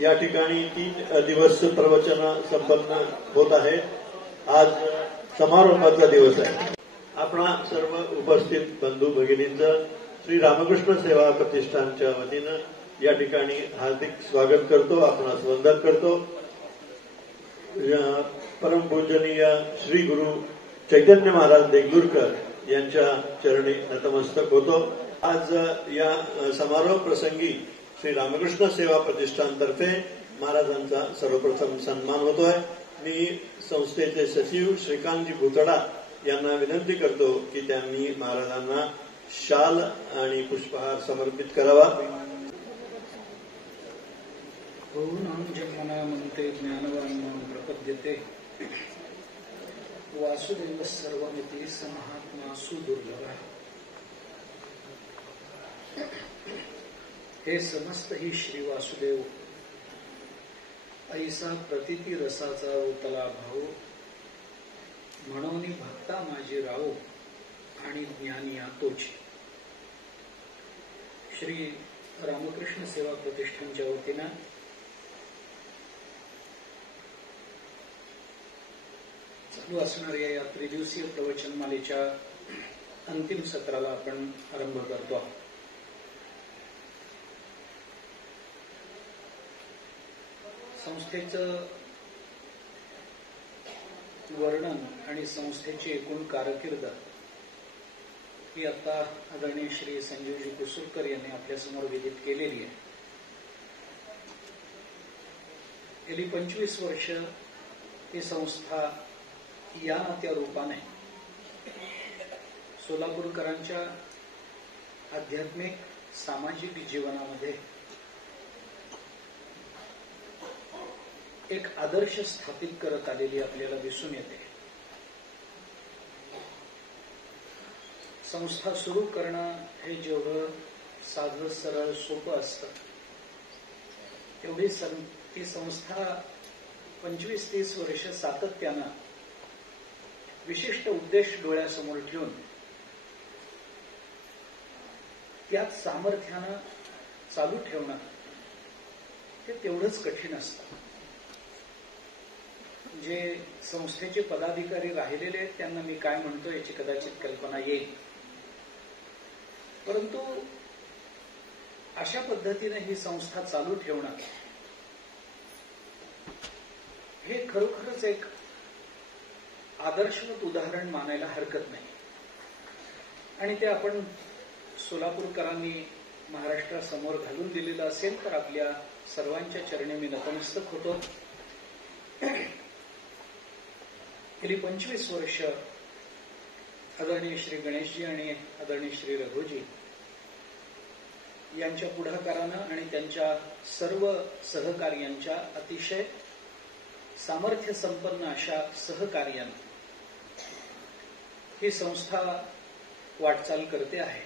या ठिकाणी 3 दिवस प्रवचन संपन्न होत आहे। आज समारोपाचा दिवस आहे। आपणा सर्व उपस्थित बंधू भगिनींचं श्री रामकृष्ण सेवा प्रतिष्ठानच्या वतीनं या ठिकाणी हार्दिक स्वागत करतो, आपणास वंदन करतो। परमपूजनीय श्री गुरु चैतन्य महाराज देगलूरकर यांच्या चरणी नतमस्तक होतो। आज या समारोह प्रसंगी श्री रामकृष्ण सेवा प्रतिष्ठानतर्फे महाराजांचा सर्वप्रथम सन्मान होतोय। मी संस्थेचे सचिव श्रीकांतजी भुतडा यांना विनंती करतो की त्यांनी महाराजांना शाल आणि पुष्पहार समर्पित करावा। बहुनाम जन्मनामन्ते ज्ञानवान् प्रपद्यते वासुदेव सर्वमिति स महात्मा सुदुर्लभः। हे समस्त ही श्री वासुदेव, ऐसा प्रतिती रसाचा उतला भाव, म्हणून भक्ता माझी राव आणि ज्ञानी तोची। श्री रामकृष्ण सेवा प्रतिष्ठानच्या वतीनं चालू असणाऱ्या या त्रिदिवसीय प्रवचनमालेच्या अंतिम सत्राला आपण आरंभ करतो। संस्थेचं वर्णन आणि संस्थेची एकूण कारकीर्द ही आता आदरणीय श्री संजीवजी कुसुरकर यांनी आपल्यासमोर विदित केलेली आहे। गेली 25 वर्ष ही संस्था या ना त्या रूपाने सोलापूरकरांच्या आध्यात्मिक सामाजिक जीवनामध्ये एक आदर्श स्थापित करत आलेली आपल्याला दिसून येते। संस्था सुरू करणं हे जेवढं साधं सरळ सोपं असतं, तेवढी ती संस्था 25-30 वर्ष सातत्यानं विशिष्ट उद्देश डोळ्यासमोर ठेवून त्यात सामर्थ्यानं चालू ठेवणं हे तेवढंच कठीण असतं। जे संस्थेचे पदाधिकारी राहिलेले आहेत त्यांना मी काय म्हणतो याची कदाचित कल्पना येईल, परंतु अशा पद्धतीने ही संस्था चालू ठेवणं हे खरोखरच एक आदर्शवत उदाहरण मानायला हरकत नाही। आणि ते आपण सोलापूरकरांनी महाराष्ट्रासमोर घालून दिलेलं असेल तर आपल्या सर्वांच्या चरणी मी नतमस्तक होतो। गेली 25 वर्ष आदरणीय श्री गणेशजी आणि आदरणीय श्री रघुजी यांच्या पुढाकारानं आणि त्यांच्या सर्व सहकार्यांच्या अतिशय सामर्थ्य संपन्न अशा सहकार्यानं ही संस्था वाटचाल करते आहे।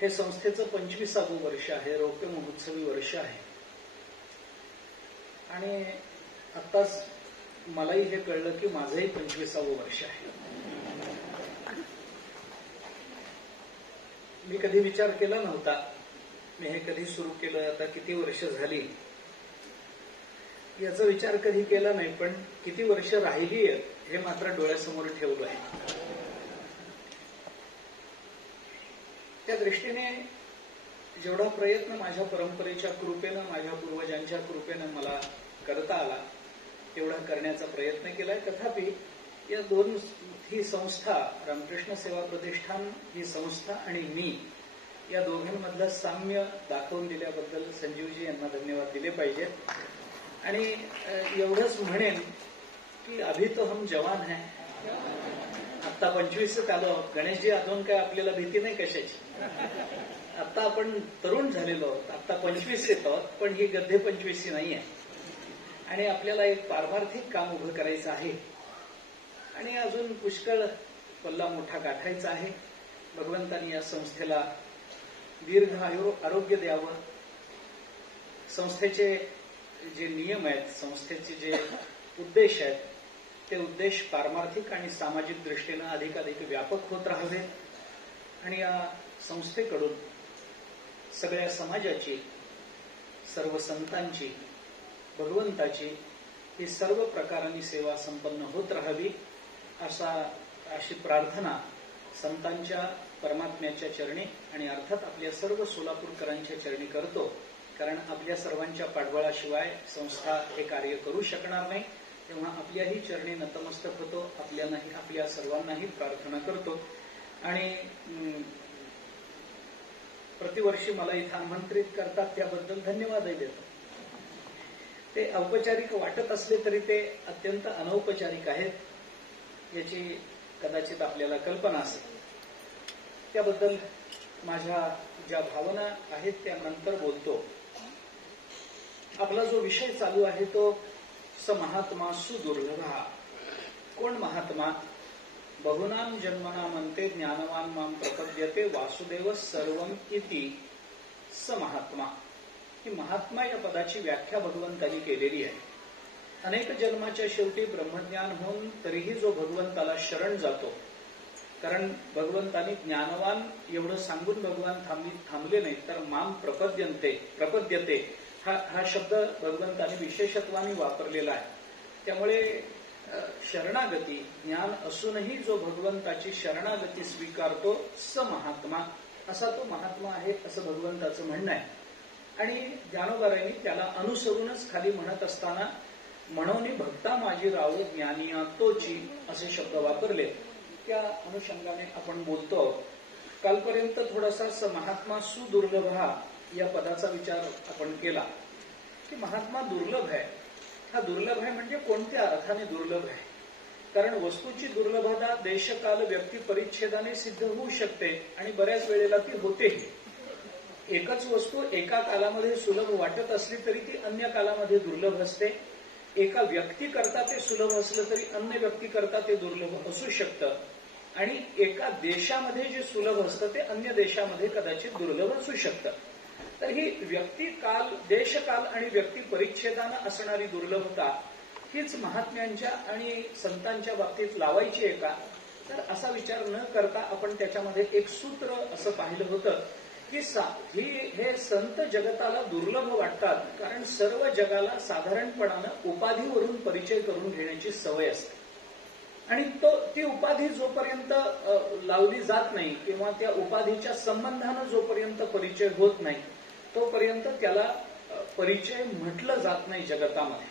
हे संस्थेचं 25वे वर्ष आहे, रौप्य महोत्सवी वर्ष आहे। आणि आत्ताच मलाही हे कळलं की माझंही 25वे वर्ष आहे। मी कधी विचार केला नव्हता, मी हे कधी सुरू केलं, आता किती वर्ष झाली याचा विचार कधी केला नाही, पण किती वर्ष राहिली हे मात्र डोळ्यासमोर ठेवलं आहे। त्या दृष्टीने जेवढा प्रयत्न माझ्या परंपरेच्या कृपेनं, माझ्या पूर्वजांच्या कृपेनं मला करता आला तेवढा करण्याचा प्रयत्न केलाय। तथापि या ही संस्था, रामकृष्ण सेवा प्रतिष्ठान ही संस्था आणि मी या दोघांमधलं साम्य दाखवून दिल्याबद्दल संजीवजी यांना धन्यवाद दिले पाहिजेत। आणि एवढंच म्हणेन की अभी तो हम जवान है, आता 25 आलो। गणेशजी अजून काय आपल्याला भीती नाही कशाची, आता आपण तरुण झालेलो आहोत, आता 25 येतो, पण ही गद्धे 25 नाही आहे। आणि आपल्याला एक पारमार्थिक काम उभं करायचं आहे आणि अजून पुष्कळ पल्ला मोठा गाठायचा आहे। भगवंतांनी या संस्थेला दीर्घ आरोग्य द्यावं। संस्थेचे जे नियम आहेत, संस्थेचे जे उद्देश आहेत, ते उद्देश पारमार्थिक आणि सामाजिक दृष्टीने अधिकाधिक व्यापक होत राहावे आणि या संस्थेकडून सगळ्या समाजाची सर्व संतांची, भगवंताची ही सर्व प्रकारांनी सेवा संपन्न होत राहावी अशी प्रार्थना संतांच्या, परमात्म्याच्या चरणी आणि अर्थात आपल्या सर्व सोलापूरकरांच्या चरणी करतो. कारण आपल्या सर्वांच्या पाठबळाशिवाय संस्था हे कार्य करू शकणार नाही. तेव्हा आपल्याही चरणी नतमस्तक होतो, आपल्या सर्वांनाही प्रार्थना करतो. आणि प्रतिवर्षी मला इथं आमंत्रित करतात त्याबद्दल धन्यवादही देतो. ते औपचारिक वाटत असले तरी ते अत्यंत अनौपचारिक आहेत याची कदाचित आपल्याला कल्पना असेल. त्याबद्दल माझ्या ज्या भावना आहेत त्या नंतर बोलतो. आपला जो विषय चालू आहे तो स महात्मा सुदुर्लभा. कोण महात्मा? बहुनाम जन्मना म्हणते ज्ञानवान माम प्रपद्यते वासुदेव सर्वम इति स महात्मा. ही महात्मा या पदाची व्याख्या भगवंतांनी केलेली आहे. अनेक जन्माच्या शेवटी ब्रह्मज्ञान होऊन तरीही जो भगवंताला शरण जातो, कारण भगवंतांनी ज्ञानवान एवढं सांगून भगवान थांबले नाही, तर माम प्रपद्यते हा शब्द भगवंतांनी विशेषत्वाने वापरलेला आहे. त्यामुळे शरणागती, ज्ञान असूनही जो भगवंताची शरणागती स्वीकारतो स महात्मा, असा तो महात्मा आहे असं भगवंताचं म्हणणं आहे. आणि ज्ञानोबारायांनी त्याला अनुसरूनच खाली म्हणत असताना म्हणून भक्ता माझी राव ज्ञानिया तोची असे शब्द वापरले. त्या अनुषंगाने आपण बोलतो. कालपर्यंत थोडासा स महात्मा सुदुर्लभा या पदाचा विचार आपण केला की महात्मा दुर्लभ आहे. हा दुर्लभ आहे म्हणजे कोणत्या अर्थाने दुर्लभ आहे? कारण वस्तूची दुर्लभता देशकाल व्यक्ती परिच्छेदाने सिद्ध होऊ शकते आणि बऱ्याच वेळेला ती होतेही. एकच वस्तू एका कालामध्ये सुलभ वाटत असली तरी ती अन्य कालामध्ये दुर्लभ असते. एका व्यक्ती करता ते सुलभ असलं तरी अन्य व्यक्ती करता ते दुर्लभ असू शकतं. आणि एका देशामध्ये जे सुलभ असतं ते अन्य देशामध्ये कदाचित दुर्लभ असू शकतं. तर ही व्यक्तिकाल, देशकाल आणि व्यक्ती परिच्छेदानं असणारी दुर्लभता हीच महात्म्यांच्या आणि संतांच्या बाबतीत लावायची आहे का? तर असा विचार न करता आपण त्याच्यामध्ये एक सूत्र असं पाहिलं होतं की हे संत जगताला दुर्लभ वाटतात कारण सर्व जगाला साधारणपणानं उपाधीवरून परिचय करून घेण्याची सवय असते. आणि ती उपाधी जोपर्यंत लावली जात नाही किंवा त्या उपाधीच्या संबंधानं जोपर्यंत परिचय होत नाही तोपर्यंत त्याला परिचय म्हटलं जात नाही जगतामध्ये.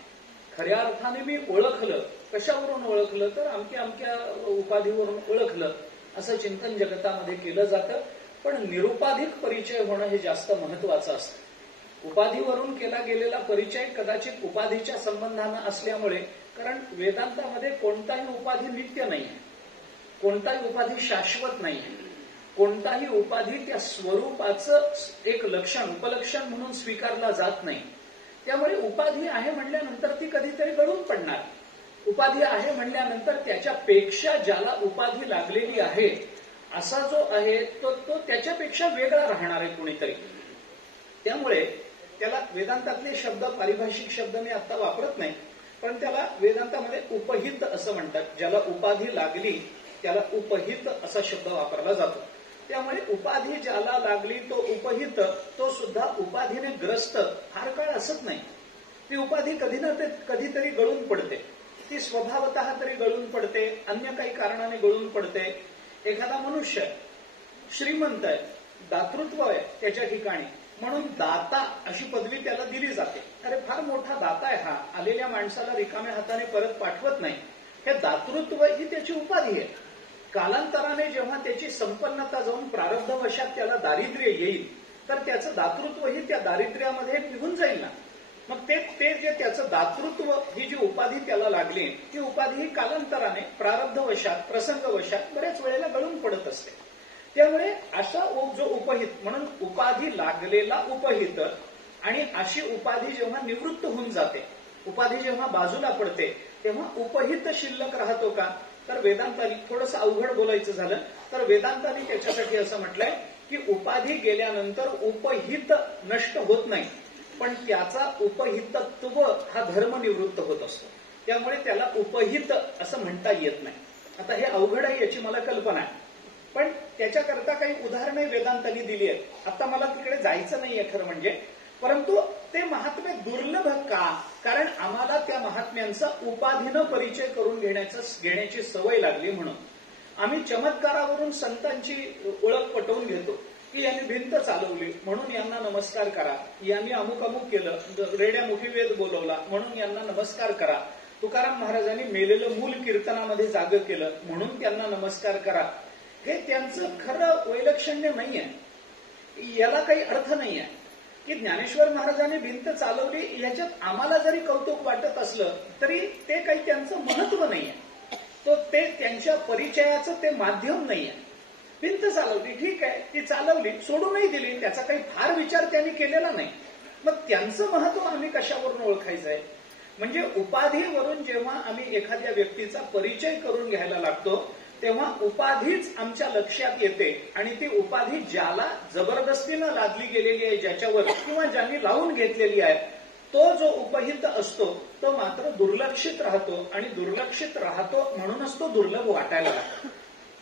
खऱ्या अर्थाने मी ओळखलं, कशावरून ओळखलं तर अमक्या उपाधीवरून ओळखलं असं चिंतन जगतामध्ये केलं जातं. पण निरुपाधिक परिचय होणं हे जास्त महत्वाचं असतं. उपाधीवरून केला गेलेला परिचय कदाचित उपाधीच्या संबंधानं असल्यामुळे, कारण वेदांतामध्ये कोणताही उपाधी नित्य नाही, कोणताही उपाधी शाश्वत नाही, कोणताही उपाधी त्या स्वरूपाचं एक लक्षण, उपलक्षण म्हणून स्वीकारला जात नाही. त्यामुळे उपाधी आहे म्हणल्यानंतर ती कधीतरी गळून पडणार. उपाधी आहे म्हणल्यानंतर त्याच्यापेक्षा ज्याला उपाधी लागलेली आहे असा जो आहे तो त्याच्यापेक्षा वेगळा राहणार आहे कोणीतरी. त्यामुळे त्याला वेदांतातले शब्द, पारिभाषिक शब्द मी आता वापरत नाही, पण त्याला वेदांतामध्ये उपहित असं म्हणतात. ज्याला उपाधी लागली त्याला उपहित असा शब्द वापरला जातो. त्यामुळे उपाधी ज्याला लागली तो उपहित, तो सुद्धा उपाधीने ग्रस्त फार काळ असत नाही. ती उपाधी कधीतरी गळून पडते. ती स्वभावतः तरी गळून पडते, अन्य काही कारणाने गळून पडते. एखादा मनुष्य श्रीमंत आहे, दातृत्व आहे त्याच्या ठिकाणी, म्हणून दाता अशी पदवी त्याला दिली जाते. अरे फार मोठा दाता आहे हा, आलेल्या माणसाला रिकाम्या हाताने परत पाठवत नाही. हे दातृत्व ही त्याची उपाधी आहे. कालांतराने जेव्हा त्याची संपन्नता जाऊन प्रारब्धवशात त्याला दारिद्र्य येईल तर त्याचं दातृत्व ही त्या दारिद्र्यामध्ये निघून जाईल ना. मग ते जे त्याचं दातृत्व ही जी उपाधी त्याला लागली ती उपाधी ही कालांतराने प्रारब्धवशात, प्रसंगवशात बऱ्याच वेळेला गळून पडत असते. त्यामुळे असा जो उपहित, म्हणून उपाधी लागलेला उपहित, आणि अशी उपाधी जेव्हा निवृत्त होऊन जाते, उपाधी जेव्हा बाजूला पडते तेव्हा उपहित शिल्लक राहतो का? तर वेदांतांनी, थोडंसं अवघड बोलायचं झालं तर वेदांतांनी त्याच्यासाठी असं म्हटलंय की उपाधी गेल्यानंतर उपहित नष्ट होत नाही, पण त्याचा उपहितत्व हा धर्म निवृत्त होत असतो. त्यामुळे त्याला उपहित असं म्हणता येत नाही. आता हे अवघड आहे याची मला कल्पना आहे, पण त्याच्याकरता काही उदाहरणं वेदांतांनी दिली आहेत. आता मला तिकडे जायचं नाहीये खरं म्हणजे, परंतु ते महात्मे दुर्लभ का? कारण आम्हाला त्या महात्म्यांचा उपाधीनं परिचय करून घेण्याची सवय लागली म्हणून. आम्ही चमत्कारावरून संतांची ओळख पटवून घेतो की यांनी भिंत चालवली म्हणून यांना नमस्कार करा, यांनी अमुक अमुक केलं, रेड्या मुखी वेद बोलवला म्हणून यांना नमस्कार करा, तुकाराम महाराजांनी मेलेलं मूल कीर्तनामध्ये जागं केलं म्हणून त्यांना नमस्कार करा. हे त्यांचं खरं वैलक्षण्य नाहीये. याला काही अर्थ नाहीये की ज्ञानेश्वर महाराजांनी भिंत चालवली याच्यात आम्हाला जरी कौतुक वाटत असलं तरी ते काही त्यांचं महत्व नाहीये. तो ते त्यांच्या परिचयाचं ते माध्यम नाहीये. भिंत चालवली, ठीक आहे, ती चालवली, सोडूनही दिली, त्याचा काही फार विचार त्यांनी केलेला नाही. मग त्यांचं महत्व आम्ही कशावरून ओळखायचंय? म्हणजे उपाधीवरून जेव्हा आम्ही एखाद्या व्यक्तीचा परिचय करून घ्यायला लागतो तेव्हा उपाधीच आमच्या लक्षात येते आणि ती उपाधी ज्याला जबरदस्तीनं लादली गेलेली आहे ज्याच्यावर किंवा ज्यांनी लावून घेतलेली आहे तो जो उपहित असतो तो मात्र दुर्लक्षित राहतो आणि दुर्लक्षित राहतो म्हणूनच तो दुर्लभ वाटायला लागतो.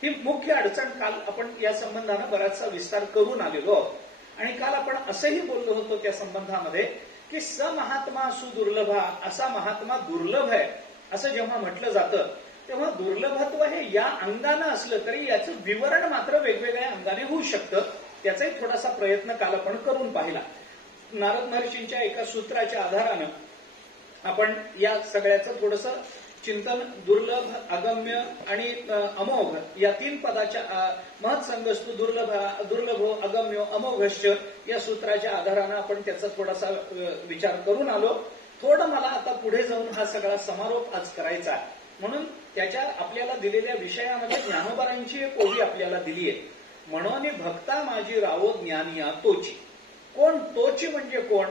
ही मुख्य अडचण काल आपण या संबंधानं बराचसा विस्तार करून आलेलो आणि काल आपण असंही बोललो होतो त्या संबंधामध्ये की स महात्मा सुदुर्लभा, असा महात्मा दुर्लभ आहे असं जेव्हा म्हटलं जातं तेव्हा दुर्लभत्व हे या अंगानं असलं तरी याचं विवरण मात्र वेगवेगळ्या अंगाने होऊ शकतं. त्याचाही थोडासा प्रयत्न काल आपण करून पाहिला. नारद महर्षींच्या एका सूत्राच्या आधारानं आपण या सगळ्याचं थोडंसं चिंतन, दुर्लभ, अगम्य आणि अमोघ या 3 पदाच्या महत्संगस्तु दुर्लभो अगम्यो अमोघश्च या सूत्राच्या आधारानं आपण त्याचा थोडासा विचार करून आलो. थोडं मला आता पुढे जाऊन हा सगळा समारोप आज करायचा आहे म्हणून त्याच्या आपल्याला दिलेल्या विषयामध्ये ज्ञानोबारांची एक ओवी आपल्याला दिली आहे. म्हणून भक्ता माझी रावो ज्ञानिया तोची. कोण तोची म्हणजे कोण?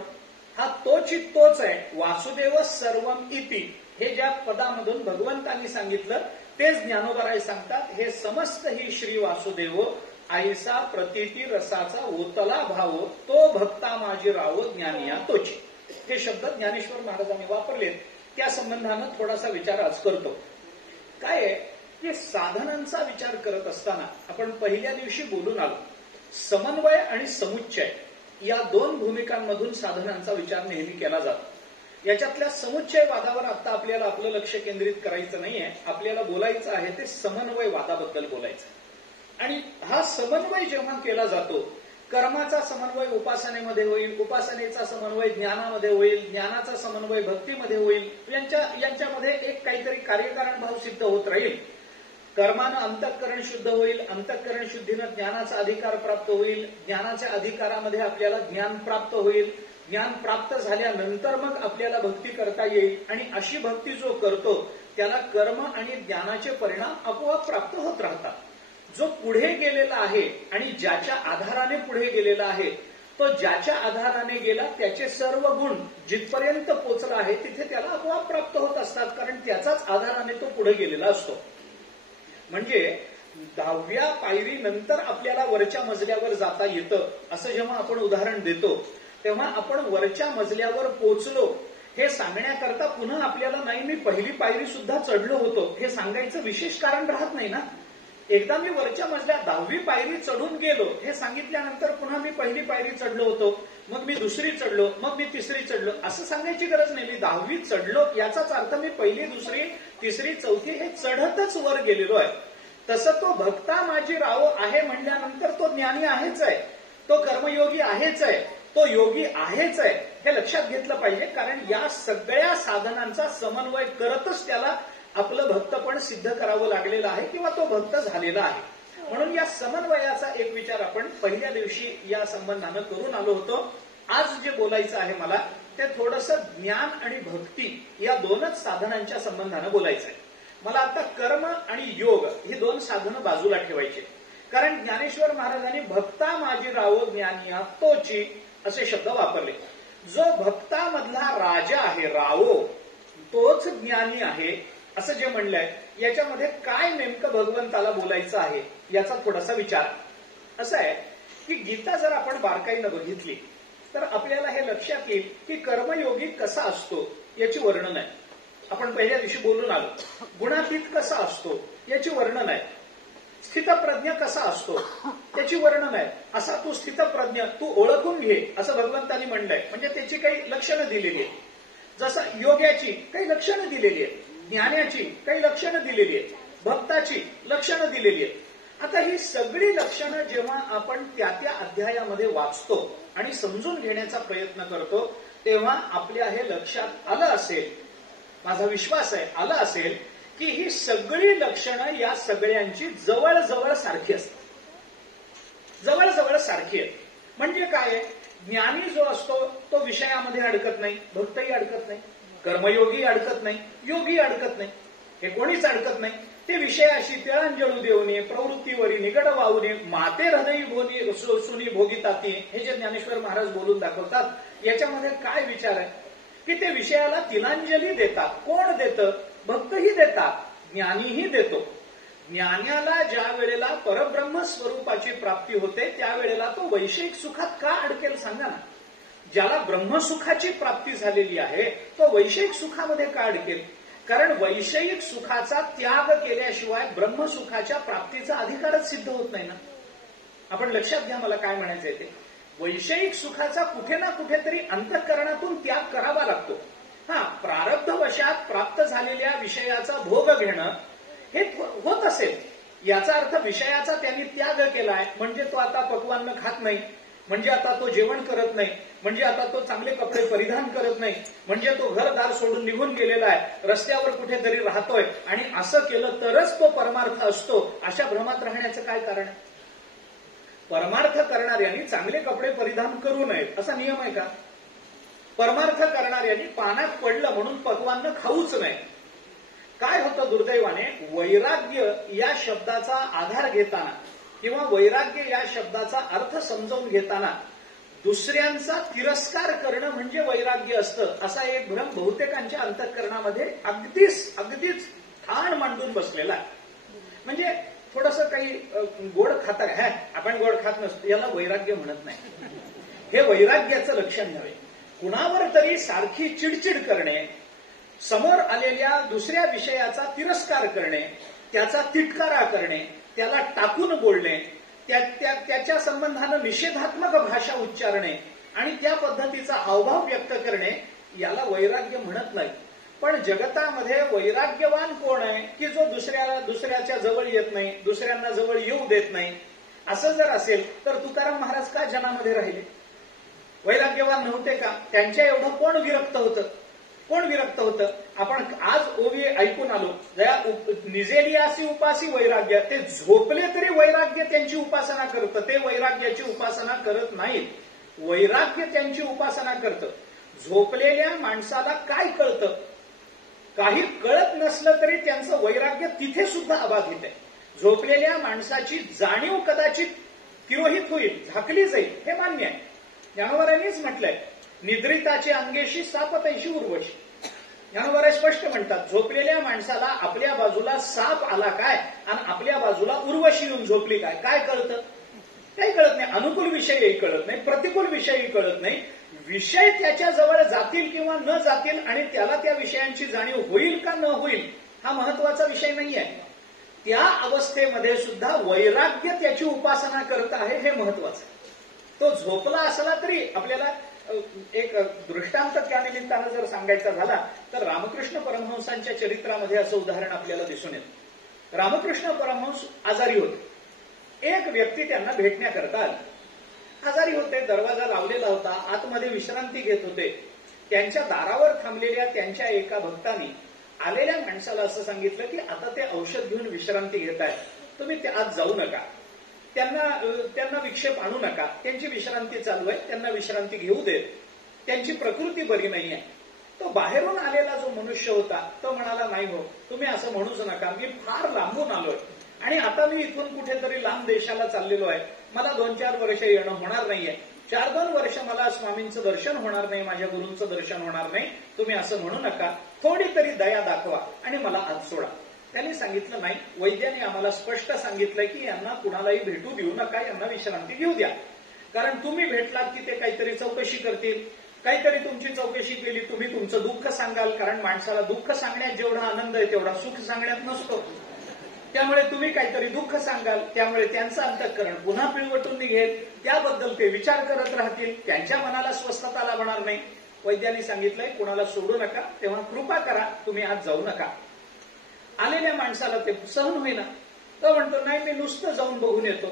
हा तोची तोच आहे. वासुदेव सर्वम इति हे ज्या पदामधून भगवंतांनी सांगितलं तेच ज्ञानोबाराय सांगतात. हे समस्त ही श्री वासुदेव आईसा प्रतिती रसाचा ओतला भाव तो भक्ता माझी रावो ज्ञानिया तोची. हे शब्द ज्ञानेश्वर महाराजांनी वापरलेत. त्या संबंधानं थोडासा विचार आज करतो. काय आहे की साधनांचा विचार करत असताना आपण पहिल्या दिवशी बोलून आलो समन्वय आणि समुच्चय या 2 भूमिकांमधून साधनांचा विचार नेहमी केला जातो. याच्यातल्या समुच्चयवादावर आता आपल्याला आपलं लक्ष केंद्रित करायचं नाहीये. आपल्याला बोलायचं आहे ते समन्वयवादाबद्दल बोलायचं. आणि हा समन्वय जेव्हा केला जातो, कर्माचा समन्वय उपासनेमध्ये होईल, उपासनेचा समन्वय ज्ञानामध्ये होईल, ज्ञानाचा समन्वय भक्तीमध्ये होईल, यांच्यामध्ये एक काहीतरी कार्यकारण भाव सिद्ध होत राहील. कर्मानं अंतःकरण शुद्ध होईल, अंतःकरण शुद्धीनं ज्ञानाचा अधिकार प्राप्त होईल, ज्ञानाच्या अधिकारामध्ये आपल्याला ज्ञान प्राप्त होईल, ज्ञान प्राप्त झाल्यानंतर मग आपल्याला भक्ती करता येईल आणि अशी भक्ती जो करतो त्याला कर्म आणि ज्ञानाचे परिणाम आपोआप प्राप्त होत राहतात. जो पुढे गेलेला आहे आणि ज्याच्या आधाराने पुढे गेलेला आहे तो ज्याच्या आधाराने गेला त्याचे सर्व गुण जिथपर्यंत पोचला आहे तिथे त्याला आपोआप प्राप्त होत असतात, कारण त्याचाच आधाराने तो पुढे गेलेला असतो. म्हणजे 10व्या पायरीनंतर आपल्याला वरच्या मजल्यावर जाता येतं असं जेव्हा आपण उदाहरण देतो तेव्हा आपण वरच्या मजल्यावर पोचलो हे सांगण्याकरता पुन्हा आपल्याला नाही मी पहिली पायरी सुद्धा चढलो होतो हे सांगायचं विशेष कारण राहत नाही ना. एकदा मी वरच्या मजल्या 10वी पायरी चढून गेलो हे सांगितल्यानंतर पुन्हा मी पहिली पायरी चढलो होतो, मग मी दुसरी चढलो, मग मी तिसरी चढलो असं सांगायची गरज नाही. मी 10वी चढलो याचाच अर्थ मी पहिली, दुसरी, तिसरी, चौथी हे चढतच वर गेलेलो आहे. तसं तो भक्ता माझी राव आहे म्हणल्यानंतर तो ज्ञानी आहेच आहे, तो कर्मयोगी आहेच आहे, तो योगी आहेच आहे हे लक्षात घेतलं पाहिजे. कारण या सगळ्या साधनांचा समन्वय करतच त्याला आपलं भक्तपण सिद्ध करावं लागलेलं आहे किंवा तो भक्त झालेला आहे. म्हणून या समन्वयाचा एक विचार आपण पहिल्या दिवशी या संबंधानं करून आलो होतो. आज जे बोलायचं आहे मला ते थोडंसं ज्ञान आणि भक्ती या 2च साधनांच्या संबंधानं बोलायचं आहे. मला आता कर्म आणि योग ही 2 साधनं बाजूला ठेवायची, कारण ज्ञानेश्वर महाराजांनी भक्ता माझी रावो ज्ञानिया तोची असे शब्द वापरले. जो भक्तामधला राजा आहे रावो तोच ज्ञानी आहे असं जे म्हणलंय याच्यामध्ये काय नेमकं भगवंताला बोलायचं आहे याचा थोडासा विचार असा आहे की गीता जर आपण बारकाईनं बघितली तर आपल्याला हे लक्षात येईल की कर्मयोगी कसा असतो याची वर्णन आहे. आपण पहिल्या दिवशी बोलून आलो. गुणातीत कसा असतो याची वर्णन आहे. स्थितप्रज्ञ कसा असतो त्याची वर्णन आहे. असा तू स्थितप्रज्ञ तू ओळखून घे असं भगवंतांनी म्हणलंय. म्हणजे त्याची काही लक्षणं दिलेली आहेत. जसं योग्याची काही लक्षणं दिलेली आहेत, ज्ञानाची काही लक्षणं दिलेली आहेत, भक्ताची लक्षणं दिलेली आहेत. आता ही सगळी लक्षणं जेव्हा आपण त्या त्या अध्यायामध्ये वाचतो आणि समजून घेण्याचा प्रयत्न करतो तेव्हा आपल्या हे लक्षात आलं असेल, माझा विश्वास आहे आलं असेल, की ही सगळी लक्षणं या सगळ्यांची जवळजवळ सारखी असतात. जवळजवळ सारखी आहेत. म्हणजे काय, ज्ञानी जो असतो तो विषयामध्ये अडकत नाही, भक्तही अडकत नाही, कर्मयोगी अडकत नाही, योगी अडकत नाही, हे कोणीच अडकत नाही. ते विषयाशी तिळांजळू देऊने, प्रवृत्तीवरी निगड वाहूने, माते हृदयी भोनी सुनी भोगिताती, हे जे ज्ञानेश्वर महाराज बोलून दाखवतात. याच्यामध्ये काय विचार आहे की ते विषयाला तिलांजली देतात. कोण देतं? भक्तही देतात, ज्ञानीही देतो. ज्ञानाला ज्या वेळेला परब्रह्म स्वरूपाची प्राप्ती होते त्यावेळेला तो वैषयिक सुखात का अडकेल सांगा ना. ज्याला ब्रह्मसुखाची प्राप्ती झालेली आहे तो वैषयिक सुखामध्ये का अडकेल? कारण वैषयिक सुखाचा त्याग केल्याशिवाय ब्रह्मसुखाच्या प्राप्तीचा अधिकारच सिद्ध होत नाही ना. आपण लक्षात घ्या मला काय म्हणायचंय ते. वैषयिक सुखाचा कुठे ना कुठेतरी अंतःकरणातून त्याग करावा लागतो. प्रारब्धवशात प्राप्त झालेल्या विषयाचा भोग घेणं हे होत असेल, याचा अर्थ विषयाचा त्यांनी त्याग केलाय म्हणजे तो आता पक्वान्न खात नाही, म्हणजे आता तो जेवण करत नाही, म्हणजे आता तो चांगले कपडे परिधान करत नाही, म्हणजे तो घरदार सोडून निघून गेलेला आहे, रस्त्यावर कुठेतरी राहतोय आणि असं केलं तरच तो परमार्थ असतो. अशा भ्रमात राहण्याचं काय कारण आहे? परमार्थ करणाऱ्यांनी चांगले कपडे परिधान करू नयेत असा नियम आहे का? परमार्थ करणाऱ्यांनी पानात पडलं म्हणून पक्वान्न खाऊच नये. काय होतं दुर्दैवाने, वैराग्य या शब्दाचा आधार घेताना किंवा वैराग्य या शब्दाचा अर्थ समजावून घेताना दुसऱ्यांचा तिरस्कार करणं म्हणजे वैराग्य असतं असा एक भ्रम बहुतेकांच्या अंतःकरणामध्ये अगदीच ठाण मांडून बसलेला आहे. म्हणजे थोडंसं काही गोड खात आहे, आपण गोड खात नसतो, याला वैराग्य म्हणत नाही. हे वैराग्याचं लक्षण नव्हे. कुणावर तरी सारखी चिडचिड करणे, समोर आलेल्या दुसऱ्या विषयाचा तिरस्कार करणे, त्याचा तिटकारा करणे, त्याला टाकून बोलणे, त्याच्या संबंधानं निषेधात्मक भाषा उच्चारणे आणि त्या पद्धतीचा हावभाव व्यक्त करणे याला वैराग्य म्हणत नाही. पण जगतामध्ये वैराग्यवान कोण आहे की जो दुसऱ्याच्या जवळ येत नाही, दुसऱ्यांना जवळ येऊ देत नाही. असं जर असेल तर तुकाराम महाराज का जनामध्ये राहिले? वैराग्यवान नव्हते का? त्यांच्या एवढं कोण विरक्त होतं? कोण विरक्त होतं? आपण आज ओवी ऐकून आलो, जया निजेलियासी उपासी वैराग्य, ते झोपले तरी वैराग्य त्यांची उपासना करतं, ते वैराग्याची उपासना करत नाहीत, वैराग्य त्यांची उपासना करतं. झोपलेल्या माणसाला काय कळतं? काही कळत नसलं तरी त्यांचं वैराग्य तिथे सुद्धा अबाधित आहे. झोपलेल्या माणसाची जाणीव कदाचित तिरोहित होईल, झाकली जाईल, हे मान्य आहे. ज्ञानोबांनीच म्हटलंय, निद्रिताचे अंगेशी सापतैशी उर्वशी. ज्ञानोबा स्पष्ट म्हणतात, झोपलेल्या माणसाला आपल्या बाजूला साप आला काय आणि आपल्या बाजूला उर्वशी येऊन झोपली काय, काय कळतं? काही कळत नाही. अनुकूल विषयही कळत नाही, प्रतिकूल विषयही कळत नाही. विषय त्याच्या जवळ जातील किंवा न जातील आणि त्याला त्या विषयांची जाणीव होईल का न होईल हा महत्वाचा विषय नाहीये. त्या अवस्थेमध्ये सुद्धा वैराग्य त्याची उपासना करत आहे हे महत्वाचं. तो झोपला असला तरी आपल्याला एक दृष्टांत त्यानिमित्तानं जर सांगायचा झाला तर रामकृष्ण परमहंसांच्या चरित्रामध्ये असं उदाहरण आपल्याला दिसून येतं. रामकृष्ण परमहंस आजारी होते. एक व्यक्ती त्यांना भेटण्याकरता आली. आजारी होते, दरवाजा लावलेला होता, आतमध्ये विश्रांती घेत होते. त्यांच्या दारावर थांबलेल्या त्यांच्या एका भक्तांनी आलेल्या माणसाला असं सांगितलं की आता ते औषध घेऊन विश्रांती घेत आहेत, तुम्ही ते आत जाऊ नका, त्यांना विक्षेप आणू नका, त्यांची विश्रांती चालू आहे, त्यांना विश्रांती घेऊ देत, त्यांची प्रकृती बरी नाही आहे. तो बाहेरून आलेला जो मनुष्य होता तो म्हणाला, नाही हो, तुम्ही असं म्हणूच नका, मी फार लांबून आलोय आणि आता मी इथून कुठेतरी लांब देशाला चाललेलो आहे, मला 2-4 वर्ष येणं होणार नाहीये, 4-2 वर्ष मला स्वामींचं दर्शन होणार नाही, माझ्या गुरूंचं दर्शन होणार नाही, तुम्ही असं म्हणू नका, थोडी तरी दया दाखवा आणि मला आत सोडा. त्यांनी सांगितलं, नाही, वैद्याने आम्हाला स्पष्ट सांगितलंय की यांना कुणालाही भेटू देऊ नका, यांना विश्रांती घेऊ द्या, कारण तुम्ही भेटलात की ते काहीतरी चौकशी करतील, काहीतरी तुमची चौकशी केली, तुम्ही तुमचं दुःख सांगाल, कारण माणसाला दुःख सांगण्यात जेवढा आनंद आहे तेवढा सुख सांगण्यात नसतो. त्यामुळे तुम्ही काहीतरी दुःख सांगाल, त्यामुळे त्यांचं अंतःकरण पुन्हा पिळवटून निघेल, त्याबद्दल ते विचार करत राहतील, त्यांच्या मनाला स्वस्थता लाभणार नाही. वैद्यांनी सांगितलंय कुणाला सोडू नका, तेव्हा कृपा करा तुम्ही आज जाऊ नका. आलेल्या माणसाला ते सहन होईना. तो म्हणतो नाही मी नुसतं जाऊन बघून येतो,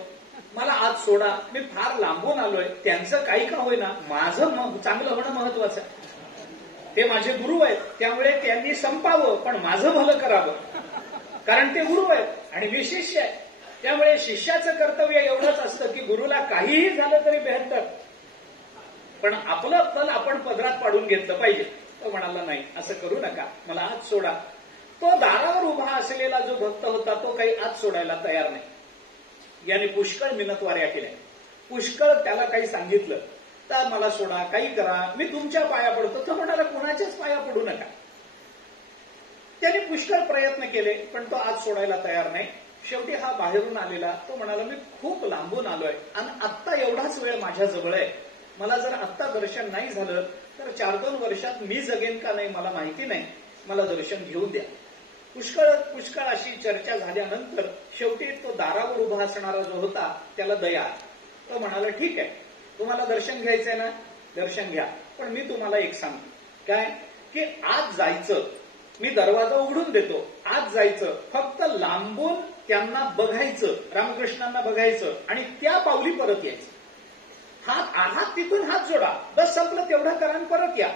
मला आज सोडा, मी फार लांबून आलोय, त्यांचं काही का होईना माझं चांगलं होणं महत्वाचं आहे. ते माझे गुरु आहेत, त्यामुळे त्यांनी संपावं पण माझं भलं करावं, कारण ते गुरु आहेत आणि मी शिष्य आहे. त्यामुळे शिष्याचं कर्तव्य एवढंच असतं की गुरुला काहीही झालं तरी बेहत्तर, पण आपलं फल आपण पदरात पाडून घेतलं पाहिजे. तो म्हणाला नाही असं करू नका, मला आज सोडा. तो दारावर उभा असलेला जो भक्त होता तो काही आज सोडायला तयार नाही. याने पुष्कळ मिनतवाऱ्या केल्या, पुष्कळ त्याला काही सांगितलं, तर मला सोडा, काही करा, मी तुमच्या पाया पडतो. तो म्हणाला कुणाच्याच पाया पडू नका. त्याने पुष्कळ प्रयत्न केले पण तो आज सोडायला तयार नाही. शेवटी हा बाहेरून आलेला तो म्हणाला मी खूप लांबून आलोय आणि आत्ता एवढाच वेळ माझ्या जवळ आहे, मला जर आत्ता दर्शन नाही झालं तर 4-2 वर्षात मी जगेन का नाही मला माहिती नाही, मला दर्शन घेऊ द्या. पुष्कळ अशी चर्चा झाल्यानंतर शेवटी तो दारावर उभा असणारा जो होता त्याला दया. तो म्हणाला ठीक आहे, तुम्हाला दर्शन घ्यायचंय ना, दर्शन घ्या, पण मी तुम्हाला एक सांगतो काय की आज जायचं, मी दरवाजा उघडून देतो, आज जायचं, फक्त लांबून त्यांना बघायचं, रामकृष्णांना बघायचं आणि त्या पावली परत यायचं. हात तिथून हात जोडा, बस संपलं, तेवढं करा आणि परत या.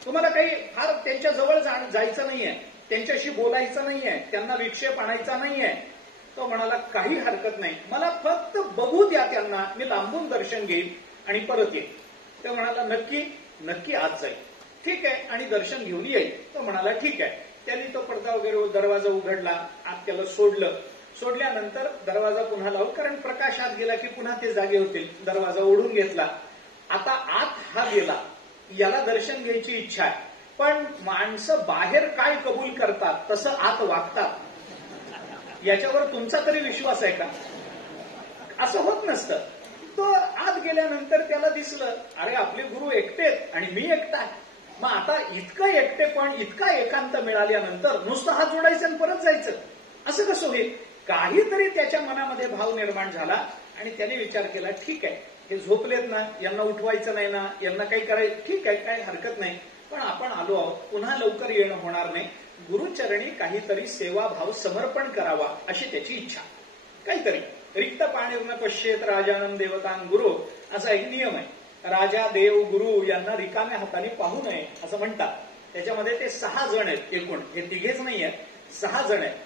तुम्हाला काही फार त्यांच्या जवळ जायचं नाहीये, त्यांच्याशी बोलायचं नाहीये, त्यांना विक्षेप आणायचा नाहीये. तो म्हणाला काही हरकत नाही, मला फक्त बघू द्या त्यांना, मी लांबून दर्शन घेईन आणि परत येईन. तो म्हणाला नक्की आज जाईल. ठीक आहे, आणि दर्शन घेऊन येईल. तो म्हणाला ठीक आहे. त्यांनी तो पडदा वगैरे दरवाजा उघडला, आत त्याला सोडलं. सोडल्यानंतर दरवाजा पुन्हा लावू, कारण प्रकाश आत गेला की पुन्हा ते जागे होतील. दरवाजा ओढून घेतला. आता आत हा गेला, याला दर्शन घ्यायची इच्छा आहे, पण माणसं बाहेर काय कबूल करतात तसं आत वागतात, याच्यावर तुमचा तरी विश्वास आहे का? असं होत नसतं. तो आत गेल्यानंतर त्याला दिसलं अरे आपले गुरु एकटेत आणि मी एकटा. मग आता इतकं एकटे पण इतका एकांत मिळाल्यानंतर नुसतं हात जोडायचं आणि परत जायचं असं कसं होईल? काहीतरी त्याच्या मनामध्ये भाव निर्माण झाला आणि त्याने विचार केला ठीक आहे, हे झोपलेत ना, यांना उठवायचं नाही ना, यांना काही करायचं, ठीक आहे, काही हरकत नाही, पण आपण आलो आहोत, पुन्हा लवकर येणं होणार नाही, गुरुचरणी काहीतरी सेवाभाव समर्पण करावा अशी त्याची इच्छा. काहीतरी रिक्त पाणीर्न पश्येत राजानम देवतान गुरु असा एक नियम आहे. राजा, देव, गुरु यांना रिकाम्या हाताने पाहू नये असं म्हणतात. त्याच्यामध्ये ते 6 जण आहेत एकूण, हे तिघेच नाही आहेत, 6 जण आहेत.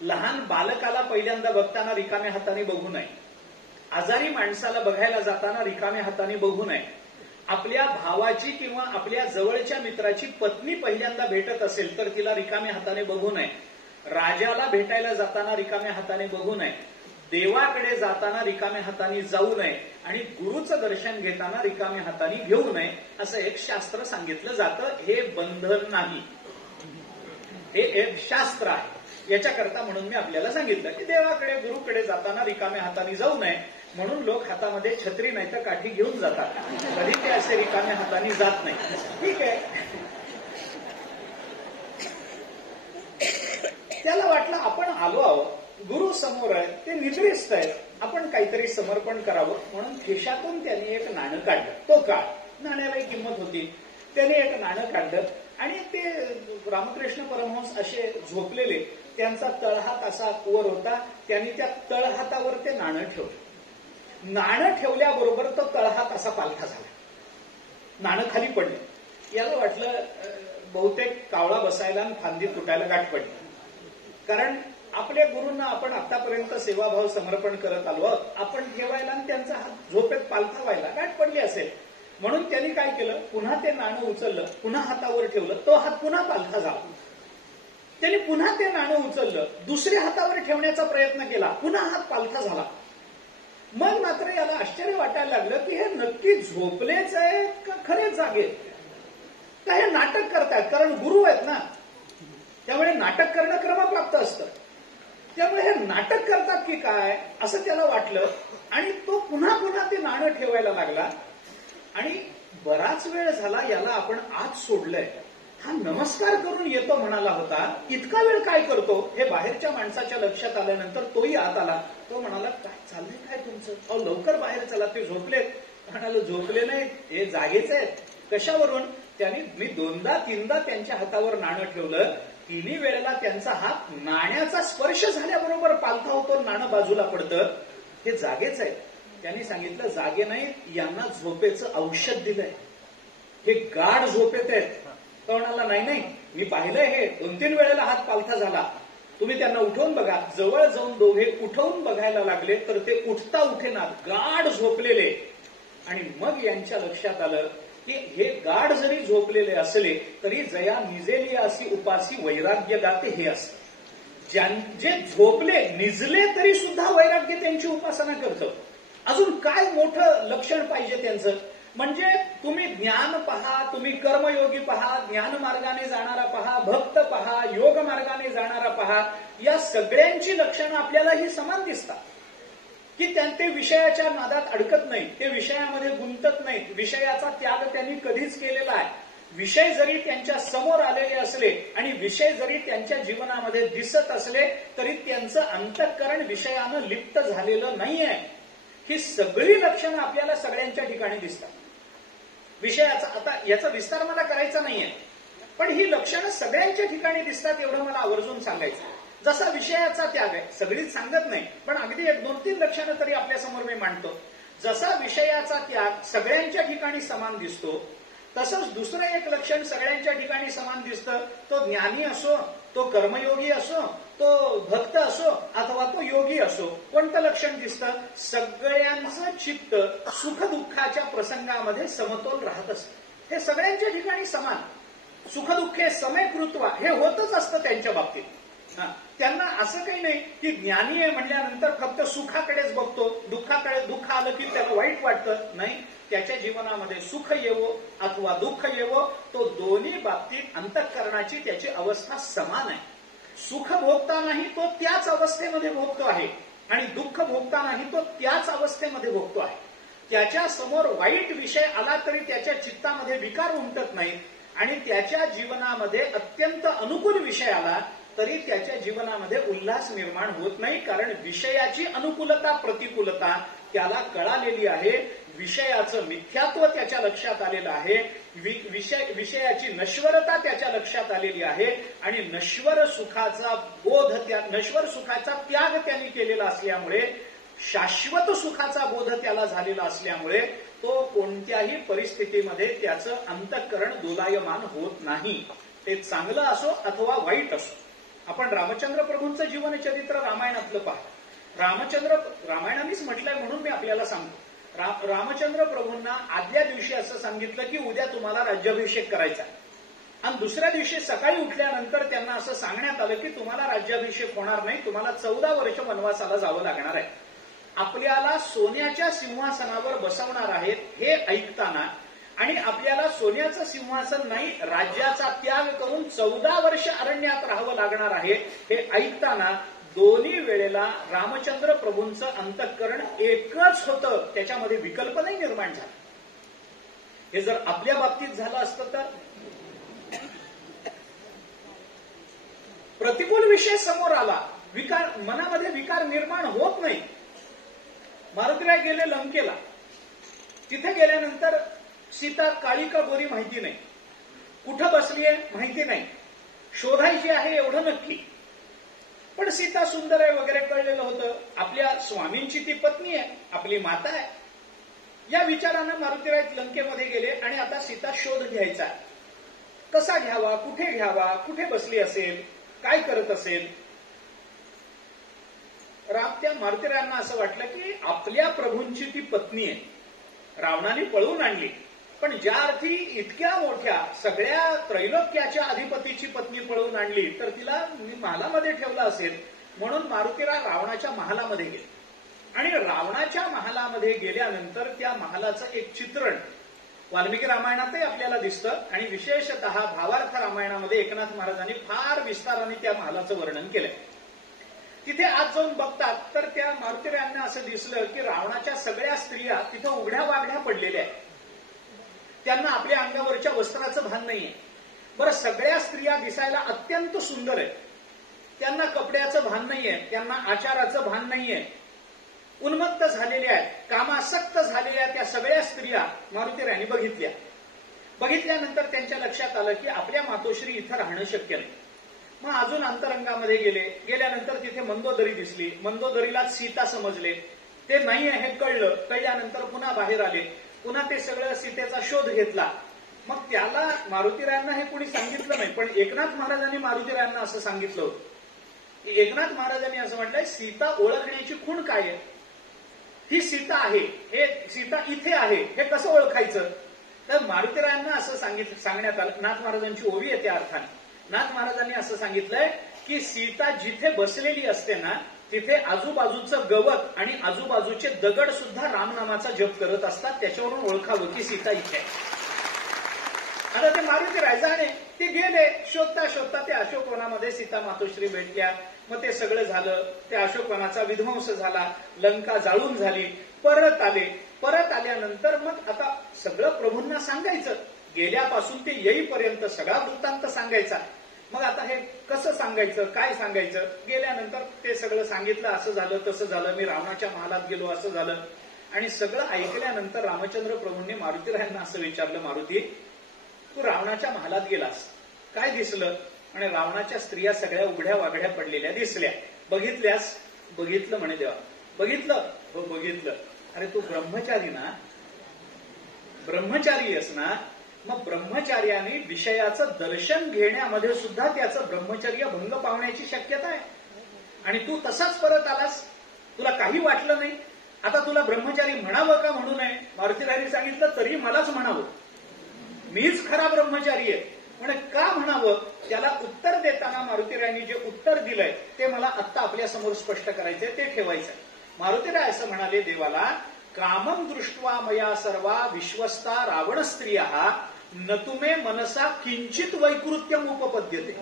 लहान बालकाला पहिल्यांदा बघताना रिकाम्या हाताने बघू नये, आजारी माणसाला बघायला जाताना रिकाम्या हाताने बघू नये, आपल्या भावाची किंवा आपल्या जवळच्या मित्राची पत्नी पहिल्यांदा भेटत असेल तर तिला रिकाम्या हाताने बघू नये, राजाला भेटायला जाताना रिकाम्या हाताने बघू नये, देवाकडे जाताना रिकाम्या हाताने जाऊ नये आणि गुरुचं दर्शन घेताना रिकाम्या हाताने घेऊ नये असं एक शास्त्र सांगितलं जातं. हे बंधन नाही, हे एक शास्त्र आहे. याच्याकरता म्हणून मी आपल्याला सांगितलं की देवाकडे गुरुकडे जाताना रिकाम्या हाताने जाऊ नये. म्हणून लोक हातामध्ये छत्री नाही तर काठी घेऊन जातात, कधी ते असे रिकाम्या हाताने जात नाही. ठीक आहे. त्याला वाटलं आपण आलो आहोत, गुरु समोर आहे, ते निद्रिस्त आहेत, आपण काहीतरी समर्पण करावं. म्हणून खिशातून त्याने एक नाणं काढलं. तो काळ नाण्यालाही किंमत होती. त्याने एक नाणं काढलं आणि ते रामकृष्ण परमहंस असे झोपलेले, त्यांचा तळहात असा वर होता, त्यांनी त्या तळहातावर ते नाणं ठेवलं. नाणं ठेवल्याबरोबर तो तळहात असा पालथा झाला, नाणं खाली पडलं. याला वाटलं बहुतेक कावळा बसायला आणि फांदी तुटायला गाठ पडली, कारण आपल्या गुरूंना आपण आतापर्यंत सेवाभाव समर्पण करत आलो आहोत, आपण ठेवायला आणि त्यांचा हात झोपेत पालथा व्हायला गाठ पडली असेल. म्हणून त्यांनी काय केलं, पुन्हा ते नाणं उचललं, पुन्हा हातावर ठेवलं, तो हात पुन्हा पालथा झाला. त्यांनी पुन्हा ते नाणं उचललं, दुसऱ्या हातावर ठेवण्याचा प्रयत्न केला, पुन्हा हात पालथा झाला. मग मात्र याला आश्चर्य वाटायला लागलं की हे नक्की झोपलेच आहे का खरेच जागे, का हे नाटक करतायत, कारण गुरु आहेत ना, त्यामुळे नाटक करणं क्रमप्राप्त असतं. त्यामुळे हे नाटक करतात की काय असं त्याला वाटलं आणि तो पुन्हा पुन्हा ते नाणं ठेवायला लागला. आणि बराच वेळ झाला याला आपण आत सोडलंय, हा नमस्कार करून येतो म्हणाला होता, इतका वेळ काय करतो? हे बाहेरच्या माणसाच्या लक्षात आल्यानंतर तोही आत आला. तो म्हणाला, काय चाललंय काय तुमचं? अहो लवकर बाहेर चला. ते झोपलेत. म्हणाले, झोपले नाहीत, हे जागेच आहेत. कशावरून? त्यांनी मी 2दा-3दा त्यांच्या हातावर नाणं ठेवलं. तिन्ही वेळेला त्यांचा हात नाण्याचा स्पर्श झाल्याबरोबर पालथा होतो, नाणं बाजूला पडतं. हे जागेच आहेत. त्यांनी सांगितलं, जागे नाहीत, यांना झोपेचं औषध दिलंय, हे गाढ झोपेत आहेत. तो म्हणाला, नाही, मी पाहिलंय, हे 2-3 वेळेला हात पालथा झाला. तुम्ही त्यांना उठवून बघा. जवळ जाऊन दोघे उठवून बघायला लागले तर ते उठता उठेनात, गाढ झोपलेले. आणि मग यांच्या लक्षात आलं की हे गाढ जरी झोपलेले असले तरी जया निजेली अशी उपासी वैराग्य गाते हे असतं. जे झोपले निजले तरी सुद्धा वैराग्य त्यांची उपासना करतं. अजून काय मोठं लक्षण पाहिजे त्यांचं? म्हणजे तुम्ही ज्ञान पहा, तुम्ही कर्मयोगी पहा, ज्ञान मार्गाने जाणारा पहा, भक्त पहा, योग मार्गाने जाणारा पहा, या सगळ्यांची लक्षणं आपल्याला ही समान दिसतात. की ते विषयाच्या नादात अडकत नाहीत, ते विषयामध्ये गुंतत नाहीत, विषयाचा त्याग त्यांनी कधीच केलेला आहे. विषय जरी त्यांच्या समोर आलेले असले आणि विषय जरी त्यांच्या जीवनामध्ये दिसत असले तरी त्यांचं अंतःकरण विषयानं लिप्त झालेलं नाहीये. ही सगळी लक्षणं आपल्याला सगळ्यांच्या ठिकाणी दिसतात. विषयाचा आता याचा विस्तार मला करायचा नाहीये, पण ही लक्षणं सगळ्यांच्या ठिकाणी दिसतात एवढं मला आवर्जून सांगायचं. जसा विषयाचा त्याग आहे, सगळीच सांगत नाही, पण अगदी 1-2-3 लक्षणं तरी आपल्यासमोर मी मांडतो. जसा विषयाचा त्याग सगळ्यांच्या ठिकाणी समान दिसतो, तसंच दुसरं एक लक्षण सगळ्यांच्या ठिकाणी समान दिसतं. तो ज्ञानी असो, तो कर्मयोगी असो, तो भक्त असो अथवा तो योगी असो, कोणतं लक्षण दिसतं? सगळ्यांचं चित्त सुखदुःखाच्या प्रसंगामध्ये समतोल राहत असतं. हे सगळ्यांच्या ठिकाणी समान. सुखदुःखे समयकृत्वा हे होतच असतं त्यांच्या बाबतीत. त्यांना असं काही नाही की ज्ञानी आहे म्हणल्यानंतर फक्त सुखाकडेच बघतो, दुःख आलं की त्याला वाईट वाटतं. नाही, त्याच्या जीवनामध्ये सुख येवो अथवा दुःख येवो, तो दोन्ही बाबतीत अंतःकरणाची त्याची अवस्था समान आहे. सुख भोगतानाही तो त्याच अवस्थेमध्ये भोगतो आहे आणि दुःख भोगतानाही तो त्याच अवस्थेमध्ये भोगतो आहे. त्याच्या समोर वाईट विषय आला तरी त्याच्या चित्तामध्ये विकार उमटत नाही आणि त्याच्या जीवनामध्ये अत्यंत अनुकूल विषय आला तरी त्याच्या जीवनामध्ये उल्हास निर्माण होत नाही. कारण विषयाची अनुकूलता प्रतिकूलता त्याला कळालेली आहे, विषयाचं मिथ्यात्व त्याच्या लक्षात आलेलं आहे, विषयाची नश्वरता त्याच्या लक्षात आलेली आहे आणि नश्वर सुखाचा त्याग त्यांनी केलेला असल्यामुळे, शाश्वत सुखाचा बोध त्याला झालेला असल्यामुळे तो कोणत्याही परिस्थितीमध्ये त्याचं अंतःकरण दोलायमान होत नाही. ते चांगलं असो अथवा वाईट असो. आपण रामचंद्र प्रभूंचं जीवनचरित्र रामायणातलं पहा. रामायणानेच म्हटलंय म्हणून मी आपल्याला सांगतो. रामचंद्र प्रभूंना आदल्या दिवशी असं सांगितलं की उद्या तुम्हाला राज्याभिषेक करायचा आणि दुसऱ्या दिवशी सकाळी उठल्यानंतर त्यांना असं सांगण्यात आलं की तुम्हाला राज्याभिषेक होणार नाही, तुम्हाला 14 वर्ष वनवासाला जावं लागणार आहे. आपल्याला सोन्याच्या सिंहासनावर बसवणार आहेत हे ऐकताना आणि आपल्याला सोन्याचं सिंहासन नाही, राज्याचा त्याग करून 14 वर्ष अरण्यात राहावं लागणार आहे हे ऐकताना दोन्ही वेळेला रामचंद्र प्रभूंचं अंतःकरण एकच होतं, त्याच्यामध्ये विकल्प नाही निर्माण झाला. हे जर आपल्या बाबतीत झालं असतं तर प्रतिकूल विषय समोर आला, मनामध्ये विकार निर्माण होत नाही. मारुतीराय गेले लंकेला. तिथे गेल्यानंतर सीता काळी का गोरी माहिती नाही, कुठं बसली आहे माहिती नाही, शोधायची आहे एवढं नक्की. पण सीता सुंदर आहे वगैरे कळलेलं होतं. आपल्या स्वामींची ती पत्नी आहे, आपली माता आहे. या विचारानं मारुतीराय लंकेमध्ये गेले आणि आता सीता शोध घ्यायचा. कसा घ्यावा, कुठे बसली असेल, काय करत असेल. त्या मारुतीरायांना असं वाटलं की आपल्या प्रभूंची ती पत्नी आहे, रावणाने पळवून आणली, पण ज्या अर्थी इतक्या मोठ्या सगळ्या त्रैलोक्याच्या अधिपतीची पत्नी पळवून आणली तर तिला महालामध्ये ठेवलं असेल. म्हणून मारुतीराय रावणाच्या महालामध्ये गेले आणि रावणाच्या महालामध्ये गेल्यानंतर त्या महालाचं एक चित्रण वाल्मिकी रामायणातही आपल्याला दिसतं आणि विशेषतः भावार्थ रामायणामध्ये एकनाथ महाराजांनी फार विस्ताराने त्या महालाचं वर्णन केलंय. तिथे आज जाऊन बघतात तर त्या मारुतीरायांना असं दिसलं की रावणाच्या सगळ्या स्त्रिया तिथं उघड्या वाघड्या पडलेल्या आहेत. त्यांना आपल्या अंगावरच्या वस्त्राचं भान नाहीये. बरं, सगळ्या स्त्रिया दिसायला अत्यंत सुंदर आहेत, त्यांना कपड्याचं भान नाहीये, त्यांना आचाराचं भान नाहीये, उन्मत्त झालेल्या आहेत, कामासक्त झालेल्या त्या सगळ्या स्त्रिया मारुतीरायांनी बघितल्या. बघितल्यानंतर त्यांच्या लक्षात आलं की आपल्या मातोश्री इथं राहणं शक्य नाही. मग अजून अंतरंगामध्ये गेल्यानंतर तिथे मंदोदरी दिसली, मंदोदरीला सीता समजले, ते नाही हे कळलं, कळल्यानंतर पुन्हा बाहेर आले, पुन्हा ते सगळं सीतेचा शोध घेतला. मग त्याला मारुतीरायांना हे कोणी सांगितलं नाही, पण एकनाथ महाराजांनी मारुतीरायांना असं सांगितलं होतं. एकनाथ महाराजांनी असं म्हटलंय, सीता ओळखण्याची खूण काय आहे, ही सीता आहे, हे सीता इथे आहे, हे कसं ओळखायचं. तर मारुतीरायांना असं सांगण्यात आलं, नाथ महाराजांची ओवी आहे त्या अर्थाने. नाथ महाराजांनी असं सांगितलंय की सीता जिथे बसलेली असते ना, तिथे आजूबाजूचं गवत आणि आजूबाजूचे दगड सुद्धा रामनामाचा जप करत असतात, त्याच्यावरून ओळखावं की सीता इथे आहे. आता ते मारुतीराय जाणे, ते गेले शोधता शोधता ते अशोकवनामध्ये सीता मातोश्री भेटल्या. मग ते सगळं झालं, त्या अशोकवनाचा विध्वंस झाला, लंका जाळून झाली, परत आले. परत आल्यानंतर मग आता सगळं प्रभूंना सांगायचं, गेल्यापासून ते येईपर्यंत सगळा वृत्तांत सांगायचा. मग आता हे कसं सांगायचं, काय सांगायचं. गेल्यानंतर ते सगळं सांगितलं, असं झालं तसं झालं, मी रावणाच्या महालात गेलो, असं झालं. आणि सगळं ऐकल्यानंतर रामचंद्र प्रभूंनी मारुतीरायांना असं विचारलं, मारुती तू रावणाच्या महालात गेलास, काय दिसलं. आणि रावणाच्या स्त्रिया सगळ्या उघड्या वागड्या पडलेल्या दिसल्या. बघितल्यास, बघितलं म्हणे देवा. बघितलं, हो बघितलं. अरे तू ब्रह्मचारी ना, ब्रह्मचारी आहेस ना, मग ब्रह्मचार्याने विषयाचं दर्शन घेण्यामध्ये सुद्धा त्याचं ब्रह्मचर्य भंग पावण्याची शक्यता आहे. आणि तू तसाच परत आलास, तुला काही वाटलं नाही. आता तुला ब्रह्मचारी म्हणावं का म्हणू नये. मारुतीरायांनी सांगितलं तरी मलाच म्हणावं, मीच खरा ब्रह्मचारी आहे. पण का म्हणावं, त्याला उत्तर देताना मारुतीरायांनी जे उत्तर दिलंय ते मला आत्ता आपल्या समोर स्पष्ट करायचंय, ते ठेवायचंय. मारुतीराय असं म्हणाले देवाला, कामम दृष्ट्वा मया सर्वा विश्वस्ता रावण स्त्रिया न तुमे मनसा किंचित वैकृत्यम उपपद्यते.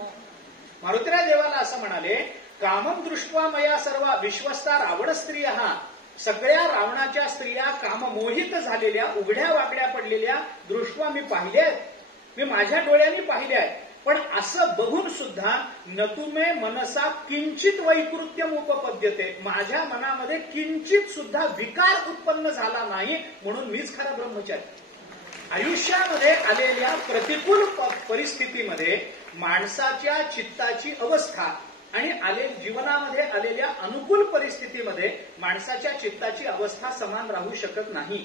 मारुतीराय देवाला असं म्हणाले, कामम दृष्ट्वा मया सर्वा विश्वस्ता रावण स्त्रिया, सगळ्या रावणाच्या स्त्रिया काममोहित झालेल्या, उघड्या वाकड्या पडलेल्या दृष्ट्वा मी पाहिल्या, मी माझ्या डोळ्यांनी पाहिल्या. पण असं बघून सुद्धा न तुमे मनसा किंचित वैकृत्यम उपपद्यते, माझ्या मनामध्ये किंचित सुद्धा विकार उत्पन्न झाला नाही, म्हणून मीच खरा ब्रह्मचारी. आयुष्यामध्ये आलेल्या प्रतिकूल परिस्थितीमध्ये माणसाच्या चित्ताची अवस्था आणि जीवनामध्ये आलेल्या अनुकूल परिस्थितीमध्ये माणसाच्या चित्ताची अवस्था समान राहू शकत नाही.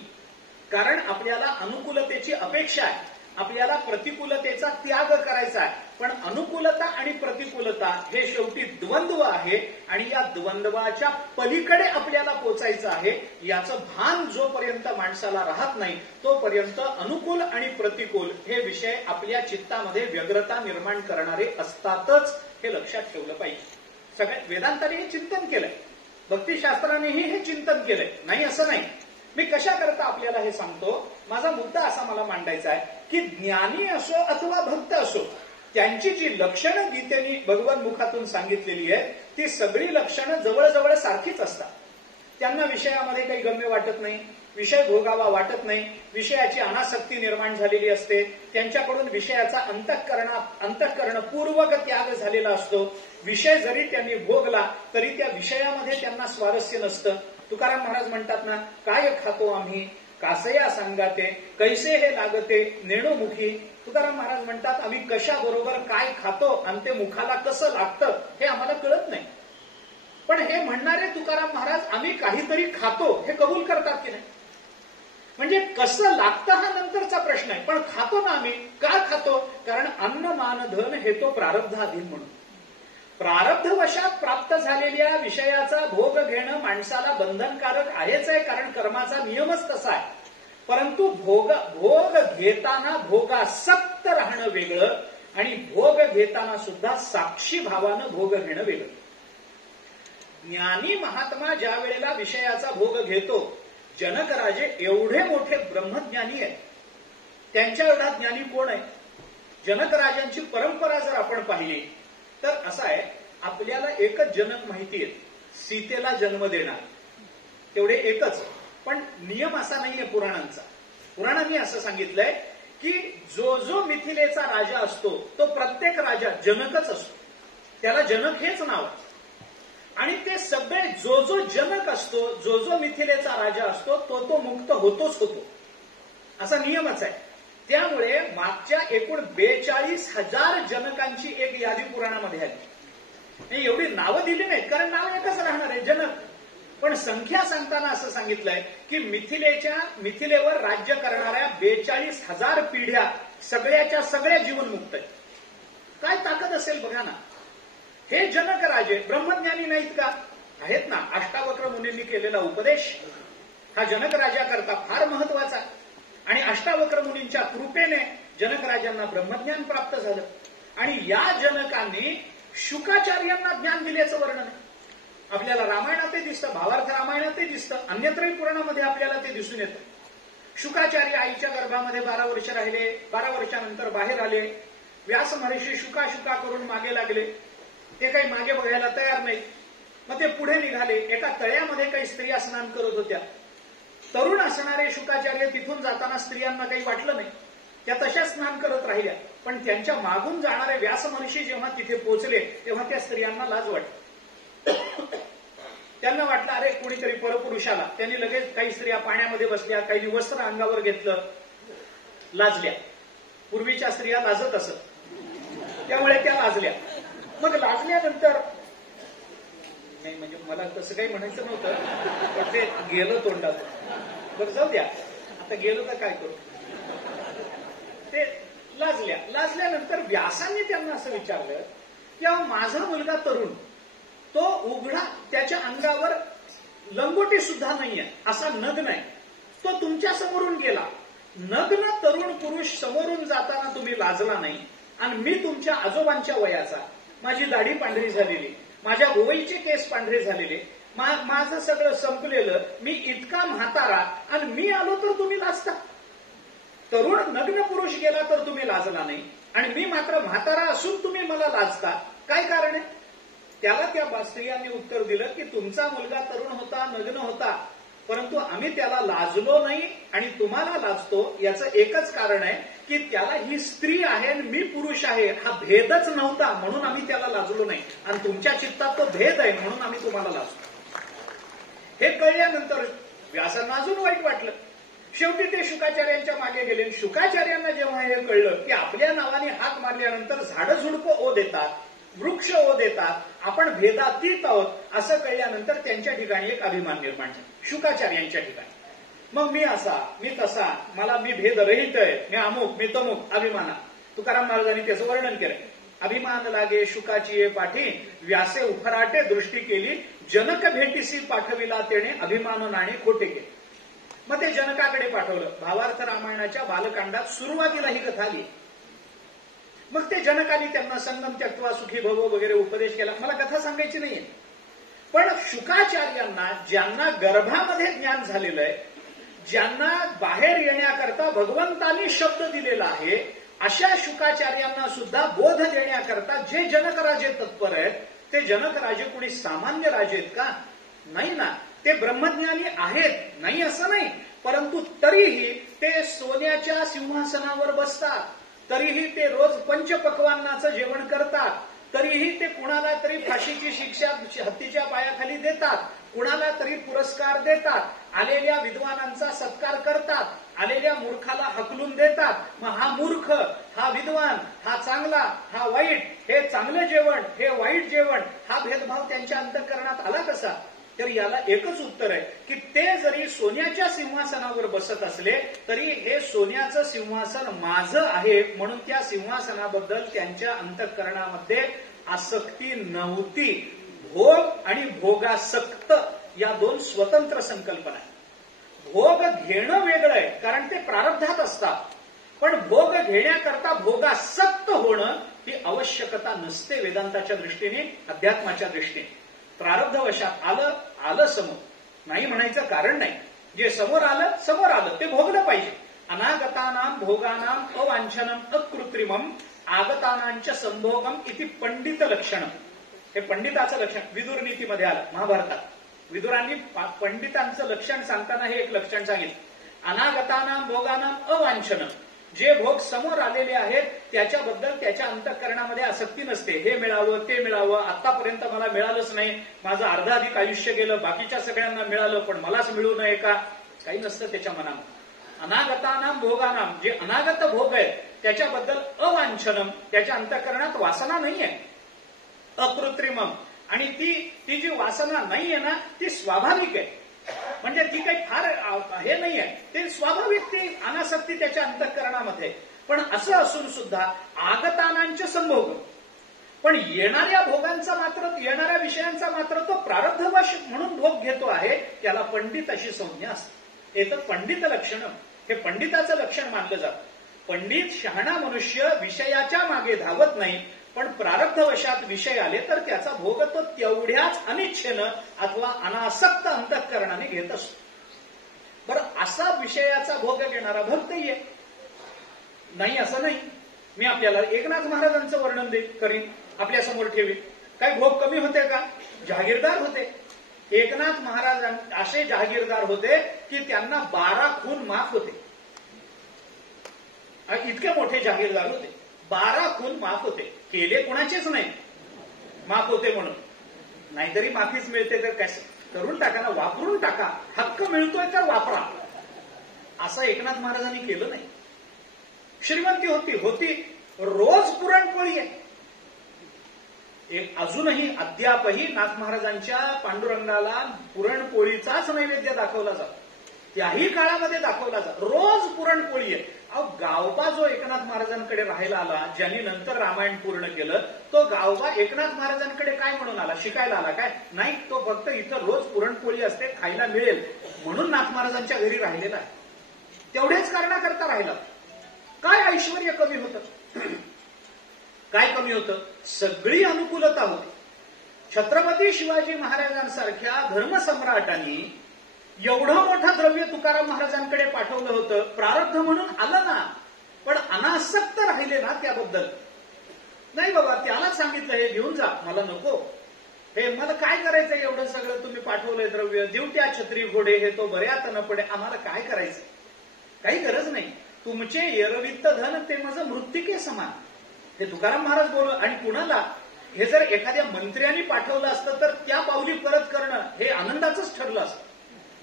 कारण आपल्याला अनुकूलतेची अपेक्षा आहे, आपल्याला प्रतिकूलतेचा त्याग करायचा आहे. पण अनुकूलता आणि प्रतिकूलता हे शेवटी द्वंद्व आहे आणि या द्वंद्वाच्या पलीकडे आपल्याला पोचायचं आहे. याचं भान जोपर्यंत माणसाला राहत नाही तोपर्यंत अनुकूल आणि प्रतिकूल हे विषय आपल्या चित्तामध्ये व्यग्रता निर्माण करणारे असतातच, हे लक्षात ठेवलं पाहिजे. सगळ्या वेदांताने हे चिंतन केलंय, भक्तिशास्त्रानेही हे चिंतन केलंय, नाही असं नाही. मी कशा करता आपल्याला हे सांगतो, माझा मुद्दा असा मला मांडायचा आहे की ज्ञानी असो अथवा भक्त असो, त्यांची जी लक्षणं गीतेने भगवान मुखातून सांगितलेली आहे ती सगळी लक्षणं जवळजवळ सारखीच असतात. त्यांना विषयामध्ये काही गम्य वाटत नाही, विषय भोगावा वाटत नाही, विषयाची अनासक्ती निर्माण झालेली असते, त्यांच्याकडून विषयाचा अंतःकरणपूर्वक त्याग झालेला असतो. विषय जरी त्यांनी भोगला तरी त्या विषयामध्ये त्यांना स्वारस्य नसतं. तुकाराम महाराज म्हणतात ना, काय खातो आम्ही कासया सांगाते, कैसे हे लागते नेणोमुखी. तुकाराम महाराज म्हणतात, आम्ही कशाबरोबर काय खातो आणि ते मुखाला कसं लागतं हे आम्हाला कळत नाही. पण हे म्हणणारे तुकाराम महाराज आम्ही काहीतरी खातो हे कबूल करतात की नाही. म्हणजे कसं लागतं हा नंतरचा प्रश्न आहे, पण खातो ना आम्ही. का खातो? कारण अन्न मान धन हे तो प्रारब्धाधीन म्हणून. प्रारब्धवशात प्राप्त झालेल्या विषयाचा भोग घेणं माणसाला बंधनकारक आहेच आहे, कारण कर्माचा नियमच तसा आहे. परंतु भोग घेताना भोगासक्त राहणं वेगळं आणि भोग घेताना सुद्धा साक्षी भावानं भोग घेणं वेगळं. ज्ञानी महात्मा ज्या वेळेला विषयाचा भोग घेतो, जनक राजे एवढे मोठे ब्रह्मज्ञानी आहेत, त्यांच्या एवढा ज्ञानी कोण आहे? जनक राजांची परंपरा जर आपण पाहिली तर असं आहे, आपल्याला एकच जनक माहिती आहे, सीतेला जन्म देणार, तेवढे एकच. पण नियम असा नाहीये पुराणांचा. पुराणांनी असं सांगितलंय की जो जो मिथिलेचा राजा असतो तो प्रत्येक राजा जनकच असतो. त्याला जनक हेच नाव आहे. आणि ते सगळे जो जो जनक असतो, जो जो मिथिलेचा राजा असतो तो मुक्त होतोच होतो, असा नियमच आहे. त्यामुळे मागच्या एकूण 42,000 जनकांची एक यादी पुराणामध्ये आली. एवढी नावं दिली नाहीत, कारण नाव एकच राहणार आहे, जनक. पण संख्या सांगताना असं सांगितलंय की मिथिलेवर राज्य करणाऱ्या 42,000 पिढ्या सगळ्याच्या सगळ्या जीवनमुक्त आहेत. काय ताकद असेल बघा ना. हे जनक राजे ब्रह्मज्ञानी नाहीत का? आहेत ना. अष्टावक्र मुनींनी केलेला उपदेश हा जनक राजा करता फार महत्वाचा. आणि अष्टावक्र मुनींच्या कृपेने जनक राजांना ब्रह्मज्ञान प्राप्त झालं. आणि या जनकांनी शुकाचार्यांना ज्ञान दिल्याचं वर्णन आहे. आपल्याला रामायणात दिसतं, भावार्थ रामायणात दिसतं, अन्यत्रही पुराणामध्ये आपल्याला ते दिसून येतं. शुकाचार्य आईच्या गर्भामध्ये 12 वर्ष राहिले, 12 वर्षानंतर बाहेर आले. व्यास महर्षी शुका करून मागे लागले. ते काही मागे बघायला तयार नाहीत. मग ते पुढे निघाले. एका तळ्यामध्ये काही स्त्रिया स्नान करत होत्या. तरुण असणारे शुकाचार्य तिथून जाताना स्त्रियांना काही वाटलं नाही, त्या तशाच स्नान करत राहिल्या. पण त्यांच्या मागून जाणारे व्यास महर्षी जेव्हा तिथे पोहोचले तेव्हा त्या स्त्रियांना लाज वाटली. त्यांना वाटलं अरे कुणीतरी परपुरुषाला. त्यांनी लगेच काही स्त्रिया पाण्यामध्ये बसल्या, काही वस्त्र अंगावर घेतलं, लाजल्या. पूर्वीच्या स्त्रिया लाजत असत, त्यामुळे त्या लाजल्या. मग लाजल्यानंतर नाही, म्हणजे मला तसं काही म्हणायचं नव्हतं, पण ते गेलं तोंडात. बरं जाऊ द्या, आता गेलं तर काय करू. ते लाजल्या. लाजल्यानंतर व्यासांनी त्यांना असं विचारलं की माझा मुलगा तरुण, तो उघडा, त्याच्या अंगावर लंगोटी सुद्धा नाहीये, असा नग्न आहे, तो तुमच्या समोरून गेला. नग्न तरुण पुरुष समोरून जाताना तुम्ही लाजला नाही. आणि मी तुमच्या आजोबांच्या वयाचा, माझी दाढी पांढरी झालेली, माझ्या गोवईचे केस पांढरे झालेले, माझं सगळं संपलेलं, मी इतका म्हातारा, आणि मी आलो तर तुम्ही लाजता. तरुण नग्न पुरुष गेला तर तुम्ही लाजला नाही, आणि मी मात्र म्हातारा असून तुम्ही मला लाजता. काय कारण आहे? त्याला त्या स्त्रियांनी उत्तर दिलं की तुमचा मुलगा तरुण होता, नग्न होता, परंतु आम्ही त्याला लाजलो नाही आणि तुम्हाला लाजतो. याचं एकच कारण आहे की त्याला ही स्त्री आहे आणि मी पुरुष आहे हा भेदच नव्हता, म्हणून आम्ही त्याला लाजलो नाही. आणि तुमच्या चित्तात तो भेद आहे म्हणून आम्ही तुम्हाला लाजतो. हे कळल्यानंतर व्यासांना अजून वाईट वाटलं. शेवटी ते शुकाचार्यांच्या मागे गेले. शुकाचार्यांना जेव्हा हे कळलं की आपल्या नावाने हाक मारल्यानंतर झाडं झुडपं ओ देतात, वृक्ष ओ देतात, आपण भेदातीत आहोत, असं कळल्यानंतर त्यांच्या ठिकाणी एक अभिमान निर्माण झाला. शुकाचार्यांच्या ठिकाणी मग मी असा, मी तसा, मी भेदरहित आहे, मी अमुक, मी तमुक, अभिमाना. तुकाराम महाराजांनी त्याचं वर्णन केलंय. अभिमान लागे शुकाची पाठी, व्यासे उफराटे दृष्टी केली, जनक भेटीसी पाठविला तेने, अभिमान नाणे खोटे केले. मग ते जनकाकडे पाठवलं. भावार्थ रामायणाच्या बालकांडात सुरुवातीला ही कथा आली. मग ते जनकाने त्यांना संगम त्यक्त्वा सुखी भव वगैरे उपदेश केला. मला कथा सांगायची नाहीये, पण शुकाचार्यांना, ज्यांना गर्भामध्ये ज्ञान झालेलं आहे, ज्यांना बाहेर येण्याकरता भगवंतांनी शब्द दिलेला आहे, अशा शुकाचार्यांना सुद्धा बोध देण्याकरता जे जनकराजे तत्पर आहेत, ते जनकराजे कुणी सामान्य राजे आहेत का? नाही ना. ते ब्रह्मज्ञानी आहेत, नाही असं नाही, परंतु तरीही ते सोन्याच्या सिंहासनावर बसतात, तरीही ते रोज पंचपक्वान्नाचं जेवण करतात, तरीही ते कुणाला तरी फाशीची शिक्षा हत्तीच्या पायाखाली देतात, कुणाला तरी पुरस्कार देतात, आलेल्या विद्वानांचा सत्कार करतात, आलेल्या मूर्खाला हकलून देतात. मग हा मूर्ख, हा विद्वान, हा चांगला, हा वाईट, हे चांगलं जेवण, हे वाईट जेवण, हा भेदभाव त्यांच्या अंतःकरणात आला कसा? तर याला एकच उत्तर आहे की ते जरी सोन्याच्या सिंहासनावर बसत असले तरी हे सोन्याचं सिंहासन माझं आहे, म्हणून त्या सिंहासनाबद्दल त्यांच्या अंतःकरणामध्ये आसक्ती नव्हती. भोग आणि भोगासक्त या दोन स्वतंत्र संकल्पना आहेत. भोग घेणं वेगळं आहे, कारण ते प्रारब्धात असतात, पण भोग घेण्याकरता भोगासक्त होणं ही आवश्यकता नसते वेदांताच्या दृष्टीने, अध्यात्माच्या दृष्टीने. प्रारब्धवशात आलं समोर, नाही म्हणायचं कारण नाही. जे समोर आलं ते भोगलं पाहिजे. अनागतानां भोगानां अवांछनम अकृत्रिमम आगतानांच संभोगम इति पंडित लक्षणम. हे पंडिताचं लक्षण विदुर नीतीमध्ये आलं. महाभारतात विदुरांनी पंडितांचं लक्षण सांगताना हे एक लक्षण सांगितलं. अनागतानां भोगानां अवांछनम, जे भोग समोर आलेले आहेत त्याच्याबद्दल त्याच्या अंतःकरणामध्ये आसक्ती नसते. हे मिळावं, ते मिळावं, आतापर्यंत मला मिळालंच नाही, माझं अर्धाधिक आयुष्य गेलं, बाकीच्या सगळ्यांना मिळालं पण मलाच मिळू नये का, काही नसतं त्याच्या मनात. अनागतानाम भोगानाम, जे अनागत भोग आहेत त्याच्याबद्दल अवांछनम, त्याच्या अंतःकरणात वासना नाहीये, अकृत्रिमम. आणि ती जी वासना नाहीये ना ती स्वाभाविक आहे. म्हणजे ती काही फार हे नाहीये, ते स्वाभाविक ती अनासक्ती त्याच्या अंतःकरणामध्ये. पण असं असून सुद्धा आगतानांचे संभोग, पण येणाऱ्या भोगांचा मात्र, येणाऱ्या विषयांचा मात्र तो प्रारब्धवश म्हणून भोग घेतो आहे, त्याला पंडित अशी संज्ञा असते. एतत् पंडित लक्षण, हे पंडिताचं लक्षण मानलं जातं. पंडित शहाणा मनुष्य विषयाच्या मागे धावत नाही, पण प्रारब्धवशात विषय आले तर त्याचा भोग तो तेवढ्याच अनिच्छेनं अथवा अनासक्त अंतःकरणाने घेत असतो. बरं, असा विषयाचा भोग घेणारा भक्तही आहे, नाही असं नाही. मी आपल्याला एकनाथ महाराजांचं वर्णन करीन, आपल्या समोर ठेवीन. काही भोग कमी होते का? जहागीरदार होते. एकनाथ महाराज असे जहागीरदार होते की त्यांना 12 खून माफ होते. इतके मोठे जहागीरदार होते, 12 खून माफ होते. केले कोणाचेच नाही, माफ होते म्हणून. नाहीतरी माफीच मिळते तर काय, करून टाका ना, वापरून टाका, हक्क मिळतोय तर वापरा. असं एकनाथ महाराजांनी केलं नाही. श्रीमंती होती, रोज पुरणपोळी आहे. अजूनही अद्यापही नाथ महाराजांच्या पांडुरंगाला पुरणपोळीचाच नैवेद्य दाखवला जातो. त्याही काळामध्ये दाखवला जातो, रोज पुरणपोळी आहे. अहो, गावबा जो एकनाथ महाराजांकडे राहायला आला, ज्यांनी नंतर रामायण पूर्ण केलं, तो गावबा एकनाथ महाराजांकडे काय म्हणून आला? शिकायला आला काय? नाही, तो फक्त इथं रोज पुरणपोळी असते, खायला मिळेल म्हणून नाथ महाराजांच्या घरी राहिलेला आहे. तेवढेच कारणाकरता राहिला. काय ऐश्वर्य कमी होतं? काय कमी होतं? सगळी अनुकूलता होती. छत्रपती शिवाजी महाराजांसारख्या धर्मसम्राटांनी एवढं मोठं द्रव्य तुकाराम महाराजांकडे पाठवलं होतं, प्रारब्ध म्हणून आलं ना, पण अनासक्त राहिले ना त्याबद्दल. नाही बाबा, त्यालाच सांगितलं हे घेऊन जा, मला नको, हे मला काय करायचं, एवढं सगळं तुम्ही पाठवलंय द्रव्य, देऊ त्या छत्री घोडे, हे तो बऱ्यात न पडे, आम्हाला काय करायचं, काही गरज नाही. तुमचे एरवित्त धन ते माझं मृत्तिके समान, हे तुकाराम महाराज बोल. आणि कुणाला हे जर एखाद्या मंत्र्यांनी पाठवलं असतं तर त्या पावली परत करणं हे आनंदाचंच ठरलं असतं.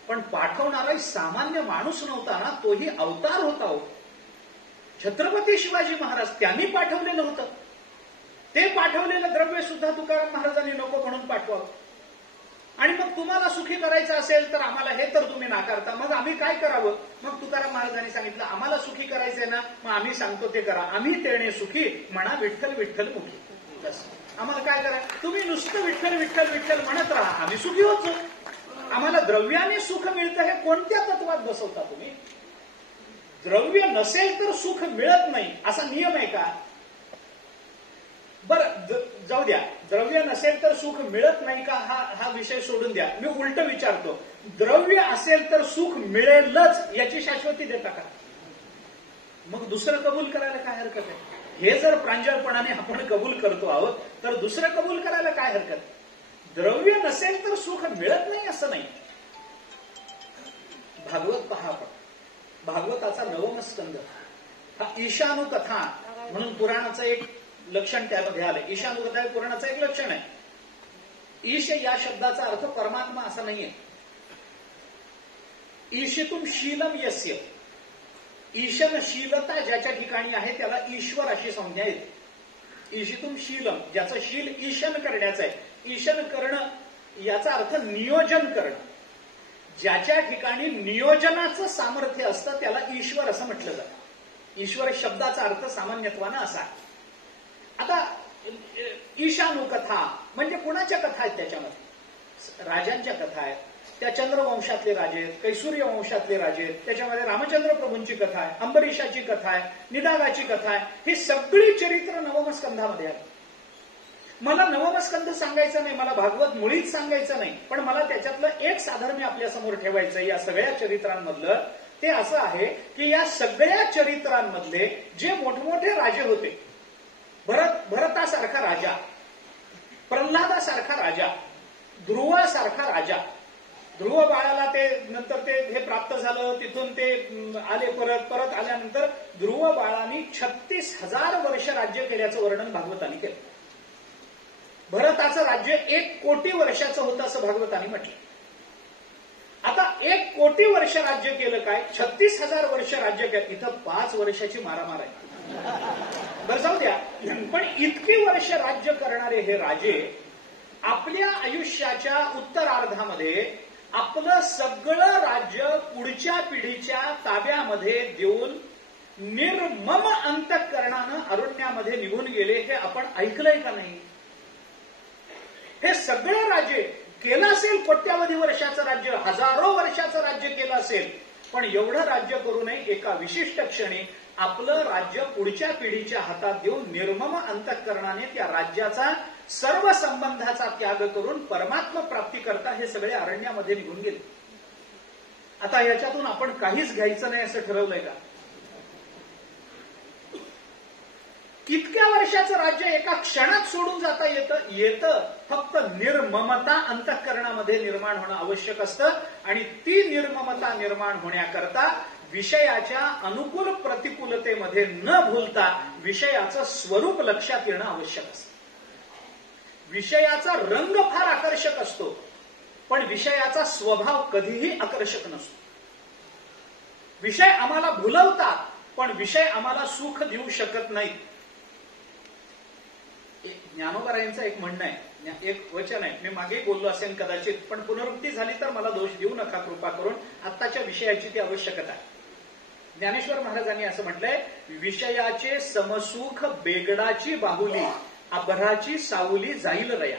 पण पाठवणारा सामान्य माणूस नव्हता ना, तोही अवतार होता. छत्रपती शिवाजी महाराज त्यांनी पाठवलेलं होतं, ते पाठवलेलं द्रव्य सुद्धा तुकाराम महाराजांनी नको म्हणून पाठवावं. आणि मग तुम्हाला सुखी करायचं असेल तर आम्हाला हे तर तुम्ही नाकारता, मग आम्ही काय करावं? मग तुकाराम महाराजांनी सांगितलं, आम्हाला सुखी करायचंय ना, मग आम्ही सांगतो ते करा. आम्ही तेणे सुखी म्हणा विठ्ठल विठ्ठल मुखी. बस, आम्हाला काय करायचं? तुम्ही नुसतं विठ्ठल विठ्ठल विठ्ठल म्हणत राहा, आम्ही सुखी होत जाऊ. आम्हाला द्रव्याने सुख मिळतं हे कोणत्या तत्वात बसवता तुम्ही? द्रव्य नसेल तर सुख मिळत नाही असा नियम आहे का? बरं, जाऊ द्या, द्रव्य नसेल तर सुख मिळत नाही का हा विषय सोडून द्या. मी उलट विचारतो, द्रव्य असेल तर सुख मिळेलच याची शाश्वती देता का? मग दुसरं कबूल करायला काय हरकत आहे? हे जर प्रांजळपणाने आपण कबूल करतो आहोत तर दुसरं कबूल करायला काय हरकत? द्रव्य नसेल तर सुख मिळत नाही असं नाही. भागवत पहा आपण, भागवताचा 9वा स्कंध हा ईशानुकथा म्हणून पुराणाचं एक लक्षण त्यामध्ये आलंय. ईशानुकथा हे पुराणाचं एक लक्षण आहे. ईश या शब्दाचा अर्थ परमात्मा असा नाहीये. ईशितुम शीलम यस्य, ईशनशीलता ज्याच्या ठिकाणी आहे त्याला ईश्वर अशी संज्ञा येते. ईशितुम शीलम, ज्याचं शील ईशन करण्याचं आहे. ईशन करणं याचा अर्थ नियोजन करणं. ज्याच्या ठिकाणी नियोजनाचं सामर्थ्य असतं त्याला ईश्वर असं म्हटलं जातं. ईश्वर शब्दाचा अर्थ सामान्यत्वानं असा. आता ईशानुकथा म्हणजे कुणाच्या कथा आहेत? त्याच्यामध्ये राजांच्या कथा आहेत, त्या चंद्रवंशातले राजे आहेत, कैसूर्य वंशातले राजे आहेत, त्याच्यामध्ये रामचंद्र प्रभूंची कथा आहे, अंबरीशाची कथा आहे, निदागाची कथा आहे. ही सगळी चरित्र 9व्या स्कंधामध्ये आहे. मला 9वा स्कंध सांगायचं नाही, मला भागवत मुळीच सांगायचं नाही, पण मला त्याच्यातलं एक साधर्म्य आपल्या समोर ठेवायचं या सगळ्या चरित्रांमधलं. ते असं आहे की या सगळ्या चरित्रांमधले जे मोठमोठे राजे होते, भरतासारखा राजा, प्रल्हादासारखा राजा, ध्रुवासारखा राजा, ध्रुव बाळाला ते नंतर ते हे प्राप्त झालं, तिथून ते आले परत आल्यानंतर ध्रुव बाळांनी 36,000 वर्ष राज्य केल्याचं वर्णन भागवतांनी केलं. भरताचं राज्य 1 कोटी वर्षाचं होतं असं भागवतांनी म्हटलं. आता 1 कोटी वर्ष राज्य केलं काय, 36,000 वर्ष राज्य केलं, इथं 5 वर्षाची मारामार आहे. बरं जाऊ द्या, पण इतकी वर्ष राज्य करणारे हे राजे आपल्या आयुष्याच्या उत्तरार्धामध्ये आपलं सगळं राज्य पुढच्या पिढीच्या ताब्यामध्ये देऊन निर्मम अंतःकरणानं अरण्यामध्ये निघून गेले. हे आपण ऐकलंय का नाही? हे सगळे राजे केलं असेल, कोट्यावधी वर्षाचं राज्य, हजारो वर्षाचं राज्य केलं असेल, पण एवढं राज्य करू नये एका विशिष्ट क्षणी आपलं राज्य पुढच्या पिढीच्या हातात देऊन निर्मम अंतःकरणाने त्या राज्याचा सर्व संबंधाचा त्याग करून परमात्मा प्राप्ती करता हे सगळे अरण्यामध्ये निघून गेले. आता याच्यातून आपण काहीच घ्यायचं नाही असं ठरवलंय का? कितक्या वर्षाचं राज्य एका क्षणात सोडून जाता येतं फक्त निर्ममता अंतःकरणामध्ये निर्माण होणं आवश्यक असतं. आणि ती निर्ममता निर्माण होण्याकरता विषयाच्या अनुकूल प्रतिकूलतेमध्ये न भूलता विषयाचं स्वरूप लक्षात येणं आवश्यक असतं. विषयाचा रंग फार आकर्षक असतो, पण विषयाचा स्वभाव कधीही आकर्षक नसतो. विषय आम्हाला भुलवतात, पण विषय आम्हाला सुख देऊ शकत नाहीत. ज्ञानोबारायांचं एक म्हणणं आहे, एक वचन आहे, मी मागे बोललो असेल कदाचित, पण पुनरुक्ती झाली तर मला दोष देऊ नका कृपा करून. आत्ताच्या विषयाची ती आवश्यकता आहे. ज्ञानेश्वर महाराजांनी असं म्हटलंय, विषयाचे समसुख बेगडाची बाहुली, अभराची सावली जाईल रया.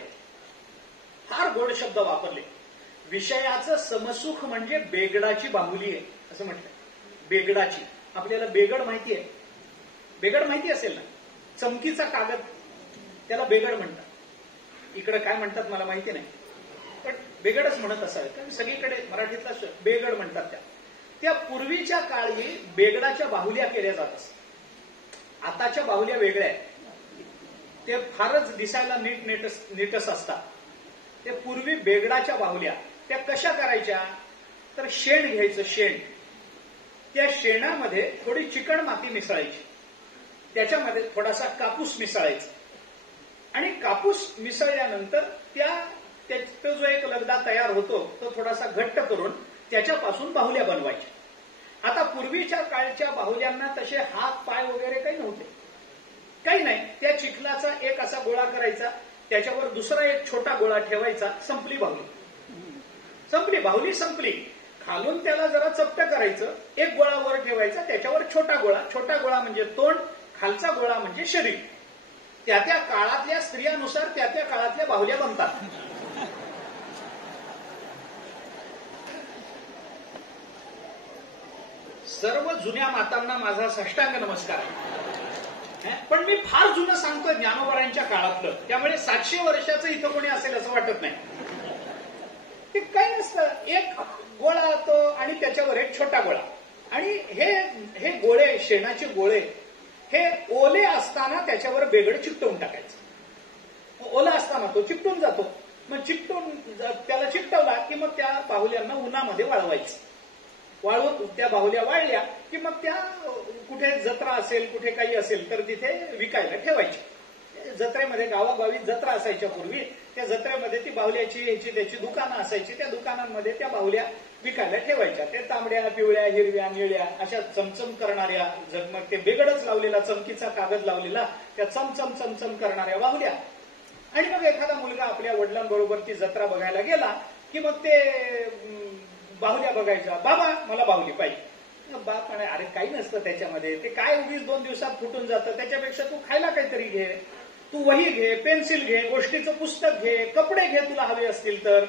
फार गोड शब्द वापरले. विषयाचं समसुख म्हणजे बेगडाची बाहुली आहे असं म्हटलंय. बेगडाची, आपल्याला बेगड माहिती आहे? बेगड माहिती असेल ना, चमकीचा कागद, त्याला बेगड म्हणतात. इकडे काय म्हणतात मला माहिती नाही, पण बेगडच म्हणत असावे, कारण सगळीकडे मराठीतला बेगड म्हणतात. त्या पूर्वीच्या काळी बेगडाच्या बाहुल्या केल्या जात असत. आताच्या बाहुल्या वेगळ्या आहेत, ते फारच दिसायला नीटस असतात. ते पूर्वी बेगडाच्या बाहुल्या त्या कशा करायच्या, तर शेण घ्यायचं, शेण, त्या शेणामध्ये थोडी चिकण माती मिसळायची, त्याच्यामध्ये थोडासा कापूस मिसळायचा, आणि कापूस मिसळल्यानंतर तो जो एक लगदा तयार होतो तो थोडासा घट्ट करून त्याच्यापासून बाहुल्या बनवायच्या. आता पूर्वीच्या काळच्या बाहुल्यांना तसे हात पाय वगैरे काही नव्हते, काही नाही. त्या चिखलाचा एक असा गोळा करायचा, त्याच्यावर दुसरा एक छोटा गोळा ठेवायचा, संपली बाहुली. संपली बाहुली, संपली. खालून त्याला जरा चपटं करायचं, एक गोळा वर ठेवायचा, त्याच्यावर छोटा गोळा, छोटा गोळा म्हणजे तोंड, खालचा गोळा म्हणजे शरीर. त्या त्या काळातल्या स्त्रियानुसार त्या त्या काळातल्या बाहुल्या बनतात. सर्व जुन्या मातांना माझा साष्टांग नमस्कार. पण मी फार जुनं सांगतोय ज्ञानोबारायांच्या काळातलं, त्यामुळे 700 वर्षाचं इथं कोणी असेल असं वाटत नाही. ते काही नसतं, एक गोळा तो आणि त्याच्यावर एक छोटा गोळा. आणि हे गोळे, शेणाचे गोळे, हे ओले असताना त्याच्यावर बेगड चिकटवून टाकायचं. ओला असताना तो चिकटून जातो, मग चिकटून त्याला चिकटवला की मग त्या बाहुल्यांना उन्हामध्ये वाळवायचं. वाळवून त्या बाहुल्या वाळल्या की मग त्या कुठे जत्रा असेल, कुठे काही असेल तर तिथे विकायला ठेवायची. जत्रेमध्ये, गावागावी जत्रा असायच्या पूर्वी, त्या जत्रेमध्ये ती बाहुल्याची त्याची दुकानं असायची, त्या दुकानांमध्ये त्या बाहुल्या विकायला ठेवायच्या. ते तांबड्या, पिवळ्या, हिरव्या, निळ्या अशा चमचम करणाऱ्या, मग ते बेगडच लावलेला, चमकीचा कागद लावलेला, त्या चमचम चमचम करणाऱ्या बाहुल्या. आणि मग एखादा मुलगा आपल्या वडिलांबरोबर ती जत्रा बघायला गेला की मग ते बाहुल्या बघायच्या, बाबा मला बाहुली पाहिजे. बाप म्हणे, अरे काही नसतं त्याच्यामध्ये, ते काय उगीच 2 दिवसात फुटून जातं, त्याच्यापेक्षा तू खायला काहीतरी घे, तू वही घे, पेन्सिल घे, गोष्टीचं पुस्तक घे, कपडे घे तुला हवे असतील तर,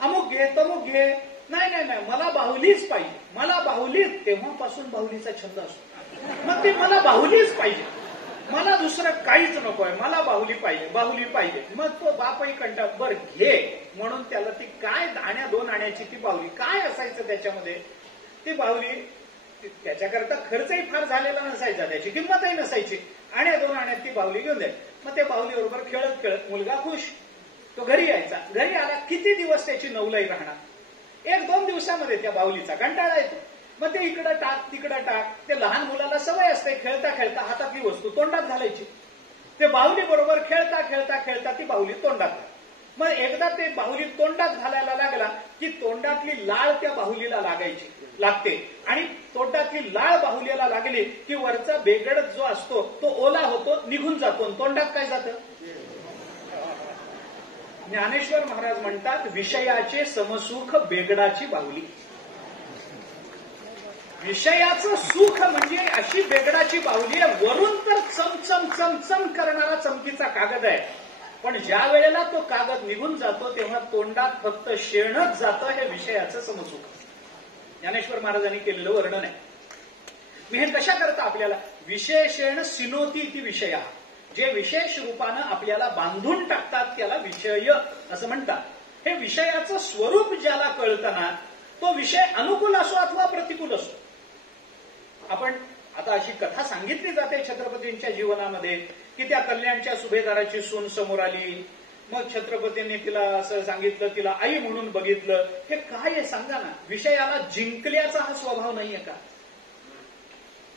अमुक घे, तमुक घे. नाही नाही नाही, मला बाहुलीच पाहिजे, मला बाहुलीच. तेव्हापासून बाहुलीचा छंद असतो. मग ते मला बाहुलीच पाहिजे, मला दुसरं काहीच नकोय, मला बाहुली पाहिजे, बाहुली पाहिजे. मग तो बापही कंटाळ, बर घे म्हणून त्याला ती काय 2 आण्याची ती बाहुली, काय असायचं त्याच्यामध्ये, ती बाहुली, त्याच्याकरता खर्चही फार झालेला नसायचा, त्याची किंमतही नसायची. 2 आण्यात ती बाहुली घेऊन जाईल. मग त्या बाहुली बरोबर खेळत खेळत मुलगा खुश, तो घरी यायचा. घरी आला, किती दिवस त्याची नवलाई राहणार. 1-2 दिवसामध्ये त्या बाहुलीचा कंटाळा येतो. मग ते इकडं टाक तिकडं टाक. ते लहान मुलाला सवय असते खेळता खेळता हातातली वस्तू तोंडात घालायची. ते बाहुली बरोबर खेळता खेळता खेळता ती बाहुली तोंडात घाल. मग एकदा ते बाहुली तोंडात घालायला लागला की तोंडातली लाळ त्या बाहुलीला लागते आणि तोंडातली लाळ बाहुलीला लागली की वरचा बेगड जो असतो तो ओला होतो, निघून जातो. तोंडात काय जातं? ज्ञानेश्वर महाराज म्हणतात, विषयाचे समसुख बेगडाची बाहुली. विषयाचं सुख म्हणजे अशी बेगडाची बाहुली आहे. वरून तर चमचम चमचम करणारा चमकीचा कागद आहे, पण ज्या वेळेला तो कागद निघून जातो तेव्हा तोंडात फक्त शेणच जातं. हे विषयाचं समसुख ज्ञानेश्वर महाराजांनी केलेलं वर्णन आहे. मी हे कशा करता आपल्याला विशेषण सिनोती ती विषया, जे विशेष रूपानं आपल्याला बांधून टाकतात त्याला विषय असं म्हणतात. हे विषयाचं स्वरूप ज्याला कळतं ना, तो विषय अनुकूल असो अथवा प्रतिकूल असो. आपण आता अशी कथा सांगितली जाते छत्रपतींच्या जीवनामध्ये की त्या कल्याणच्या सुभेदाराची सून समोर आली. मग छत्रपतींनी तिला असं सांगितलं, तिला आई म्हणून बघितलं. हे काय आहे सांगा ना. विषयाला जिंकल्याचा हा स्वभाव नाहीये का?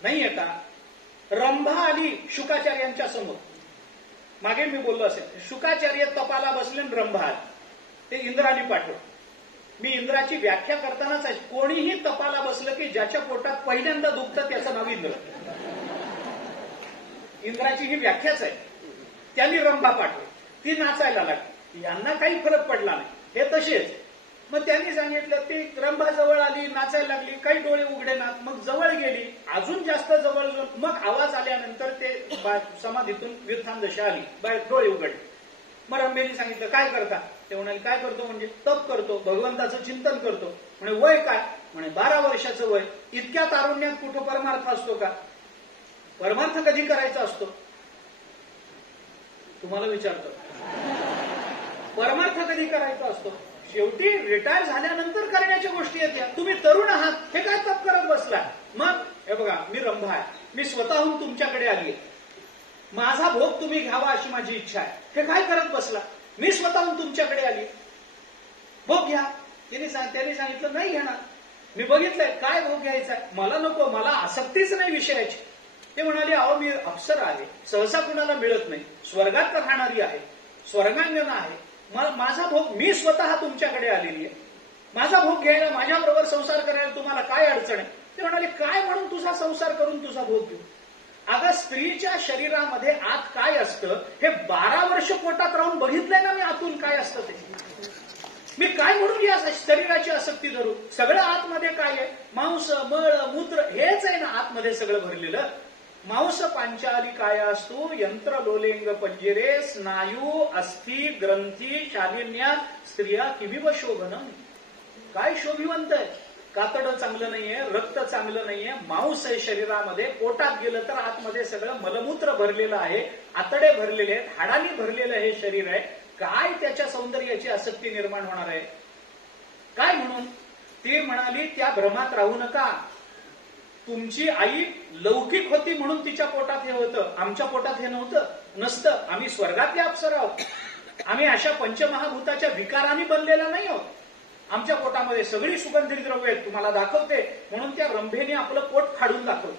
नाहीये का? रंभा आली शुकाचार्यांच्या समोर. मागे मी बोललो असेल, शुकाचार्य तपाला बसले रंभा आली. ते इंद्राने पाठवलं. मी इंद्राची व्याख्या करतानाच आहे, कोणीही तपाला बसलं की ज्याच्या पोटात पहिल्यांदा दुखतं त्याचं नाव इंद्र. इंद्राची ही व्याख्याच आहे. त्यांनी रंभा पाठवली. ती नाचायला लागली. यांना काही फरक पडला नाही, हे तसेच. मग त्यांनी सांगितलं, ती रंभा जवळ आली, नाचायला लागली, काही डोळे उघडे ना. मग जवळ गेली, अजून जास्त जवळ. मग आवाज आल्यानंतर ते समाधीतून व्युत्थानदशा आली, डोळे उघडले. मग रंभेने सांगितलं, काय करता? ते म्हणाले, काय करतो म्हणजे तप करतो, भगवंताचं चिंतन करतो. म्हणे वय काय? म्हणे 12 वर्षाचं वय. इतक्या तारुण्यात कुठं परमार्थ असतो का? परमार्थ कधी करायचा असतो? तुम्हाला विचारतो, परमार्थ कधी करायचा असतो? शेवटी रिटायर झाल्यानंतर करण्याच्या गोष्टी येत्या. तुम्ही तरुण आहात, हे काय तप करत बसला? मग हे बघा, मी रंभा आहे, मी स्वतःहून तुमच्याकडे आली, माझा भोग तुम्ही घ्यावा अशी माझी इच्छा आहे. हे काय करत बसला? मी स्वतःहून तुमच्याकडे आली, भोग घ्या. त्यांनी सांगितलं, नाही घेणार. मी बघितलंय काय भोग घ्यायचा आहे, मला नको, मला आसक्तीच नाही विषयाची. ते म्हणाले, अहो मी अप्सर आहे, सहसा कुणाला मिळत नाही, स्वर्गात तर राहणारी आहे, स्वर्गांगना आहे. माझा भोग, मी स्वतः तुमच्याकडे आलेली आहे, माझा भोग घ्यायला, माझ्याबरोबर संसार करायला तुम्हाला काय अडचण आहे? ते म्हणाले, काय म्हणून तुझा संसार करून तुझा भोग घेऊ? अगं स्त्रीच्या शरीरामध्ये आत काय असतं हे 12 वर्ष पोटात राहून बघितलंय ना मी, आतून काय असतं ते. मी काय म्हणून या शरीराची आसक्ती धरू? सगळं आतमध्ये काय आहे? मांस, मळ, मूत्र हेच आहे ना आतमध्ये सगळं भरलेलं. मांस पांचाली काय असतो, यंत्र लोलेंग पंजिरे, स्नायू अस्थि ग्रंथी शालिन्या स्त्रिया किमिव शोभनम. काय शोभिवंत आहे? कातडं चांगलं नाहीये, रक्त चांगलं नाहीये, मांस आहे शरीरामध्ये, पोटात गेलं तर आतमध्ये सगळं मलमूत्र भरलेलं आहे, आतडे भरलेले आहेत, हाडांनी भरलेलं हे शरीर आहे. काय त्याच्या सौंदर्याची आसक्ती निर्माण होणार आहे? काय म्हणून? ती म्हणाली, त्या भ्रमात राहू नका. तुमची आई लौकिक होती म्हणून तिच्या पोटात हे होतं, आमच्या पोटात हे नसतं. आम्ही स्वर्गातले अप्सर आहोत. आम्ही अशा पंचमहाभूताच्या विकारांनी बनलेल्या नाही आहोत. आमच्या पोटामध्ये सगळी सुगंधी द्रव्य आहेत. तुम्हाला दाखवते म्हणून त्या रंभेने आपलं पोट फाडून दाखवलं.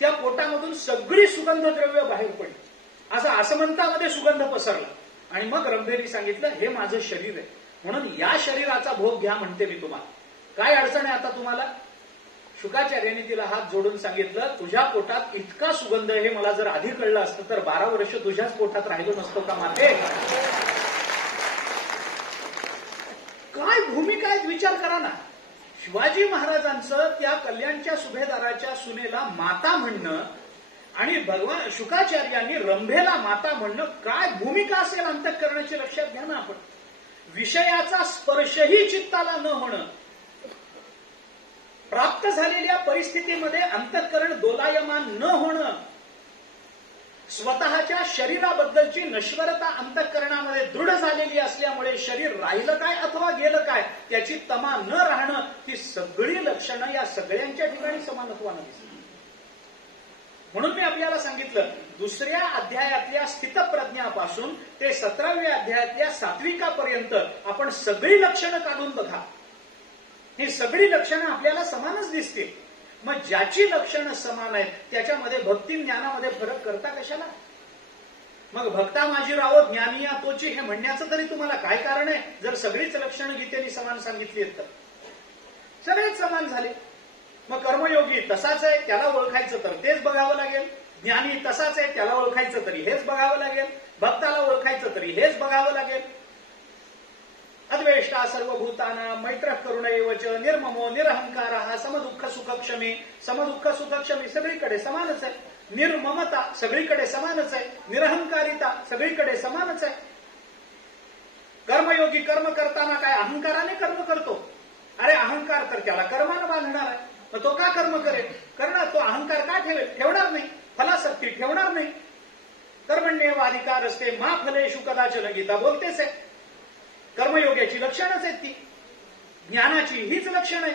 त्या पोटामधून सगळी सुगंध द्रव्य बाहेर पडली. असं आसमंतामध्ये सुगंध पसरला. आणि मग रंभेने सांगितलं, हे माझं शरीर आहे, म्हणून या शरीराचा भोग घ्या म्हणते मी तुम्हाला. काय अडचण आहे आता तुम्हाला? शुकाचार्याने तिला हात जोडून सांगितलं, तुझ्या पोटात इतका सुगंध हे मला जर आधी कळलं असतं तर 12 वर्ष तुझ्याच पोटात राहिलो नसतो का माते? काय भूमिका आहेत विचार करा ना. शिवाजी महाराजांचं त्या कल्याणच्या सुभेदाराच्या सुनेला माता म्हणणं आणि भगवान शुकाचार्यांनी रंभेला माता म्हणणं, काय भूमिका असेल अंतःकरणाची लक्षात घ्या ना आपण. विषयाचा स्पर्शही चित्ताला न होणं, प्राप्त झालेल्या परिस्थितीमध्ये अंतःकरण दोलायमान न होणं, स्वतःच्या शरीराबद्दलची नश्वरता अंतःकरणामध्ये दृढ झालेली असल्यामुळे शरीर राहिलं काय अथवा गेलं काय त्याची तमा न राहणं, ही सगळी लक्षणं या सगळ्यांच्या ठिकाणी समानत्वानं दिसली. म्हणून मी आपल्याला सांगितलं, 2ऱ्या अध्यायातल्या स्थितप्रज्ञापासून ते 17व्या अध्यायातल्या सात्विकापर्यंत आपण सगळी लक्षणं काढून बघा. ही सगळी लक्षणं आपल्याला समानच दिसतील. मग ज्याची लक्षणं समान आहेत त्याच्यामध्ये भक्ती ज्ञानामध्ये फरक करता कशाला? मग भक्ता माझी राहो ज्ञानी या तोची हे म्हणण्याचं तरी तुम्हाला काय कारण आहे? जर सगळीच लक्षणं गीतेने समान सांगितली आहेत तर सगळेच समान झाले. मग कर्मयोगी तसाच आहे, त्याला ओळखायचं तर तेच बघावं लागेल. ज्ञानी तसाच आहे, त्याला ओळखायचं तरी हेच बघावं लागेल. भक्ताला ओळखायचं तरी हेच बघावं लागेल. अद्वेष्टा सर्वभूताना मैत्र करुणैवच निर्ममो निरहंकार समदुःख सुखक्षमी. समदुःख सुखक्षमी सगळीकडे समानच आहे. निर्ममता सगळीकडे समानच आहे. निरहंकारिता सगळीकडे समानच आहे. कर्मयोगी कर्म करताना काय अहंकाराने कर्म करतो? अरे अहंकार तर त्याला कर्मानं बांधणार आहे. मग तो का कर्म करेल? करणार तो अहंकार का ठेवेल? ठेवणार नाही. फलासक्ती ठेवणार नाही. कर्मण्येवाधिकार असते मा फलेषु कदाचन गीता बोलतेच आहे. कर्मयोग्याची लक्षणच आहेत ती. ज्ञानाची हीच लक्षण आहे.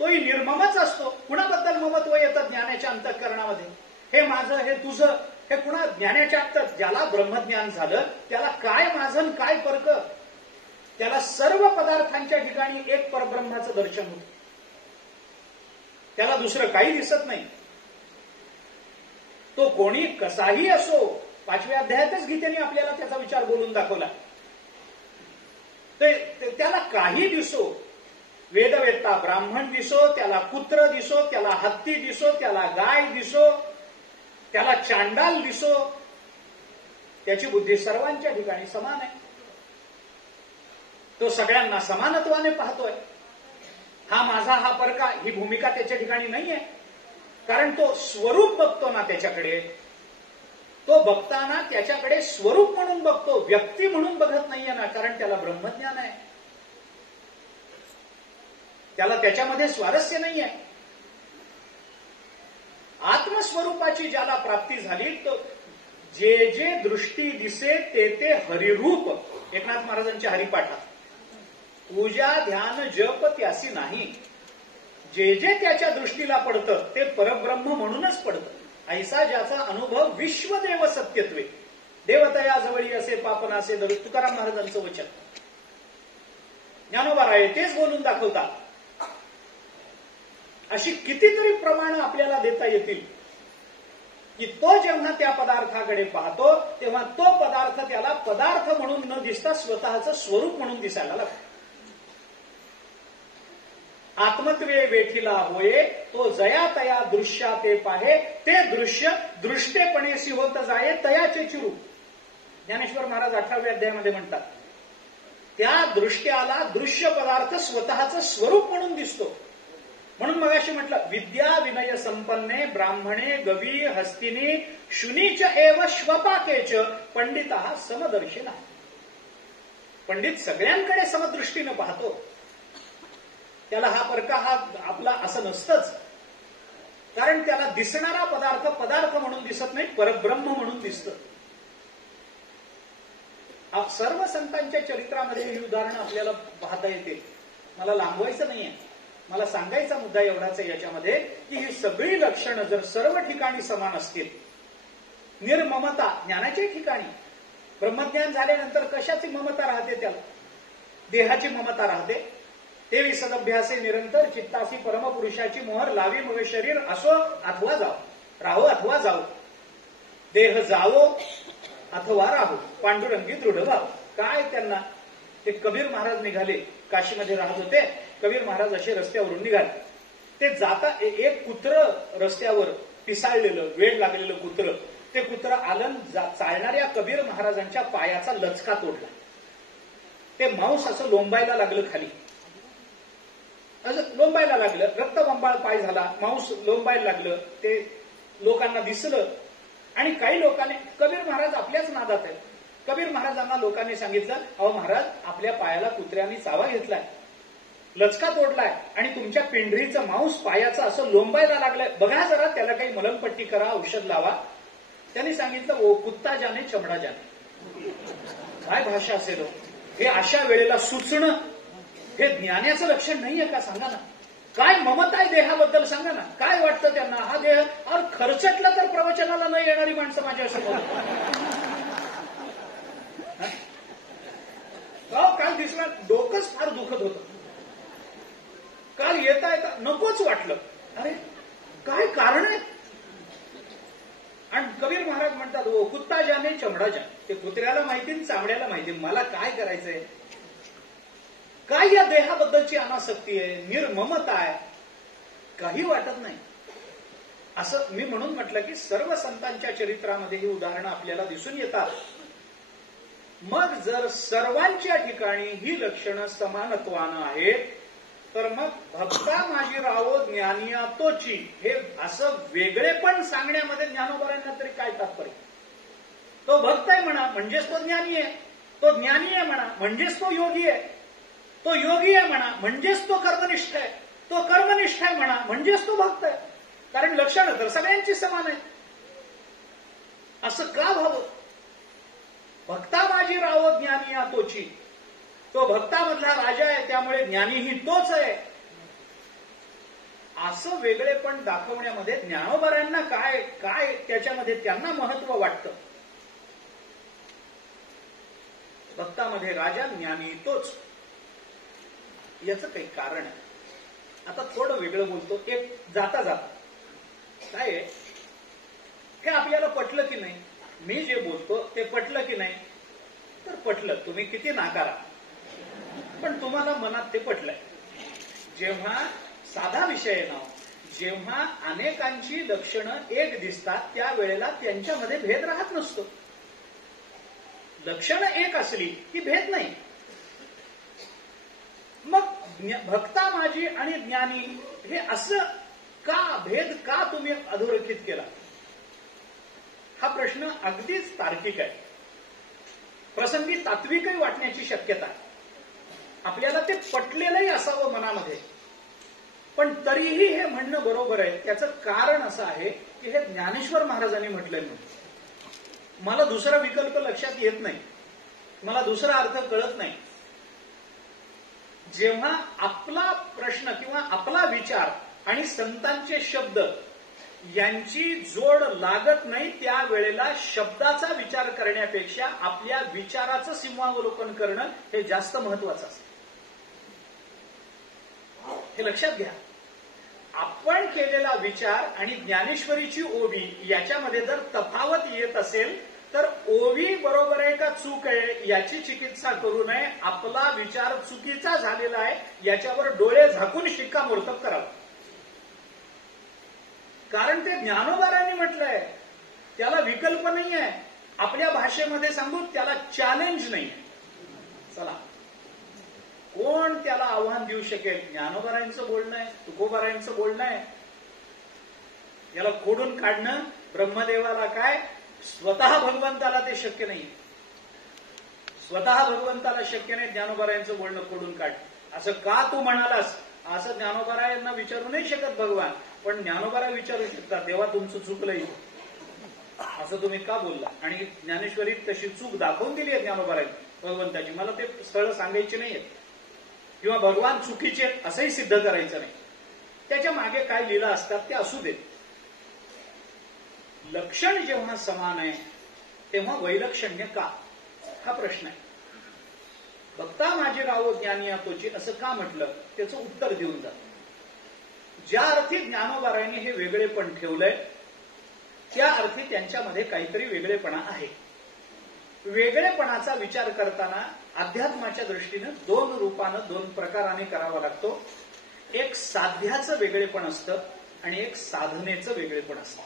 तोही निर्ममच असतो. कुणाबद्दल ममत्व येतं ज्ञानाच्या अंतःकरणामध्ये? हे माझं, हे तुझं, हे कुणा ज्ञानाच्या अंत? ज्याला ब्रह्मज्ञान झालं त्याला काय माझं काय परक? त्याला सर्व पदार्थांच्या ठिकाणी एक परब्रह्माचं दर्शन होतं. त्याला दुसरं काही दिसत नाही. तो कोणी कसाही असो. 5व्या अध्यायातच गीतेने आपल्याला त्याचा विचार बोलून दाखवला. त्याला काही दिसो, वेदवेत्ता ब्राह्मण दिसो, त्याला कुत्र दिसो, त्याला हत्ती दिसो, त्याला गाय दिसो, त्याला चांडाल दिसो, त्याची बुद्धी सर्वांच्या ठिकाणी समान आहे. तो सगळ्यांना समानत्वाने पाहतोय. हा माझा, हा परका, ही भूमिका त्याच्या ठिकाणी नाहीये. कारण तो स्वरूप बघतो ना त्याच्याकडे. तो बघताना त्याच्याकडे स्वरूप म्हणून बघतो, व्यक्ती म्हणून बघत नाहीये ना. कारण त्याला ब्रह्मज्ञान आहे. त्याला त्याच्यामध्ये स्वारस्य नाहीये. आत्मस्वरूपाची ज्याला प्राप्ती झाली तो जे जे दृष्टी दिसे ते ते हरिरूप. एकनाथ महाराजांच्या हरिपाठात पूजा ध्यान जप त्यासी नाही. जे जे त्याच्या दृष्टीला पडतं ते परब्रह्म म्हणूनच पडतं. ऐसा ज्याचा अनुभव विश्वदेव सत्यत्वे. देवतया जवळी असे पापनासे दर. तुकाराम महाराजांचं वचन. ज्ञानोबा राय तेच बोलून दाखवतात. अशी कितीतरी प्रमाणं आपल्याला देता येतील की तो जेव्हा त्या पदार्थाकडे पाहतो तेव्हा तो पदार्थ त्याला पदार्थ म्हणून न दिसता स्वतःचं स्वरूप म्हणून दिसायला लागतो. आत्मत्वे वेठीला होये तो जया तया दृश्या ते पाहे. ते दृश्य दृष्टेपणेसी होत जाये तयाचे चिरू. ज्ञानेश्वर महाराज 18व्या अध्यायामध्ये म्हणतात त्या दृष्ट्याला दृश्य पदार्थ स्वतःचं स्वरूप म्हणून दिसतो. म्हणून मगाशी म्हटलं विद्या विनय संपन्ने ब्राह्मणे गवी हस्तिनी शुनीच एव श्वपाकेच पंडिता समदर्शिना. पंडित सगळ्यांकडे समदृष्टीनं पाहतो. त्याला हा परका हा आपला असं नसतंच. कारण त्याला दिसणारा पदार्थ पदार्थ म्हणून दिसत नाही, परब्रह्म म्हणून दिसतं. सर्व संतांच्या चरित्रामध्ये ही उदाहरणं आपल्याला पाहता येतील. मला लांबवायचं नाहीये. मला सांगायचा मुद्दा एवढाच आहे याच्यामध्ये की ही सगळी लक्षणं जर सर्व ठिकाणी समान असतील. निर्ममता ज्ञानाच्या ठिकाणी. ब्रह्मज्ञान झाल्यानंतर कशाची ममता राहते? त्याला देहाची ममता राहते. तेवी सदभ्यासे निरंतर चित्तासी परमपुरुषाची मोहर लावी मग शरीर असो अथवा जाओ. राहो अथवा जाओ. देह जावो अथवा राहो. पांडुरंगी दृढ व्हावं. काय त्यांना ते कबीर महाराज निघाले. काशीमध्ये राहत होते. कबीर महाराज असे रस्त्यावरून निघाले. ते जाता एक कुत्र रस्त्यावर पिसाळलेलं वेळ लागलेलं कुत्र. ते कुत्र आलं चालणाऱ्या कबीर महाराजांच्या पायाचा लचका तोडला. ते मांस असं लोंबायला लागलं खाली. असं लोंबायला लागलं. रक्तबंबाळ पाय झाला. मांस लोंबायला लागलं. ते लोकांना दिसलं. आणि काही लोकांनी कबीर महाराज आपल्याच नादात आहेत. कबीर महाराजांना लोकांनी सांगितलं अहो महाराज आपल्या पायाला कुत्र्यांनी चावा घेतलाय, लचका तोडलाय आणि तुमच्या पिंढरीचं मांस पायाचं असं लोंबायला लागलंय. बघा जरा त्याला काही मलमपट्टी करा, औषध लावा. त्यांनी सांगितलं ओ कुत्ता जाणे चमडा जाणे. काय भाषा असेल हे? अशा वेळेला सुचणं हे ज्ञानाचं लक्षण नाहीये का? सांगा ना. काय ममता आहे देहाबद्दल सांगा ना. काय वाटतं त्यांना? हा देह और खर्चटला तर प्रवचनाला न येणारी माणसं माझ्यासमोर. काल दिसला डोकंच फार दुखत होतं. काल येता येता नकोच वाटलं. अरे काय कारण आहे? आणि कबीर महाराज म्हणतात, ओ कुत्ता जाने चमडा जाने. ते कुत्र्याला माहिती चामड्याला माहिती मला काय करायचंय. काय या देहाबद्दलची अनासक्ती आहे, निर्ममता आहे, काही वाटत नाही. असं मी म्हणून म्हटलं की सर्व संतांच्या चरित्रामध्ये ही उदाहरणं आपल्याला दिसून येतात. मग जर सर्वांच्या ठिकाणी ही लक्षणं समानत्वानं आहेत, तर मग भक्ता माझी रावो ज्ञानिया तोची, हे असं वेगळेपण सांगण्यामध्ये ज्ञानोबारांना तरी काय तात्पर्य. तो भक्त आहे म्हणा म्हणजेच तो ज्ञानी आहे, तो ज्ञानी आहे म्हणा म्हणजेच तो योगी आहे, तो योगी आहे म्हणा म्हणजेच तो कर्मनिष्ठ आहे, तो कर्मनिष्ठ आहे म्हणा म्हणजेच तो भक्त आहे. कारण लक्षणं तर सगळ्यांची समान आहे. असं का व्हावं? भक्ता माझी रावो ज्ञानिया तोची, तो भक्तामधला राजा आहे त्यामुळे ज्ञानीही तोच आहे. असं वेगळेपण दाखवण्यामध्ये ज्ञानोबारांना काय काय त्याच्यामध्ये त्यांना महत्व वाटतं. भक्तामध्ये राजा, ज्ञानी तोच, याचं काही कारण आहे. आता थोडं वेगळं बोलतो. एक जाता जाता काय आहे, हे आपल्याला पटलं की नाही, मी जे बोलतो ते पटलं की नाही, तर पटलं, तुम्ही किती नाकारा, पण तुम्हाला मनात ते पटलंय. जेव्हा साधा विषय आहे ना, जेव्हा अनेकांची लक्षणं एक दिसतात त्यावेळेला त्यांच्यामध्ये भेद राहत नसतो. लक्षणं एक असली की भेद नाही. मग भक्ता माझी आणि ज्ञानी हे असं का, भेद का तुम्ही अधोरेखित केला, हा प्रश्न अगदीच तार्किक आहे. प्रसंगी तात्विकही वाटण्याची शक्यता आहे. आपल्याला ते पटलेलंही असावं मनामध्ये, पण तरीही हे म्हणणं बरोबर आहे. त्याचं कारण असं आहे की हे ज्ञानेश्वर महाराजांनी म्हटलंय म्हणून. मला दुसरा विकल्प लक्षात येत नाही, मला दुसरा अर्थ कळत नाही. जेव्हा आपला प्रश्न किंवा आपला विचार आणि संतांचे शब्द यांची जोड लागत नाही, त्यावेळेला शब्दाचा विचार करण्यापेक्षा आपल्या विचाराचं सीमावलोकन करणं हे जास्त महत्वाचं असतं. हे लक्षात घ्या. आपण केलेला विचार आणि ज्ञानेश्वरीची ओवी याच्यामध्ये जर तफावत येत असेल तर ओवी बरोबर आहे का चूक आहे याची चिकित्सा करू नये. आपला विचार चुकीचा झालेला आहे याच्यावर डोळे झाकून शिक्कामोर्तब करावं. कारण ते ज्ञानोबारांनी म्हटलंय, त्याला विकल्प नाही आहे. आपल्या भाषेमध्ये सांगू, त्याला चॅलेंज नाही. चला, कोण त्याला आव्हान देऊ शकेल? ज्ञानोबारांचं बोलणं आहे, तुकोबारांचं बोलणं आहे. याला खोडून काढणं ब्रह्मदेवाला काय, स्वतः भगवंताला ते शक्य नाही. स्वतः भगवंताला शक्य नाही ज्ञानोबारांचं बोलणं खोडून काढ. असं का तू म्हणालास, असं ज्ञानोबारायांना विचारू नाही शकत भगवान, पण ज्ञानोबारा विचारू शकतात, देवा तुमचं चुकलंय, असं तुम्ही का बोलला. आणि ज्ञानेश्वरीत तशी चूक दाखवून दिली आहे ज्ञानोबारांनी भगवंताची. मला ते स्थळ सांगायची नाहीयेत किंवा भगवान चुकीचे आहेत असंही सिद्ध करायचं नाही. त्याच्या मागे काय लीला असतात ते असू देत. लक्षण जेव्हा समान आहे तेव्हा वैलक्षण्य का, हा प्रश्न आहे. भक्ता माझी रावो ज्ञानिया तोची असं का म्हटलं, त्याचं उत्तर देऊन जात. ज्या अर्थी ज्ञानोबारायांनी हे वेगळेपण ठेवलंय त्या अर्थी त्यांच्यामध्ये काहीतरी वेगळेपणा आहे. वेगळेपणाचा विचार करताना अध्यात्माच्या दृष्टीनं दोन रूपानं, दोन प्रकाराने करावा लागतो. एक साध्याचं वेगळेपण असतं आणि एक साधनेचं वेगळेपण असतं.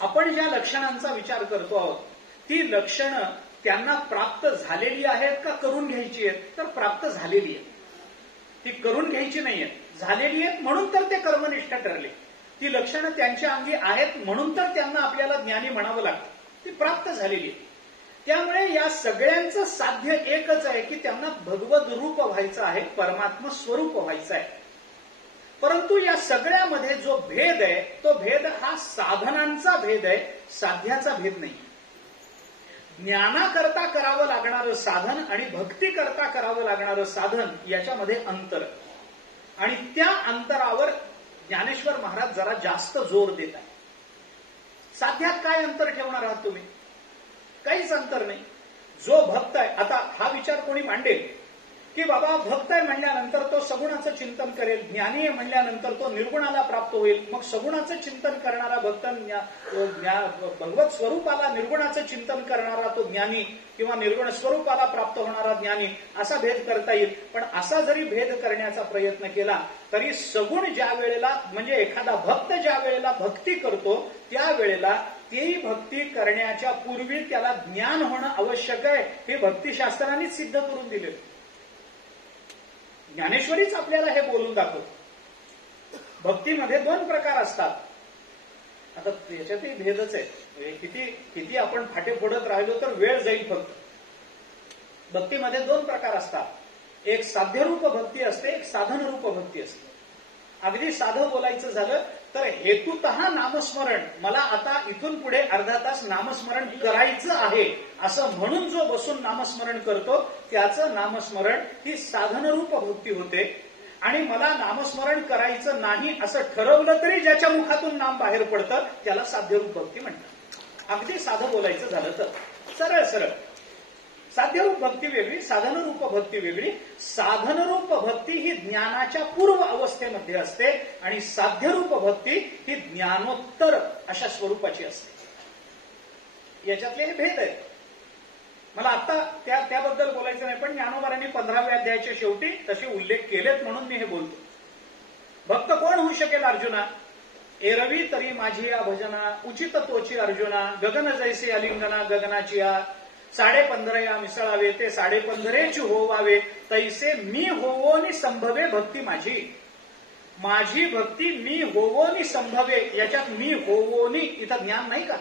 आपण ज्या लक्षणांचा विचार करतो आहोत ती लक्षणं त्यांना प्राप्त झालेली आहेत का करून घ्यायची आहेत, तर प्राप्त झालेली आहेत. ती करून घ्यायची नाहीयेत, झालेली आहेत म्हणून तर ते कर्मनिष्ठ ठरले. ती लक्षणं त्यांच्या अंगी आहेत म्हणून तर त्यांना आपल्याला ज्ञानी म्हणावं लागतं. ती प्राप्त झालेली आहे. त्यामुळे या सगळ्यांचं साध्य एकच आहे की त्यांना भगवद रूप व्हायचं आहे, परमात्म स्वरूप व्हायचं आहे. परंतु या सगळ्यामध्ये जो भेद आहे तो भेद हा साधनांचा भेद आहे, साध्याचा भेद नाही. ज्ञानाकरता करावं लागणारं साधन आणि भक्ती करता करावं लागणारं साधन याच्यामध्ये अंतर, आणि त्या अंतरावर ज्ञानेश्वर महाराज जरा जास्त जोर देत आहे. साध्यात काय अंतर ठेवणार आहात तुम्ही? काहीच अंतर नाही. जो भक्त आहे, आता हा विचार कोणी मांडेल की बाबा भक्त आहे म्हणल्यानंतर तो सगुणाचं चिंतन करेल, ज्ञानी आहे म्हणल्यानंतर तो निर्गुणाला प्राप्त होईल. मग सगुणाचं चिंतन करणारा भक्त, भगवत स्वरूपाला निर्गुणाचं चिंतन करणारा तो ज्ञानी किंवा निर्गुण स्वरूपाला प्राप्त होणारा ज्ञानी, असा भेद करता येईल. पण असा जरी भेद करण्याचा प्रयत्न केला तरी सगुण ज्या वेळेला, म्हणजे एखादा भक्त ज्या वेळेला भक्ती करतो त्यावेळेला तेही भक्ती करण्याच्या पूर्वी त्याला ज्ञान होणं आवश्यक आहे, हे भक्तिशास्त्रांनीच सिद्ध करून दिले. ज्ञानेश्वरीच आपल्याला हे बोलून दाखवतो. भक्तीमध्ये 2 प्रकार असतात. आता त्याच्यातही भेदच आहे. किती आपण फाटे फोडत राहिलो तर वेळ जाईल. फक्त भक्तीमध्ये 2 प्रकार असतात. एक साध्यरूप भक्ती असते, एक साधनरूप भक्ती असते. अगदी साधं बोलायचं झालं तर हेतुतः नामस्मरण, मला आता इथून पुढे अर्धा तास नामस्मरण करायचं आहे असं म्हणून जो बसून नामस्मरण करतो त्याचं नामस्मरण ही साधनरूप भक्ती होते. आणि मला नामस्मरण करायचं नाही असं ठरवलं तरी ज्याच्या मुखातून नाम बाहेर पडतं त्याला साध्यरूप भक्ती म्हणतात. अगदी साधं बोलायचं झालं तर सरळ सरळ. साध्यरूप भक्ती वेगळी, साधनरूप भक्ती वेगळी. साधनरूप भक्ती ही ज्ञानाच्या पूर्व अवस्थेमध्ये असते आणि साध्यरूप भक्ती ही ज्ञानोत्तर अशा स्वरूपाची असते. याच्यातले हे भेद आहेत. मला आता त्याबद्दल बोलायचं नाही, पण ज्ञानोबारांनी 15व्या अध्यायाच्या शेवटी तसे उल्लेख केलेत म्हणून मी हे बोलतो. भक्त कोण होऊ शकेल अर्जुना? एरवी तरी माझी या भजना, उचित तोची अर्जुना, गगन जैसे अलिंगना गगनाची या, 15.5 या मिसळावे ते 15.5 होवावे, तैसे मी होवोनी संभवे भक्ती माझी. माझी भक्ती मी होवोनी संभवे, याच्यात मी होवोनी इथं ज्ञान नाही का?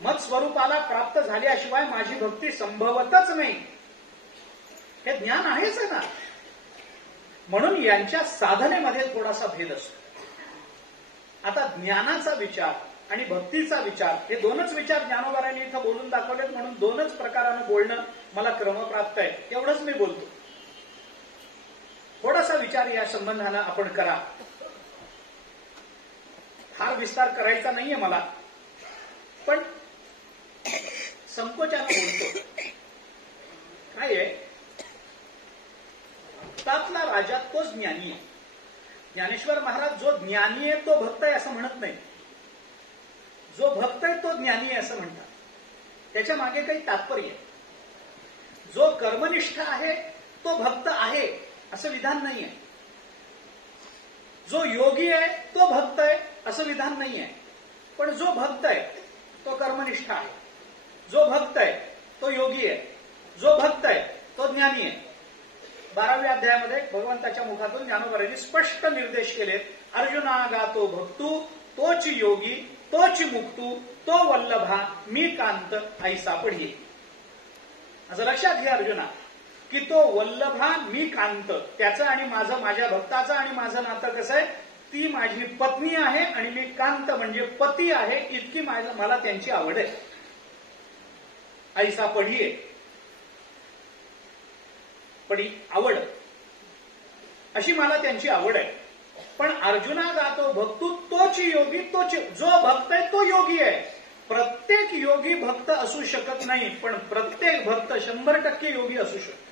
मत स्वरूपाला प्राप्त झाल्याशिवाय माझी भक्ती संभवतच नाही, हे ज्ञान आहेच ना. म्हणून यांच्या साधनेमध्ये थोडासा भेद असतो. आता ज्ञानाचा विचार आणि भक्तीचा विचार हे 2च विचार ज्ञानोबारांनी इथं बोलून दाखवलेत, म्हणून 2च प्रकारानं बोलणं मला क्रमप्राप्त आहे, एवढंच मी बोलतो. थोडासा विचार या संबंधानं आपण करा. फार विस्तार करायचा नाहीये मला, पण संकोचानं बोलतो. काय आहे, भक्तातला राजा तोच ज्ञानी आहे. ज्ञानेश्वर महाराज जो ज्ञानी आहे तो भक्त आहे असं म्हणत नाही, जो भक्त आहे तो ज्ञानी आहे असं म्हणतात. त्याच्या मागे काही तात्पर्य आहे. जो कर्मनिष्ठ आहे तो भक्त आहे असं विधान नाहीये. जो योगी आहे तो भक्त आहे असं विधान नाहीये. पण जो भक्त आहे तो कर्मनिष्ठ आहे, जो भक्त आहे तो योगी आहे, जो भक्त आहे तो ज्ञानी आहे. 12व्या अध्यायामध्ये भगवंताच्या मुखातून ज्ञानोबारांनी स्पष्ट निर्देश केलेत. अर्जुना गातो भक्तू तोच योगी, तोच मुक्तू, तो वल्लभा मी कांत ऐसा पढी. असं लक्षात घे अर्जुना, की तो वल्लभा मी कांत, त्याचं आणि माझं, माझ्या भक्ताचं आणि माझं नातं कसं आहे? ती माझी पत्नी आहे आणि मी कांत म्हणजे पती आहे, इतकी मला त्यांची आवड आहे. ऐसा पढी आहे, पडी आवड, अशी मला त्यांची आवड आहे. पण अर्जुना गातो भक्तू तोच योगी, तोच जो भक्त आहे तो योगी आहे. प्रत्येक योगी भक्त असू शकत नाही, पण प्रत्येक भक्त 100% योगी असू शकतो.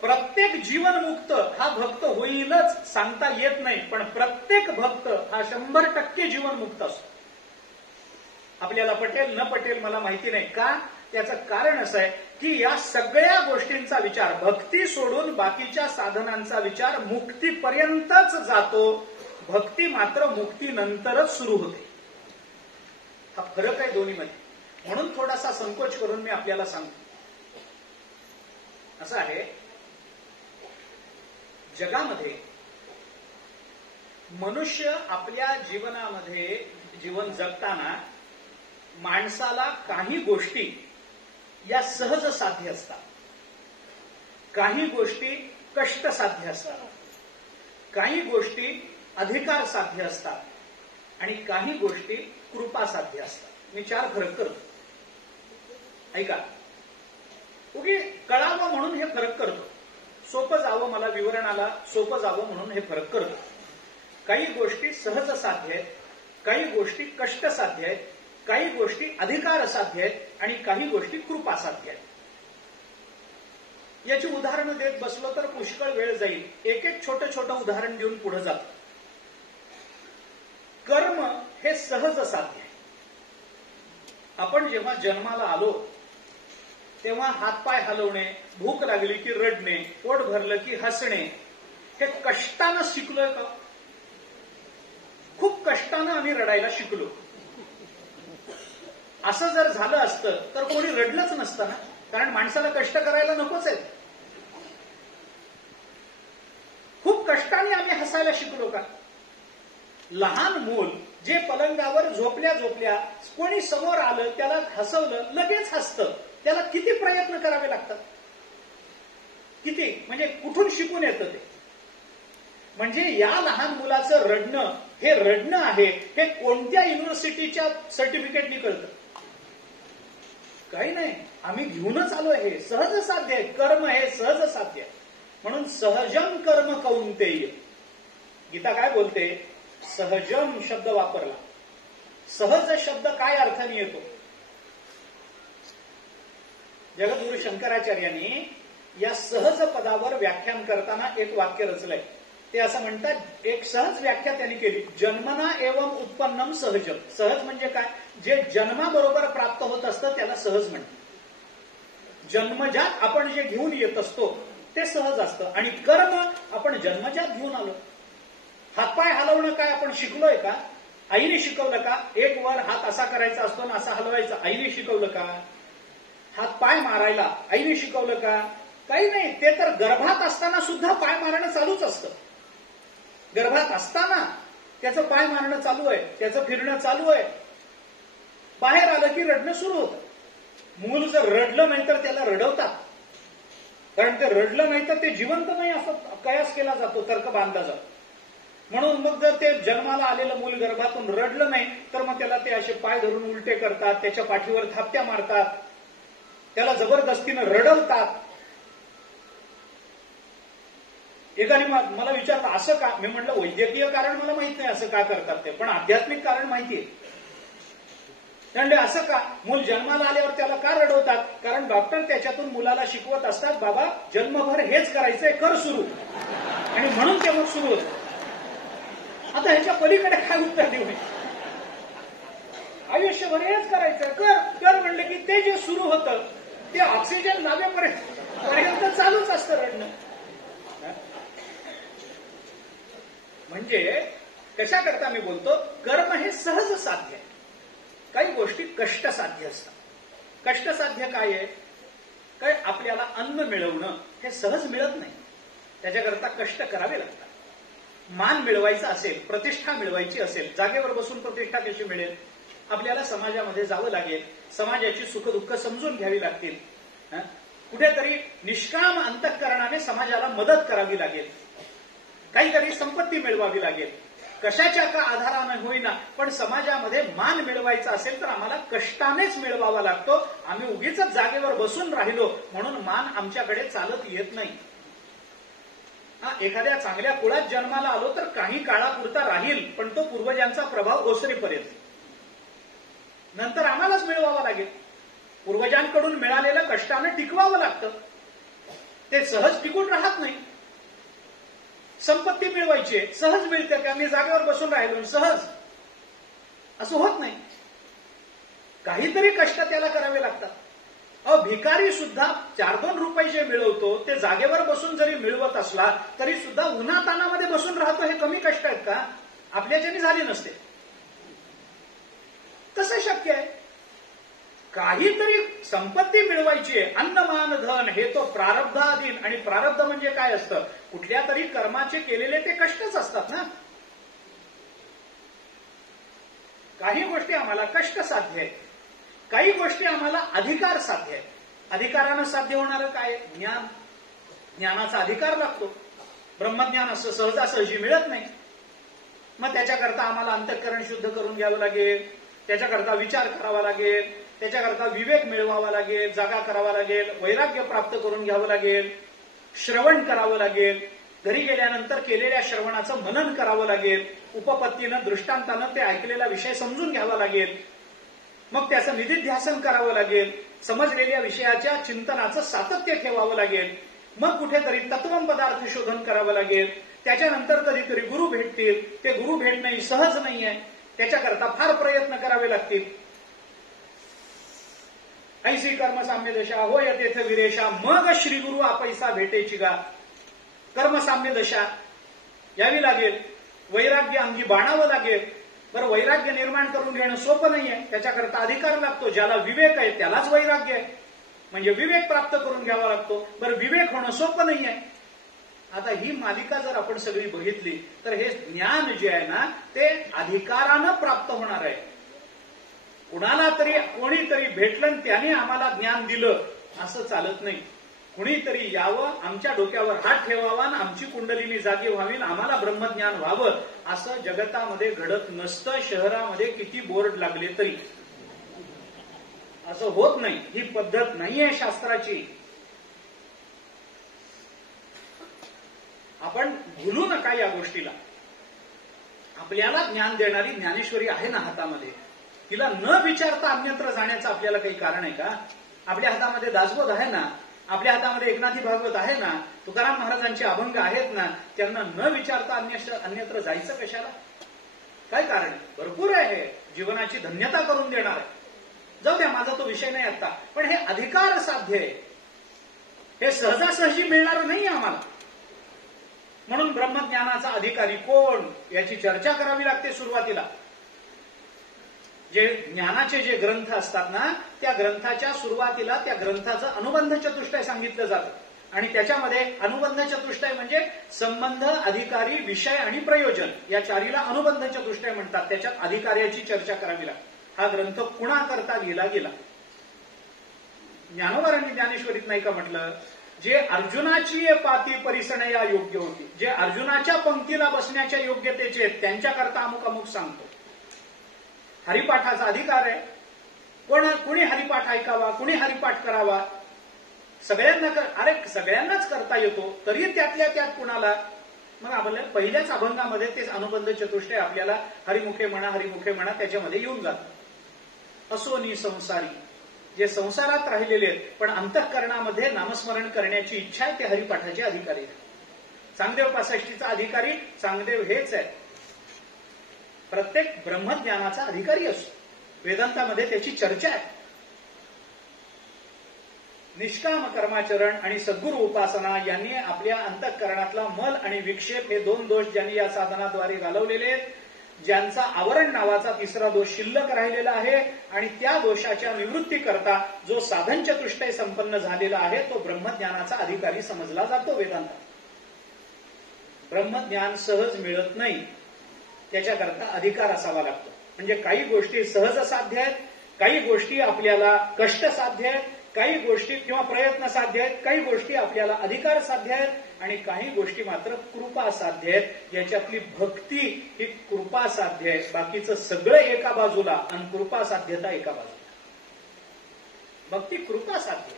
प्रत्येक जीवनमुक्त हा भक्त होईलच सांगता येत नाही, पण प्रत्येक भक्त हा 100% जीवनमुक्त असतो. आपल्याला पटेल न पटेल मला माहिती नाही का, त्याचं कारण असं आहे की या सगळ्या गोष्टींचा विचार, भक्ती सोडून बाकीच्या साधनांचा विचार मुक्तीपर्यंतच जातो, भक्ती मात्र मुक्तीनंतरच सुरू होते. हा फरक आहे दोन्हीमध्ये. म्हणून थोडासा संकोच करून मी आपल्याला सांगतो. असं आहे, जगामध्ये मनुष्य आपल्या जीवनामध्ये जीवन जगताना माणसाला काही गोष्टी या सहज साध्य असतात, काही गोष्टी कष्ट साध्य असतात, काही गोष्टी अधिकार साध्य असतात आणि काही गोष्टी कृपा साध्य असतात. मी 4 फरक करतो, ऐका. उगी कळावं म्हणून हे फरक करतो, सोपं जावं मला विवरणाला सोपं जावं म्हणून हे फरक करतो. काही गोष्टी सहज साध्य आहेत, काही गोष्टी कष्ट साध्य आहेत, काही गोष्टी अधिकार साध्य आहेत आणि काही गोष्टी कृपा साध्य आहेत. याची उदाहरणं देत बसलो तर पुष्कळ वेळ जाईल. एक एक छोटं छोटं उदाहरण देऊन पुढे जातो. कर्म हे सहज साध्य आहे. आपण जेव्हा जन्माला आलो तेव्हा हातपाय हलवणे, भूक लागली की रडणे, पोट भरलं की हसणे, हे कष्टानं शिकलोय का? खूप कष्टानं आम्ही रडायला शिकलो. असं जर झालं असतं तर कोणी रडलंच नसतं ना, कारण माणसाला कष्ट करायला नकोच आहेत. खूप कष्टाने आम्ही हसायला शिकलो का? लहान मूल जे पलंगावर झोपल्या झोपल्या कोणी समोर आलं त्याला हसवलं लगेच हसतं, त्याला किती प्रयत्न करावे लागतात? किती, म्हणजे कुठून शिकून येतं ते? म्हणजे या लहान मुलाचं रडणं हे रडणं आहे हे कोणत्या युनिव्हर्सिटीच्या सर्टिफिकेटनी कळतं? काही नाही, आम्ही घेऊनच आलोय. हे सहज साध्य आहे. कर्म हे सहज साध्य आहे. म्हणून सहजम कर्म कौंतेय. गीता काय बोलते? सहजम शब्द वापरला. सहज शब्द काय अर्थाने येतो? जगद्गुरु शंकराचार्यांनी या सहज पदावर व्याख्यान करताना एक वाक्य रचलंय. ते असं म्हणतात, एक सहज व्याख्या त्यांनी केली. जन्मना एवं उत्पन्नम सहजम. सहज म्हणजे काय? जे जन्माबरोबर प्राप्त होत असतं त्याला सहज म्हणतात. जन्मजात आपण जे घेऊन येत असतो ते सहज असतं. आणि कर्म आपण जन्मजात घेऊन आलो. हातपाय हलवणं काय आपण शिकलोय का? आईने शिकवलं का? एक वर हात असा करायचा असतो ना असा हलवायचा, आईने शिकवलं का? हात पाय मारायला आईने शिकवलं का? काही नाही. ते तर गर्भात असताना सुद्धा पाय मारणं चालूच असतं. गर्भात असताना त्याचं पाय मारणं चालू आहे, त्याचं फिरणं चालू आहे. बाहेर आलं की रडणं सुरू होतं. मूल जर रडलं नाही तर त्याला रडवतात, कारण ते रडलं नाही तर ते जिवंत नाही असं कयास केला जातो, तर्क बांधला जातो. म्हणून मग जर ते जन्माला आलेलं मूल गर्भातून रडलं नाही तर मग त्याला ते असे पाय धरून उलटे करतात, त्याच्या पाठीवर थापट्या मारतात, त्याला जबरदस्तीनं रडवतात. एकाने मला विचारलं असं का? मी म्हटलं वैद्यकीय कारण मला माहित नाही असं का करतात ते, पण आध्यात्मिक कारण माहितीये. म्हणजे असं का? मूल जन्माला आल्यावर त्याला का रडवतात? कारण डॉक्टर त्याच्यातून मुलाला शिकवत असतात, बाबा जन्मभर हेच करायचंय, कर सुरू. आणि म्हणून ते मग सुरू होतं. आता ह्याच्या पलीकडे काय उत्तर देऊ? आयुष्यभर हेच करायचं, कर कर म्हणलं की ते जे सुरू होतं ते ऑक्सिजन लावेपर्यंत चालूच असतं रडणं. म्हणजे कशा करता मी बोलतो, कर्म हे सहज साध्य आहे. काही गोष्टी कष्टसाध्य असतात. कष्टसाध्य काय आहे? काय आपल्याला अन्न मिळवणं हे सहज मिळत नाही, त्याच्याकरता कष्ट करावे लागतात. मान मिळवायचा असेल, प्रतिष्ठा मिळवायची असेल, जागेवर बसून प्रतिष्ठा कशी मिळेल? आपल्याला समाजामध्ये जावं लागेल, समाजाची सुखदुःख समजून घ्यावी लागतील, कुठेतरी निष्काम अंतःकरणाने समाजाला मदत करावी लागेल, काहीतरी संपत्ती मिळवावी लागेल. कशाच्या का आधाराने होईना, पण समाजामध्ये मान मिळवायचा असेल तर आम्हाला कष्टानेच मिळवावा लागतो. आम्ही उगीच जागेवर बसून राहिलो म्हणून मान आमच्याकडे चालत येत नाही. एखाद्या चांगल्या कुळात जन्माला आलो तर काही काळापुरता राहील, पण तो पूर्वजांचा प्रभाव ओसरेपर्यंत. नंतर आम्हालाच मिळवावा लागेल. पूर्वजांकडून मिळालेलं कष्टानं टिकवावं लागतं. ते सहज टिकून राहत नाही. संपत्ती मिळवायची आहे, सहज मिळते का? मी जागेवर बसून राहिलो सहज, असं होत नाही. काहीतरी कष्ट त्याला करावे लागतात. भिकारी सुद्धा 4-2 रुपये जे मिळवतो ते जागेवर बसून जरी मिळवत असला तरी सुद्धा उन्हातानामध्ये बसून राहतो. हे कमी कष्ट आहेत का? आपल्याच्यानी झाली नसते. कसं शक्य आहे? काहीतरी संपत्ती मिळवायची आहे. अन्नमान धन हे तो प्रारब्धाधीन. आणि प्रारब्ध म्हणजे काय असतं? कुठल्या तरी कर्माचे केलेले ते कष्टच असतात ना. काही गोष्टी आम्हाला कष्ट साध्य आहेत, काही गोष्टी आम्हाला अधिकार साध्य आहेत. अधिकारानं साध्य होणारं काय? ज्ञान. ज्ञानाचा अधिकार लागतो. ब्रह्मज्ञान असं सहजासहजी मिळत नाही. मग त्याच्याकरता आम्हाला अंतःकरण शुद्ध करून घ्यावं लागेल, त्याच्याकरता विचार करावा लागेल, त्याच्याकरता विवेक मिळवावा लागेल, जागा करावा लागेल, वैराग्य प्राप्त करून घ्यावं लागेल, श्रवण करावं लागेल, घरी गेल्यानंतर केलेल्या श्रवणाचं मनन करावं लागेल, उपपत्तीनं दृष्टांतानं ते ऐकलेला विषय समजून घ्यावा लागेल, मग त्याचं निधिध्यासन करावं लागेल, समजलेल्या विषयाच्या चिंतनाचं सातत्य ठेवावं लागेल. मग कुठेतरी तत्वम पदार्थ शोधन करावं लागेल. त्याच्यानंतर कधीतरी गुरु भेटतील. ते गुरु भेटणं ही सहज नाहीये. त्याच्याकरता फार प्रयत्न करावे लागतील. ऐसी कर्मसाम्य दशा होय तेथ विरेशा मग श्री गुरु आपैसा भेटेची गा. कर्मसाम्य दशा यावी लागेल. वैराग्य अंगी बाणावं लागेल. बरं, वैराग्य निर्माण करून घेणं सोपं नाहीये. त्याच्याकरता अधिकार लागतो. ज्याला विवेक आहे त्यालाच वैराग्य आहे. म्हणजे विवेक प्राप्त करून घ्यावा लागतो. बरं, विवेक होणं सोपं नाहीये. आता ही मालिका जर आपण सगळी बघितली तर हे ज्ञान जे आहे ना ते अधिकारानं प्राप्त होणार आहे. कुणाला तरी कोणीतरी भेटलं त्याने आम्हाला ज्ञान दिलं असं चालत नाही. कुणीतरी यावं, आमच्या डोक्यावर हात ठेवावा आणि आमची कुंडलिनी जागी व्हावी, आम्हाला ब्रह्मज्ञान व्हावं असं जगतामध्ये घडत नसतं. शहरामध्ये किती बोर्ड लागले तरी असं होत नाही. ही पद्धत नाहीये शास्त्राची. आपण भुलू नका या गोष्टीला. आपल्याला ज्ञान देणारी ज्ञानेश्वरी आहे ना हातामध्ये. तिला न विचारता अन्यत्र जाण्याचं आपल्याला काही कारण आहे का? आपल्या हातामध्ये दासबोध आहे ना. आपल्या हातामध्ये एकनाथी भागवत आहे ना. तुकाराम महाराजांचे अभंग आहेत ना. त्यांना न विचारता अन्यत्र जायचं कशाला? काय कारण आहे? भरपूर आहे. जीवनाची धन्यता करून देणार आहे. जाऊ द्या, माझा तो विषय नाही आता. पण हे अधिकार साध्य आहे. हे सहजासहजी मिळणार नाही आम्हाला. म्हणून ब्रह्मज्ञानाचा अधिकारी कोण याची चर्चा करावी लागते सुरुवातीला. जे ज्ञानाचे जे ग्रंथ असतात ना त्या ग्रंथाच्या सुरुवातीला त्या ग्रंथाचं अनुबंध चतुष्टय सांगितलं जातं. आणि त्याच्यामध्ये अनुबंध चतुष्टय म्हणजे संबंध, अधिकारी, विषय आणि प्रयोजन या चारीला अनुबंध चतुष्टय म्हणतात. त्याच्यात अधिकार्याची चर्चा करावी लागते. हा ग्रंथ कुणाकरता लिहिला गेला? ज्ञानोबारांनी ज्ञानेश्वरीत नाही का म्हटलं, जे अर्जुनाची पाती परिसणया योग्य होती, जे अर्जुनाच्या पंक्तीला बसण्याच्या योग्यतेचे त्यांच्याकरता अमुक अमुक सांगतो. हरिपाठाचा अधिकार आहे. कुणी हरिपाठ ऐकावा, कुणी हरिपाठ करावा, सगळ्यांनाच करता येतो. तरी त्यातल्या त्यात कुणाला मग आपल्याला पहिल्याच अभंगामध्ये तेच अनुबंध चतुष्टय आपल्याला हरिमुखे म्हणा त्याच्यामध्ये येऊन जातं. असोनी संसारी, जे संसारात राहिलेले आहेत पण अंतःकरणामध्ये नामस्मरण करण्याची इच्छा आहे ते हरिपाठाचे अधिकारी आहेत. चांगदेव 65चा अधिकारी चांगदेव हेच आहे. प्रत्येक ब्रह्मज्ञानाचा अधिकारी असतो. वेदांतामध्ये त्याची चर्चा आहे. निष्काम कर्माचरण आणि सद्गुरु उपासना यांनी आपल्या अंतःकरणातला मल आणि विक्षेप हे 2 दोष ज्यांनी या साधनाद्वारे घालवलेले आहेत. ज्यांचा आवरण नावाचा 3रा दोष शिल्लक राहिलेला आहे आणि त्या दोषाच्या निवृत्तीकरता जो साधन चतुष्टय संपन्न झालेला आहे तो ब्रह्मज्ञानाचा अधिकारी समजला जातो वेदांतात. ब्रह्मज्ञान सहज मिळत नाही. त्याच्याकरता अधिकार असावा लागतो. म्हणजे काही गोष्टी सहज साध्य आहेत, काही गोष्टी आपल्याला कष्ट साध्य आहेत, काही गोष्टी किंवा प्रयत्न साध्य आहेत, काही गोष्टी आपल्याला अधिकार साध्य आहेत आणि काही गोष्टी मात्र कृपा साध्य आहेत. याच्यातली भक्ती ही कृपा साध्य आहे. बाकीचं सगळं एका बाजूला आणि कृपा साध्यता एका बाजूला. भक्ती कृपा साध्य.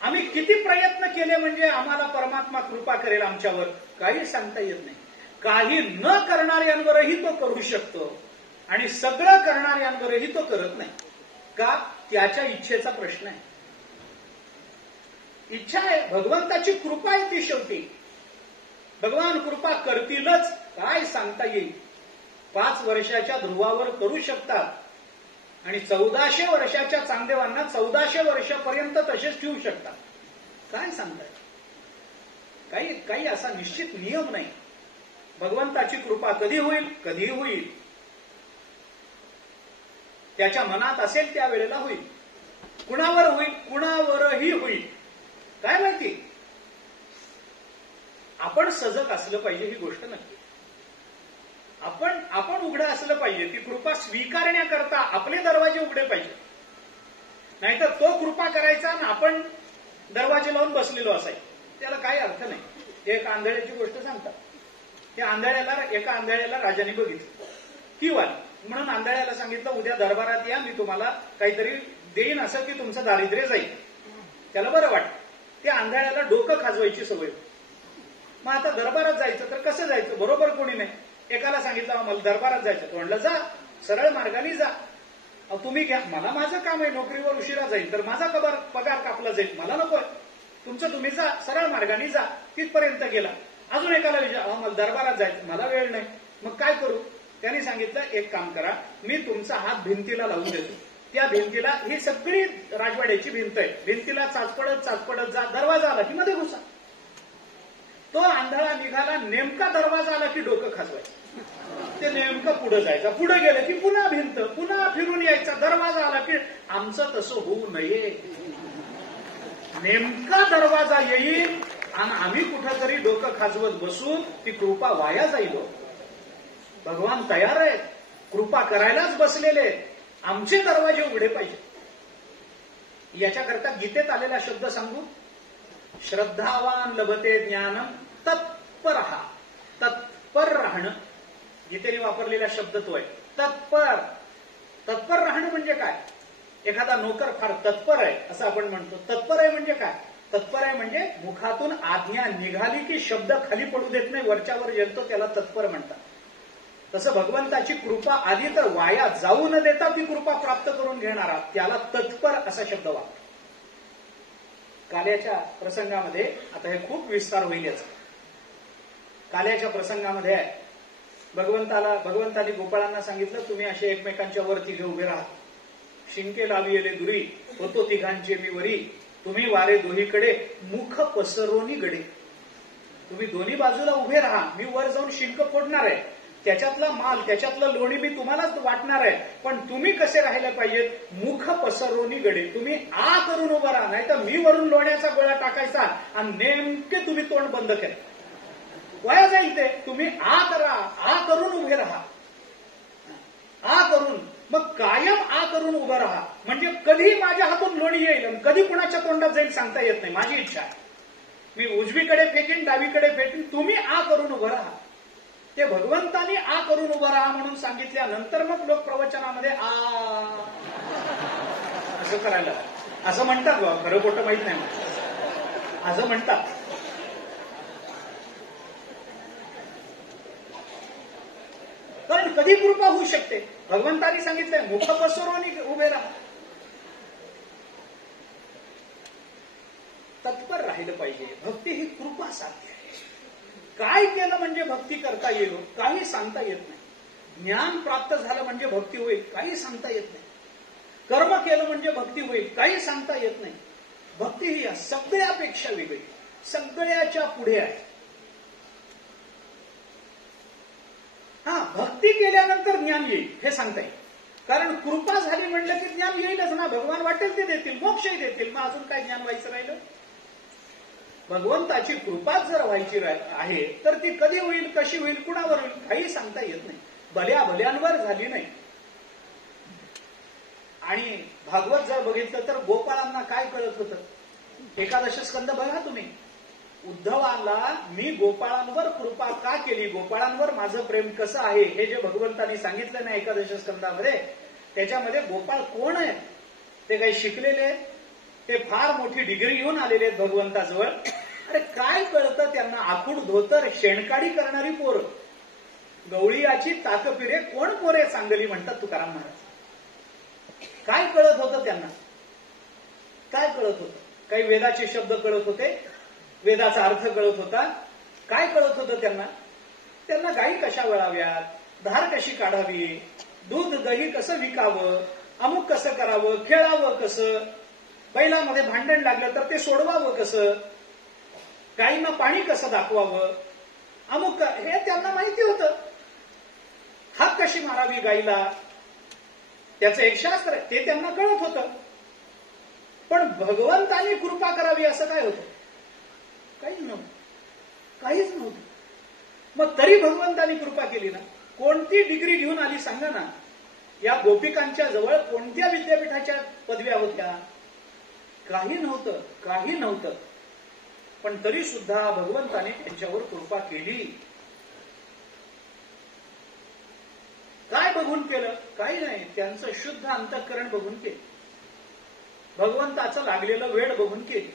आम्ही किती प्रयत्न केले म्हणजे आम्हाला परमात्मा कृपा करेल आमच्यावर काही सांगता येत नाही. काही न करणाऱ्यांवरही तो करू शकतो आणि सगळं करणाऱ्यांवरही तो करत नाही. का? त्याच्या इच्छेचा प्रश्न आहे. इच्छा आहे, भगवंताची कृपा आहे ती शेवटी. भगवान कृपा करतीलच काय सांगता येईल. 5 वर्षाच्या ध्रुवावर करू शकतात आणि 1400 वर्षाच्या चांगदेवांना 1400 वर्षापर्यंत तसेच ठेवू शकतात. काय सांगताय? काही असा निश्चित नियम नाही. भगवंताची कृपा कधी होईल? कधी होईल. त्याच्या मनात असेल त्यावेळेला होईल. कुणावर होईल? कुणावरही होईल. काय माहिती. आपण सजग असलं पाहिजे ही गोष्ट नक्की. आपण उघडं असलं पाहिजे. ती कृपा स्वीकारण्याकरता आपले दरवाजे उघडे पाहिजे. नाहीतर तो कृपा करायचा आणि आपण दरवाजे लावून बसलेलो असायचं. त्याला काही अर्थ नाही. एक आंधळ्याची गोष्ट सांगतात. त्या एका आंधळ्याला राजाने बघितलं. ती वाली म्हणून आंधळ्याला सांगितलं उद्या दरबारात या, मी तुम्हाला काहीतरी देईन असं की तुमचं दारिद्र्य जाईल. त्याला बरं वाटतं. त्या आंधळ्याला डोकं खाजवायची सवय. मग आता दरबारात जायचं तर कसं जायचं? बरोबर कोणी नाही. एकाला सांगितलं मला दरबारात जायचं. तो म्हणलं जा, सरळ मार्गाने जा. तुम्ही घ्या, मला माझं काम आहे, नोकरीवर उशिरा जाईल तर माझा पगार कापला जाईल, मला नकोय. तुमचं तुम्ही जा, सरळ मार्गाने जा. तिथपर्यंत गेला. अजून एकाला विचार, मला दरबारात जायचं, मला वेळ नाही, मग काय करू? त्यांनी सांगितलं, एक काम करा, मी तुमचा हात भिंतीला लावून देतो. त्या भिंतीला, ही सगळी राजवाड्याची भिंत आहे, भिंतीला चाचपडत जा, दरवाजा आला की मध्ये घुसा. तो आंधळा निघाला, नेमका दरवाजा आला की डोकं खाजवायचं, ते नेमकं पुढे जायचं, पुढे गेलं की पुन्हा भिंत, पुन्हा फिरून यायचा, दरवाजा आला की. आमचं तसं होऊ नये. नेमका दरवाजा येईल आणि आम्ही कुठेतरी डोकं खाजवत बसू, ती कृपा वाया जाईल. भगवान तयार आहेत, कृपा करायलाच बसलेले, आमचे दरवाजे उघडे पाहिजे. याच्याकरता गीतेत आलेला शब्द सांगू, श्रद्धावान लभते ज्ञानम तत्पर. तत्पर राहणं, गीतेने वापरलेला शब्द तो आहे, तत्पर. तत्पर राहणं म्हणजे काय? एखादा नोकर फार तत्पर आहे असं आपण म्हणतो. तत्पर आहे म्हणजे काय? तत्पर आहे म्हणजे मुखातून आज्ञा निघाली की शब्द खाली पडू देत नाही, वरच्यावर येतो, त्याला तत्पर म्हणतात. तसं भगवंताची कृपा आली तर वाया जाऊ न देता ती कृपा प्राप्त करून घेणारा, त्याला तत्पर असा शब्द वापर. काल्याच्या प्रसंगामध्ये, आता हे खूप विस्तार होईल याचा, काल्याच्या प्रसंगामध्ये आहे, भगवंताने गोपाळांना सांगितलं, तुम्ही असे एकमेकांच्या वर तिघे उभे राहा, शिंके लाविले दुरी, होतो तिघांचे मी वरी, तुम्ही वारे दोहीकडे, मुख पसरोनी गडे. तुम्ही दोन्ही बाजूला उभे राहा, मी वर जाऊन शिंक फोडणार आहे, त्याच्यातला माल, त्याच्यातलं लोणी मी तुम्हालाच वाटणार आहे, पण तुम्ही कसे राहिले पाहिजेत? मुख पसरोनी गडे. तुम्ही आ करून उभं राहा, नाही तर मी वरून लोण्याचा गोळा टाकायचा आणि नेमके तुम्ही तोंड बंद केलं, वाया जाईल ते. तुम्ही आ करा, आ करून उभे राहा, आ करून, मग कायम आ करून उभं राहा. म्हणजे कधी माझ्या हातून लोणी येईल आणि कधी कुणाच्या तोंडात जाईल सांगता येत नाही. माझी इच्छा आहे, मी उजवीकडे फेकीन, डावीकडे फेकीन, तुम्ही आ करून उभं राहा. ते भगवंतानी आ करून उभं राहा म्हणून सांगितल्यानंतर मग लोक प्रवचनामध्ये आ असं करायला, असं म्हणतात बा, खरं खोटं माहित नाही, असं म्हणतात. कारण कधी कृपा होऊ शकते? भगवंतानी सांगितलंय, मुख पसरून उभे राहा. तत्पर राहिलं पाहिजे. भक्ती ही कृपा साध्य आहे. काय केलं म्हणजे भक्ती करता येईल? काही सांगता येत नाही. ज्ञान प्राप्त झालं म्हणजे भक्ती होईल, काही सांगता येत नाही. कर्म केलं म्हणजे भक्ती होईल, काही सांगता येत नाही. भक्ती ही सगळ्यापेक्षा वेगळी, सगळ्याच्या पुढे आहे. हा, भक्ती केल्यानंतर ज्ञान येईल हे सांगता येईल. कारण कृपा झाली म्हणलं की ज्ञान येईलच ना. भगवान वाटेल ते देतील, मोक्षही देतील, मग अजून काय ज्ञान व्हायचं राहिलं? भगवंताची कृपाच जर व्हायची आहे तर ती कधी होईल, कशी होईल, कुणावर होईल, काही सांगता येत नाही. भल्यांवर झाली नाही. आणि भागवत जर बघितलं तर गोपाळांना काय कळत होतं? एकादश स्कंद बघा तुम्ही. उद्धवाला मी गोपाळांवर कृपा का केली, गोपाळांवर माझं प्रेम कसं आहे, हे जे भगवंतांनी सांगितलं ना एकादश स्कंदामध्ये, त्याच्यामध्ये गोपाळ कोण आहेत? ते काही शिकलेले आहेत, ते फार मोठी डिग्री घेऊन आलेले आहेत भगवंताजवळ. अरे काय कळतं त्यांना? आखूड धोतर, शेणकाडी करणारी पोर, गवळीयाची ताकपिरे कोण पोरे सांगली म्हणतात तुकाराम महाराज. काय कळत होतं त्यांना? काय कळत होतं? काही वेदाचे शब्द कळत होते, वेदाचा अर्थ कळत होता. काय कळत होतं त्यांना? त्यांना गायी कशा वळाव्यात, धार कशी काढावी, दूध दही कसं विकावं, अमुक कसं करावं, खेळावं कसं, बैलामध्ये भांडण लागलं तर ते सोडवावं कसं, गायींना पाणी कसं दाखवावं, अमुक, हे त्यांना माहिती होतं. हाक कशी मारावी गायीला, त्याचं एक शास्त्र आहे, ते त्यांना कळत होतं. पण भगवंतानी कृपा करावी असं काय होतं? काहीच नव्हतं, काहीच नव्हतं. मग तरी भगवंतानी कृपा केली ना. कोणती डिग्री घेऊन आली सांगा ना? या गोपिकांच्या जवळ कोणत्या विद्यापीठाच्या पदव्या होत्या? काही नव्हतं, काही नव्हतं. पण तरी सुद्धा भगवंताने त्यांच्यावर कृपा केली. काय बघून केलं? काही नाही, त्यांचं शुद्ध अंतःकरण बघून केलं, भगवंताचं लागलेलं वेळ बघून केली.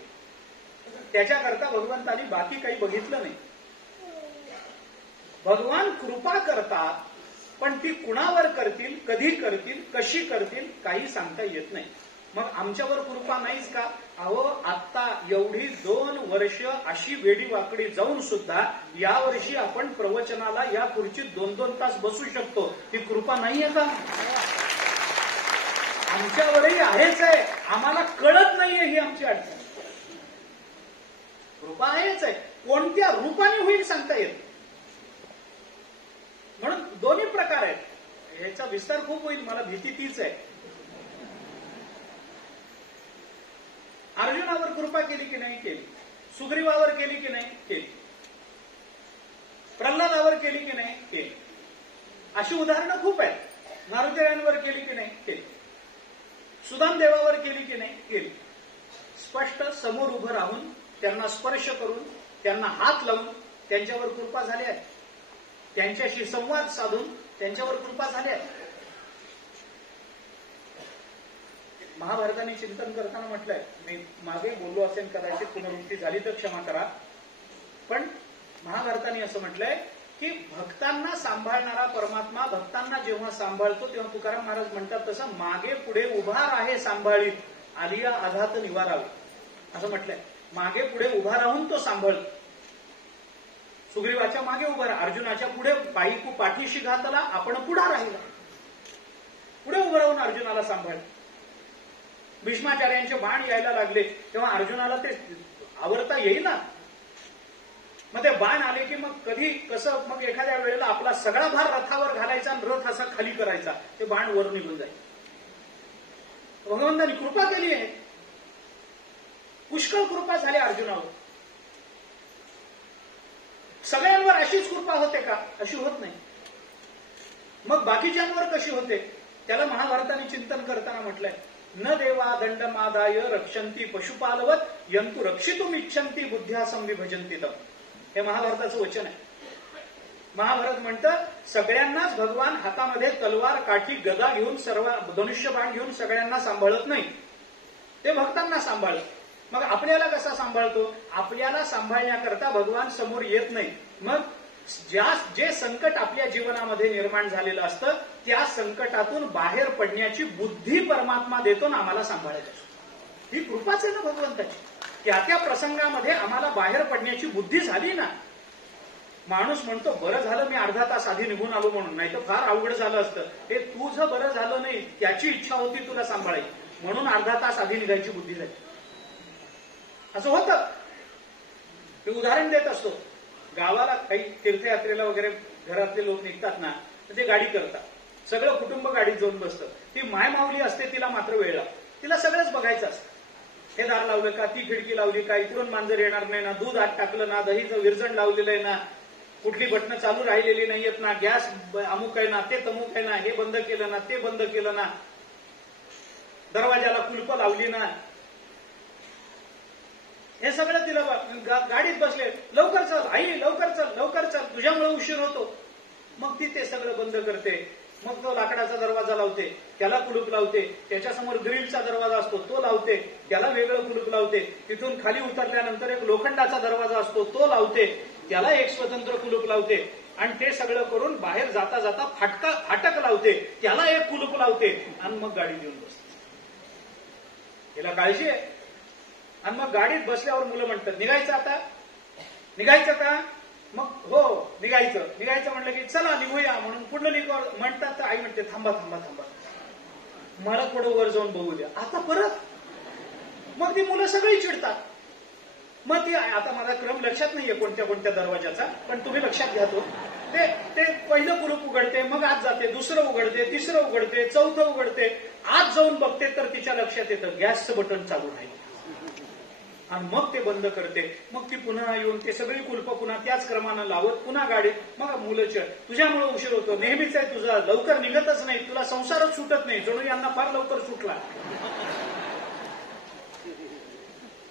त्याच्याकरता भगवंतानी बाकी काही बघितलं नाही. भगवान कृपा करतात, पण ती कुणावर करतील, कधी करतील, कशी करतील, काही सांगता येत नाही. मग आमच्यावर कृपा नाहीच का? अहो, आता एवढी 2 वर्ष अशी वेडी वाकडी जाऊन सुद्धा यावर्षी आपण प्रवचनाला या खुर्चीत 2-2 तास बसू शकतो. ही कृपा नाहीये का? आमच्यावरही आहेच आहे, आम्हाला कळत नाहीये ही आमची अडचण. कृपा आहेच आहे, कोणत्या रूपाने होईल सांगता येत. म्हणून दोन्ही प्रकार आहेत. ह्याचा विस्तार खूप होईल, मला भीती तीच आहे. अर्जुनावर कृपा केली की नाही? केली. सुग्रीवावर केली की नाही? केली. प्रल्हादावर केली की नाही? केली. अशी उदाहरणं खूप आहेत. मारुतीरायांवर केली की नाही? केली. सुदामदेवावर केली की नाही? केली. स्पष्ट समोर उभं राहून, त्यांना स्पर्श करून, त्यांना हात लावून त्यांच्यावर कृपा झाली आहे. त्यांच्याशी संवाद साधून त्यांच्यावर कृपा झाली आहे. महाभारताने चिंतन करताना म्हटलंय, मी मागे बोललो असेल, कदाचित पुनरुक्ती झाली तर क्षमा करा, पण महाभारताने असं म्हटलंय की भक्तांना सांभाळणारा परमात्मा भक्तांना जेव्हा सांभाळतो तेव्हा तुकाराम महाराज म्हणतात तसं मागे पुढे उभा आहे सांभाळीत, आलिया आघात निवारावे असं म्हटलंय. मागे पुढे उभा राहून तो सांभाळतो. सुग्रीवाच्या मागे उभा राहा, अर्जुनाच्या पुढे बाईकू पाठीशी घातला, आपण पुढा राहिला. पुढे उभं राहून अर्जुनाला सांभाळ. भीष्माचार्यांचे बाण यायला लागले तेव्हा अर्जुनाला ते आवरता येईना. मग ते बाण आले की मग कधी कसं, मग एखाद्या वेळेला आपला सगळा भार रथावर घालायचा आणि रथ असा खाली करायचा, ते बाण वर निघून जाईल. भगवंतांनी कृपा केली आहे, पुष्कळ कृपा झाली अर्जुनावर. सगळ्यांवर अशीच कृपा होते का? अशी होत नाही. मग बाकीच्यांवर कशी होते? त्याला महाभारताने चिंतन करताना म्हटलंय, न देवा दंडमादाय रक्षंती पशुपालवत यंतु रक्षितुम इच्छन्ति बुद्ध्या संविभजन्ति तम. हे महाभारताचं वचन आहे. महाभारत म्हणतं सगळ्यांनाच भगवान हातामध्ये तलवार, काठी, गदा घेऊन, सर्व धनुष्यबाण घेऊन सगळ्यांना सांभाळत नाही, ते भक्तांना सांभाळत. मग आपल्याला कसा सांभाळतो? आपल्याला सांभाळण्याकरता भगवान समोर येत नाही. मग जे संकट आपल्या जीवनामध्ये निर्माण झालेलं असतं त्या संकटातून बाहेर पडण्याची बुद्धी परमात्मा देतो ना आम्हाला सांभाळत असतो. ही कृपाच आहे ना भगवंताची. त्या प्रसंगामध्ये आम्हाला बाहेर पडण्याची बुद्धी झाली ना. माणूस म्हणतो बरं झालं मी अर्धा तास आधी निघून आलो म्हणून, नाही तर फार अवघड झालं असतं. हे तुझं बरं झालं नाही, त्याची इच्छा होती तुला सांभाळायची म्हणून अर्धा तास आधी निघायची बुद्धी झाली. असं होतं. मी उदाहरण देत असतो. गावाला काही तीर्थयात्रेला वगैरे घरातले लोक निघतात ना, तर ते गाडी करतात. सगळं कुटुंब गाडीत जाऊन बसतं. ती मायमाऊली असते, तिला मात्र वेळ लागतो. तिला सगळंच बघायचं असतं. हे दार लावलं का, ती खिडकी लावली का, इकडून मांजर येणार नाही ना, दूध आत टाकलं ना, दहीचं विरजण लावलेलं आहे ना, कुठली बटणं चालू राहिलेली नाहीयेत ना, गॅस अमुक आहे ना, ते तमुक आहे ना, हे बंद केलं ना, ते बंद केलं ना, दरवाजाला कुलप लावली ना, हे सगळं तिला गाडीत बसले. लवकर चल आई, लवकर चल, लवकर चल, तुझ्यामुळे उशीर होतो. मग ती ते सगळं बंद करते. मग तो लाकडाचा दरवाजा लावते, त्याला कुलूप लावते. त्याच्यासमोर ग्रिलचा दरवाजा असतो, तो लावते, त्याला वेगळं कुलूप लावते. तिथून खाली उतरल्यानंतर एक लोखंडाचा दरवाजा असतो, तो लावते, त्याला एक स्वतंत्र कुलूप लावते. आणि ते सगळं करून बाहेर जाता जाता फाटक लावते, त्याला एक कुलूप लावते आणि मग गाडी घेऊन बसते. तिला काळजी आहे. आणि मग गाडीत बसल्यावर मुलं म्हणतात निघायचं आता, निघायचं का? मग हो निघायचं. निघायचं म्हटलं की चला निघूया म्हणून पुढलं निघावर म्हणतात. तर आई म्हणते थांबा थांबा थांबा, मला थोडं वर जाऊन बघू द्या आता परत. मग ती मुलं सगळी चिडतात. मग ती आता माझा क्रम लक्षात नाहीये कोणत्या कोणत्या दरवाजाचा, पण तुम्ही लक्षात घ्या. तो ते पहिलं कुलूप उघडते, मग आत जाते, दुसरं उघडते, तिसरं उघडते, चौथं उघडते. आत जाऊन बघते तर तिच्या लक्षात येतं गॅसचं बटन चालू राहिलं. आणि मग ते बंद करते. मग ती पुन्हा येऊन ते सगळी कुलप पुन्हा त्याच क्रमानं लावत पुन्हा गाडीत. मग मुलं तुझ्यामुळे उशीर होतो, नेहमीच आहे तुझा, लवकर निघतच नाही, तुला संसारच सुटत नाही, जणू यांना फार लवकर सुटला,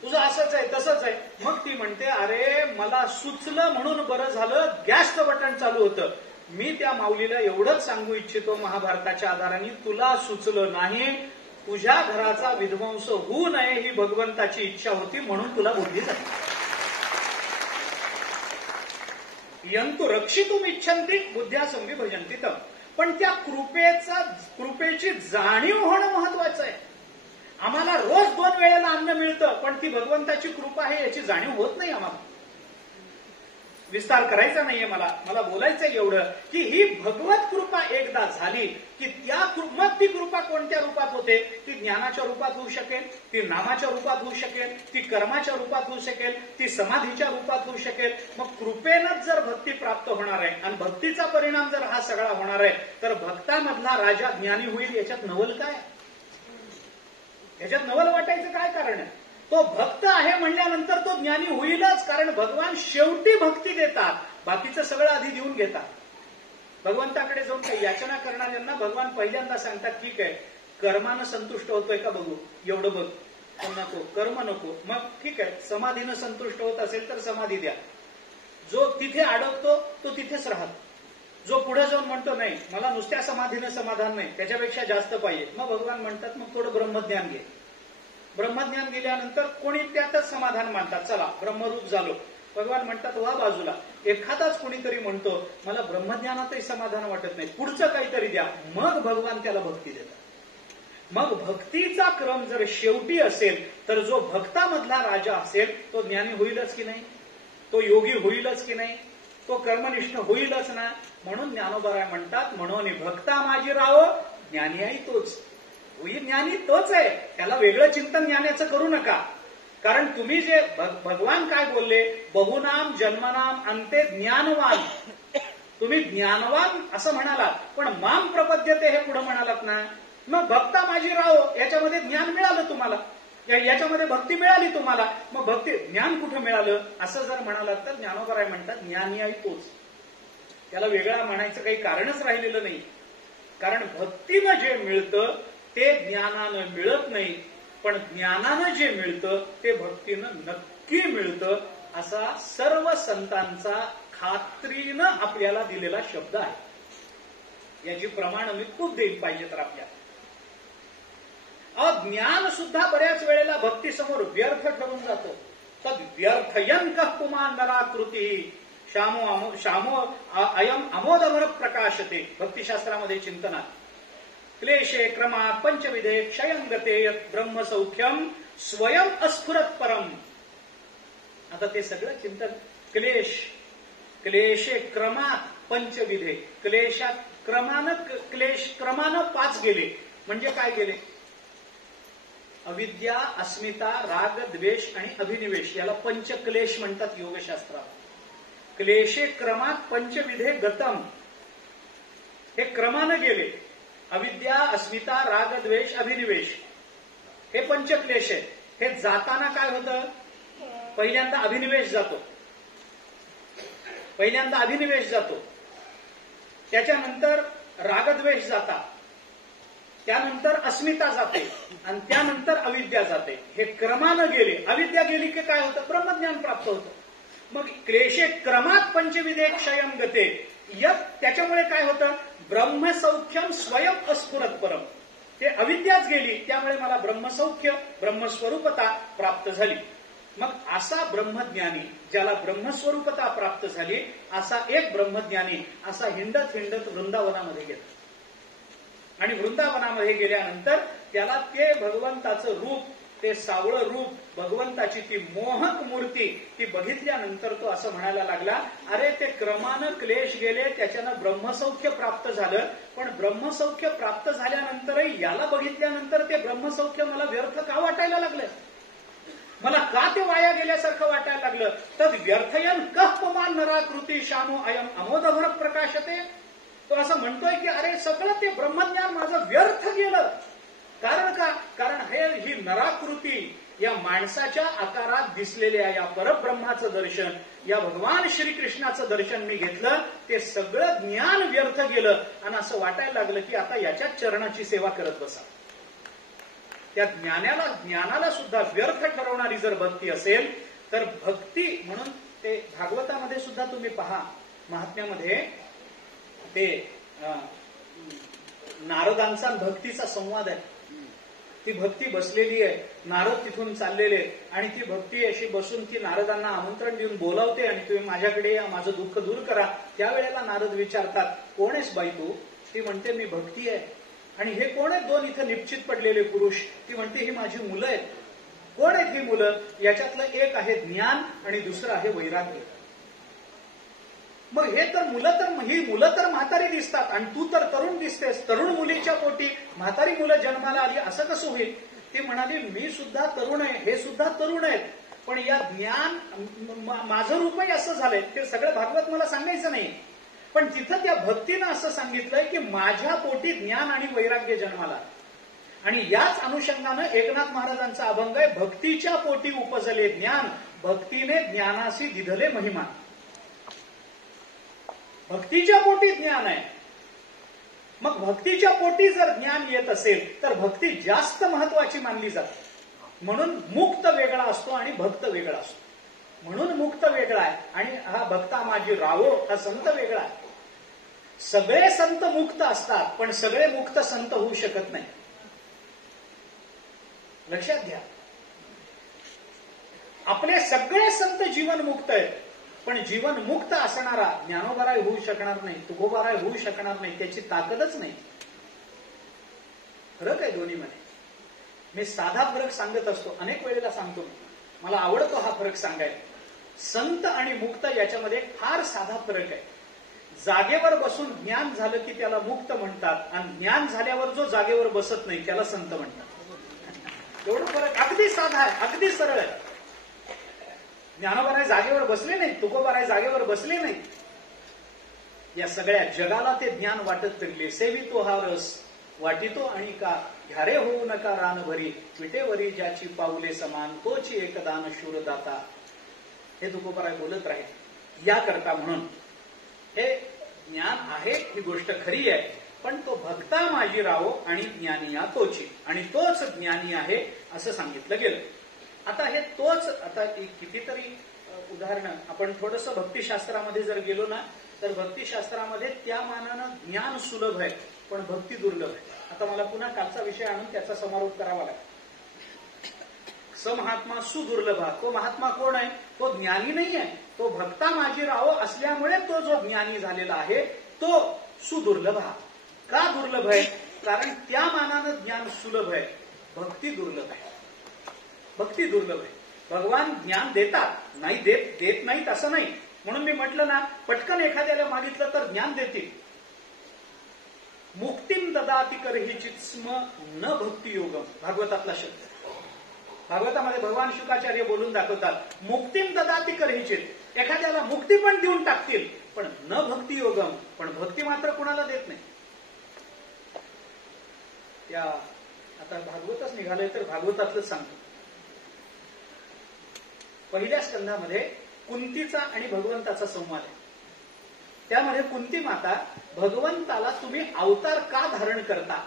तुझं असंच आहे तसंच आहे. मग ती म्हणते अरे मला सुचलं म्हणून बरं झालं, गॅसचं बटन चालू होतं. मी त्या माऊलीला एवढंच सांगू इच्छितो महाभारताच्या आधाराने, तुला सुचलं नाही, तुझ्या घराचा विध्वंस होऊ नये ही भगवंताची इच्छा होती म्हणून तुला बुद्धी झाली. यंतु रक्षितुम इच्छन्ति बुद्ध्या संविभजन्ति तम. पण त्या कृपेची जाणीव होणं महत्वाचं आहे. आम्हाला सामान्य मिळतं, पण ती भगवंताची कृपा आहे याची जाणीव होत नाही आम्हाला. विस्तार करायचा नाहीये मला बोलायचंय एवढं की ही भगवत कृपा एकदा झाली की मग ती कृपा कोणत्या रूपात होते? ती ज्ञानाच्या रूपात होऊ शकेल, ती नामाच्या रूपात होऊ शकेल, ती कर्माच्या रूपात होऊ शकेल, ती समाधीच्या रूपात होऊ शकेल. मग कृपेनंच जर भक्ती प्राप्त होणार आहे आणि भक्तीचा परिणाम जर हा सगळा होणार आहे, तर भक्तामधला राजा ज्ञानी होईल याच्यात नवल काय? याच्यात नवल वाटायचं काय कारण आहे? तो भक्त आहे म्हणल्यानंतर तो ज्ञानी होईलच, कारण भगवान शेवटी भक्ती देतात, बाकीचं सगळं आधी देऊन घेतात. भगवंताकडे जाऊन काही याचना करणाऱ्यांना भगवान पहिल्यांदा सांगतात, ठीक आहे, कर्मानं संतुष्ट होतोय का बघू, एवढं बघ, पण नको कर्म नको. मग ठीक आहे, समाधीनं संतुष्ट होत असेल तर समाधी द्या. जो तिथे अडकतो तो तिथेच राहतो. जो पुढे जाऊन म्हणतो नाही मला नुसत्या समाधीनं समाधान नाही, त्याच्यापेक्षा जास्त पाहिजे, मग भगवान म्हणतात मग थोडं ब्रह्मज्ञान घे. ब्रह्मज्ञान गेल्यानंतर कोणी त्यातच समाधान मानतात, चला ब्रह्मरूप झालो. भगवान म्हणतात वा बाजूला. एखादाच कोणीतरी म्हणतो मला ब्रह्मज्ञानातही समाधान वाटत नाही, पुढचं काहीतरी द्या. मग भगवान त्याला भक्ती देतात. मग भक्तीचा क्रम जर शेवटी असेल तर जो भक्तामधला राजा असेल तो ज्ञानी होईलच की नाही? तो योगी होईलच की नाही? तो कर्मनिष्ठ होईलच ना? म्हणून ज्ञानोबराय म्हणतात म्हणून भक्ता माझी राहो, ज्ञानी आहे तोच. ज्ञानी तोच आहे, त्याला वेगळं चिंतन ज्ञानाचं करू नका. कारण तुम्ही जे भगवान काय बोलले, बहुनाम जन्मनाम अंते ज्ञानवान. तुम्ही ज्ञानवान असं म्हणालात, पण माम प्रपद्यते हे पुढे म्हणालात ना. मग भक्ता माझी राहो याच्यामध्ये ज्ञान मिळालं तुम्हाला, याच्यामध्ये भक्ती मिळाली तुम्हाला. मग भक्ती ज्ञान कुठं मिळालं असं जर म्हणालात तर ज्ञानोबराय म्हणतात ज्ञानी आहे तोच. त्याला वेगळा म्हणायचं काही कारणच राहिलेलं नाही. कारण भक्तीनं जे मिळतं ते ज्ञानानं मिळत नाही, पण ज्ञानानं जे मिळतं ते भक्तीनं नक्की मिळतं, असा सर्व संतांचा खात्रीनं आपल्याला दिलेला शब्द आहे. याची प्रमाण मी खूप देईल पाहिजे तर आपल्याला. ज्ञान सुद्धा बऱ्याच वेळेला भक्तीसमोर व्यर्थ ठरून जातो. तद व्यर्थयन कः पुमान नराकृती शामो अयम अमोदभर प्रकाशते. भक्तिशास्त्रामध्ये चिंतनात क्लेशे क्रमात पंचविधे क्षयं गते यत् ब्रह्मसौख्यम स्वयं अस्फुरत परम. आता ते सगळं चिंतन क्लेशे क्रमात पंचविधे, क्लेशात क्रमानं 5 गेले. म्हणजे काय गेले? अविद्या, अस्मिता, राग, द्वेष आणि अभिनिवेश, याला पंचक्लेश म्हणतात योगशास्त्रात. क्लेशे क्रमात पंचविधे गतम, हे क्रमानं गेले. अविद्या, अस्मिता, राग, द्वेष, अभिनिवेश हे पंचक्लेश आहे. हे जाताना काय होतं? पहिल्यांदा अभिनिवेश जातो, त्याच्यानंतर रागद्वेष जातात, त्यानंतर अस्मिता जाते आणि त्यानंतर अविद्या जाते. हे क्रमानं गेले. अविद्या गेली की काय होतं? ब्रह्मज्ञान प्राप्त होतं. मग क्लेशे क्रमात पंचविधे क्षयं गते यत्, त्याच्यामुळे काय होतं? ब्रह्मसौख्यम स्वयं अस्फुरत परम. ते अविद्याच गेली, त्यामुळे मला ब्रह्मसौख्य, ब्रह्मस्वरूपता प्राप्त झाली. मग असा ब्रह्मज्ञानी, ज्याला ब्रह्मस्वरूपता प्राप्त झाली, असा एक ब्रह्मज्ञानी असा हिंडत वृंदावनामध्ये गेला. आणि वृंदावनामध्ये गेल्यानंतर त्याला ते भगवंताचं रूप, ते सावळं रूप, भगवंताची ती मोहक मूर्ती ती बघितल्यानंतर तो असं म्हणायला लागला, अरे ते क्रमानं क्लेश गेले, त्याच्यानं ब्रह्मसौख्य प्राप्त झालं, पण ब्रह्मसौख्य प्राप्त झाल्यानंतरही याला बघितल्यानंतर ते ब्रह्मसौख्य मला व्यर्थ का वाटायला लागलं? मला का ते वाया गेल्यासारखं वाटायला लागलं? तर व्यर्थयन कः पुमान नराकृती शामो अयम अमोदभर प्रकाशते. तो असं म्हणतोय की अरे सगळं ते ब्रह्मज्ञान माझं व्यर्थ गेलं. कारण का? कारण ही नराकृती, या माणसाच्या आकारात दिसलेल्या या परब्रह्माचं दर्शन, या भगवान श्रीकृष्णाचं दर्शन मी घेतलं, ते सगळं ज्ञान व्यर्थ गेलं आणि असं वाटायला लागलं की आता याच्याच चरणाची सेवा करत बसा. त्या ज्ञानाला सुद्धा व्यर्थ ठरवणारी जर भक्ती असेल तर भक्ती म्हणून ते भागवतामध्ये सुद्धा तुम्ही पहा, महात्म्यामध्ये ते नारदांचा भक्तीचा संवाद आहे. ती भक्ती बसलेली आहे, नारद तिथून चाललेले आणि ती भक्ती अशी बसून ती नारदांना आमंत्रण देऊन बोलावते आणि तुम्ही माझ्याकडे या, माझं दुःख दूर करा. त्यावेळेला नारद विचारतात, कोण आहेस बाई तू? ती म्हणते मी भक्ती आहे. आणि हे कोण आहेत 2 इथं निश्चित पडलेले पुरुष? ती म्हणते ही माझी मुलं आहेत. कोण आहेत ही मुलं? याच्यातलं एक आहे ज्ञान आणि दुसरं आहे वैराग्य. मग ही मुलं तर म्हातारी दिसतात आणि तू तर तरुण दिसतेस. तरुण मुलीच्या पोटी म्हातारी मुलं जन्माला आली असं कसं होईल? ती म्हणाली मी सुद्धा तरुण आहे, हे सुद्धा तरुण आहेत, पण या ज्ञान माझं रूपही असं झालंय. ते सगळं भागवत मला सांगायचं नाही, पण तिथं त्या भक्तीनं असं सांगितलंय की माझ्या पोटी ज्ञान आणि वैराग्य जन्माला. आणि याच अनुषंगानं एकनाथ महाराजांचा अभंग आहे, भक्तीच्या पोटी उपजले ज्ञान, भक्तीने ज्ञानासी दिधले महिमा. भक्तीच्या पोटी ज्ञान आहे. मग भक्तीच्या पोटी जर ज्ञान येत असेल तर भक्ती जास्त महत्वाची मानली जाते. म्हणून मुक्त वेगळा असतो आणि भक्त वेगळा असतो. म्हणून मुक्त वेगळा आहे आणि हा भक्ता माझी रावो हा संत वेगळा आहे. सगळे संत मुक्त असतात, पण सगळे मुक्त संत होऊ शकत नाही. लक्षात घ्या, आपले सगळे संत जीवन मुक्त आहेत, पण जीवन मुक्त असणारा ज्ञानोबाराय होऊ शकणार नाही, तुकोबाराय होऊ शकणार नाही. त्याची ताकदच नाही. फरक आहे दोन्हीमध्ये. मी साधा फरक सांगत असतो, अनेक वेळेला सांगतो. मला आवडतो हा फरक सांगायला. संत आणि मुक्त याच्यामध्ये फार साधा फरक आहे. जागेवर बसून ज्ञान झालं की त्याला मुक्त म्हणतात आणि ज्ञान झाल्यावर जो जागेवर बसत नाही त्याला संत म्हणतात. एवढं फरक अगदी साधा आहे, अगदी सरळ आहे. ज्ञानोबाराय जागेवर बसले नाही, तुकोबाराय जागेवर बसले नाही. या सगळ्या जगाला ते ज्ञान वाटत फिरले. सेवितो हा रस वाटितो आणि का घ्यारे होऊ नका रान भरी, विटेवरी ज्याची पाऊले समान तोची एकदान शूरदाता. हे तुकोबाराय बोलत राहील. याकरता म्हणून हे ज्ञान आहे ही गोष्ट खरी आहे, पण तो भक्ता माझी रावो आणि ज्ञानी या तोची, आणि तोच ज्ञानी आहे असं सांगितलं गेलं. आता हे तोच, आता कितीतरी उदाहरणं आपण थोडंसं भक्तिशास्त्रामध्ये जर गेलो ना, तर भक्तिशास्त्रामध्ये त्या मानानं ज्ञान सुलभ आहे पण भक्ती दुर्लभ आहे. आता मला पुन्हा कालचा विषय आणून त्याचा समारोप करावा लागेल. समहात्मा सुदुर्लभा. तो महात्मा कोण आहे? तो ज्ञानी नाही आहे, तो भक्ता माझी रावो असल्यामुळे तो जो ज्ञानी झालेला आहे तो सुदुर्लभा. का दुर्लभ आहे? कारण त्या मानानं ज्ञान सुलभ आहे, भक्ती दुर्लभ आहे. भक्ती दुर्लभ आहे. भगवान ज्ञान देतात, नाही देत नाहीत असं नाही. म्हणून मी म्हटलं ना, पटकन एखाद्याला मागितलं तर ज्ञान देतील. मुक्तीम ददाति करहिचित स्म न भक्तियोगम, भागवतातला शब्द. भागवतामध्ये भगवान शुकाचार्य बोलून दाखवतात, मुक्तीम ददाति करहिचित, एखाद्याला मुक्ती पण देऊन टाकतील पण न भक्तियोगम, पण भक्ती मात्र कुणाला देत नाही. त्या आता भागवतच निघालंय तर भागवतातलंच सांगतो. पहिल्या स्कंधामध्ये कुंतीचा आणि भगवंताचा संवाद आहे. त्यामध्ये कुंती माता भगवंताला तुम्ही अवतार का धारण करता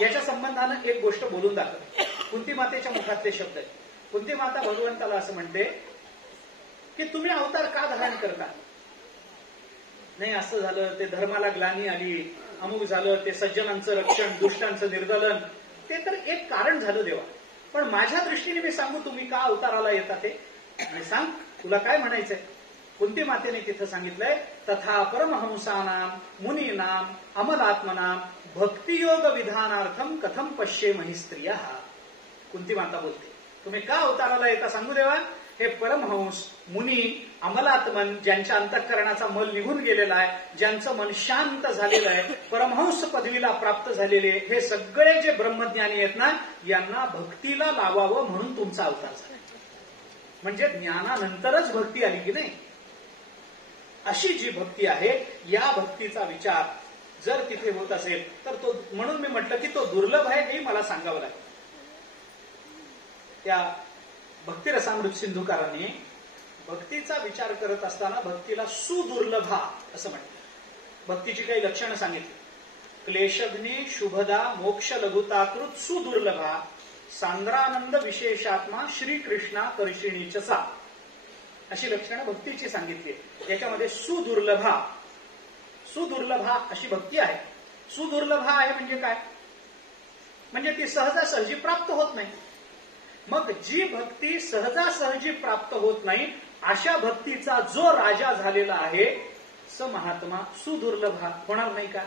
याच्या संबंधानं एक गोष्ट बोलून दाखवते. कुंती मातेच्या मुखातले शब्द आहेत. कुंती माता भगवंताला असं म्हणते की तुम्ही अवतार का धारण करता? नाही असं झालं, ते धर्माला ग्लानी आली, अमुक झालं, ते सज्जनांचं रक्षण, दुष्टांचं निर्दलन, ते तर एक कारण झालं देवा. पण माझ्या दृष्टीने मी सांगू तुम्ही का अवताराला येता ते? आणि सांग तुला काय म्हणायचंय? कुंती मातेने तिथं सांगितलंय, तथा परमहंसानाम मुनीनाम अमलात्मनाम भक्तियोग विधानार्थम कथम पश्येमहि स्त्रिया. कुंती माता बोलते, तुम्ही का अवताराला येता सांगू देवा? हे परमहंस मुनी अमलात्मन, ज्यांच्या अंतःकरणाचा मल निघून गेलेला आहे, ज्यांचं मन शांत झालेलं आहे, परमहंस पदवीला प्राप्त झालेले, हे सगळे जे ब्रह्मज्ञानी आहेत ना, यांना भक्तीला लावावं म्हणून तुमचा अवतार झाला. म्हणजे ज्ञानानंतरच भक्ती आली की नाही? अशी जी भक्ती आहे, या भक्तीचा विचार जर तिथे होत असेल तर तो, म्हणून मी म्हटलं की तो दुर्लभ आहे हे मला सांगावं लागेल. त्या भक्तिरसामृत सिंधुकारांनी भक्तीचा विचार करत असताना भक्तीला सुदुर्लभा असं म्हटलं. भक्तीची काही लक्षणं सांगितली. क्लेशग्नी शुभदा मोक्ष लघुताकृत सुदुर्लभा सांद्रानंद विशेषात्मा श्रीकृष्णा कर्षिणीचसा, अशी लक्षणं भक्तीची सांगितली. याच्यामध्ये सुदुर्लभा, सुदुर्लभा अशी भक्ती आहे. सुदुर्लभा आहे म्हणजे काय? म्हणजे ती सहजासहजी प्राप्त होत नाही. मग जी भक्ती सहजासहजी प्राप्त होत नाही, अशा भक्तीचा जो राजा झालेला आहे स महात्मा सुदुर्लभा होणार नाही का?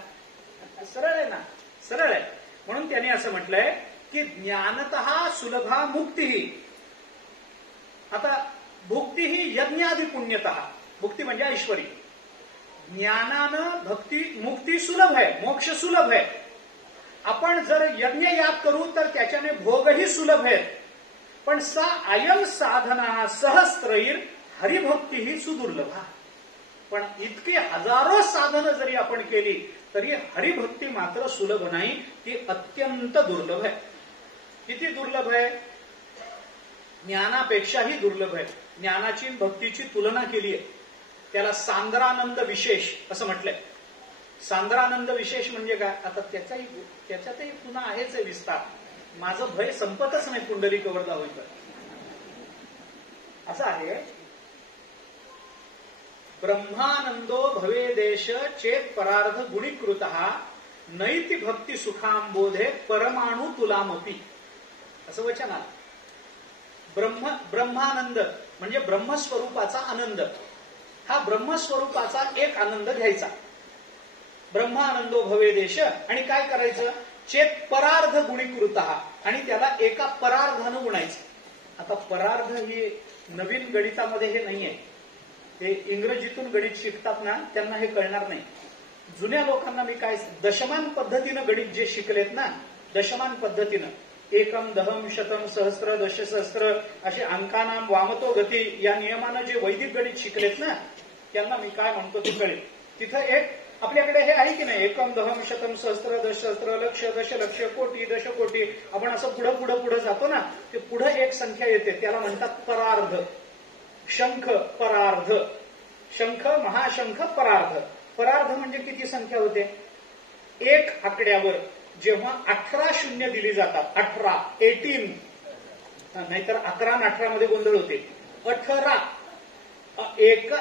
सरळ आहे ना, सरळ आहे. म्हणून त्याने असं म्हटलंय की ज्ञानतः सुलभा मुक्ती आता भुक्ती ही यज्ञादि पुण्यतः, भुक्ती म्हणजे ऐश्वरी. ज्ञानानं भक्ती मुक्ती सुलभ आहे, मोक्ष सुलभ आहे. आपण जर यज्ञ याग करू तर त्याच्याने भोगही सुलभ आहेत. पण सा अयम साधना सहस्त्रैर हरिभक्ती ही सुदुर्लभा. पण इतके हजारो साधनं जरी आपण केली तरी हरिभक्ती मात्र सुलभ नाही, ती अत्यंत दुर्लभ आहे. किती दुर्लभ आहे? ज्ञानापेक्षाही दुर्लभ आहे. ज्ञानाची भक्तीची तुलना केली आहे, त्याला सांद्रानंद विशेष असं म्हटलंय. सांद्रानंद विशेष म्हणजे काय? आता त्याच्यातही पुन्हा आहेच आहे विस्तार. माझं भय संपतच नाही पुंडलिक वरदा होईल. असं आहे, ब्रह्मानंदो भवेदेश चेत परार्ध गुणीकृत नैति भक्ती सुखांबोधे परमाणु तुलामपी, असं वचन आहे. ब्रह्मानंद म्हणजे ब्रह्मस्वरूपाचा आनंद. हा ब्रह्मस्वरूपाचा एक आनंद घ्यायचा. ब्रह्मानंदो भवेदेश, आणि काय करायचं? चेत परार्ध गुणीकृत, आणि त्याला एका परार्धानं गुणायचं. आता परार्ध ही नवीन गणितामध्ये हे नाहीये. ते इंग्रजीतून गणित शिकतात ना, त्यांना हे कळणार नाही. जुन्या लोकांना मी काय, दशमान पद्धतीनं गणित जे शिकलेत ना, दशमान पद्धतीनं, एकम दहम शतम सहस्त्र दशसहस्त्र असे अंकानाम वामतो गती या नियमानं जे वैदिक गणित शिकलेत ना, त्यांना मी काय म्हणतो ते कळेल. तिथं एक आपल्याकडे हे आहे की नाही, एकम दहम शतम सहस्त्र दशसहस्त्र लक्ष दशलक्ष कोटी दशकोटी, आपण असं पुढं पुढं पुढं जातो ना, ते पुढं एक संख्या येते, त्याला म्हणतात परार्ध. शंख परार्ध, शंख महाशंख परार्ध. परार्ध म्हणजे किती संख्या होते? एक आकड्यावर जेव्हा 18 शून्य दिली जातात, 18 नाहीतर 11 आणि 18 मध्ये गोंधळ होते. 18 एक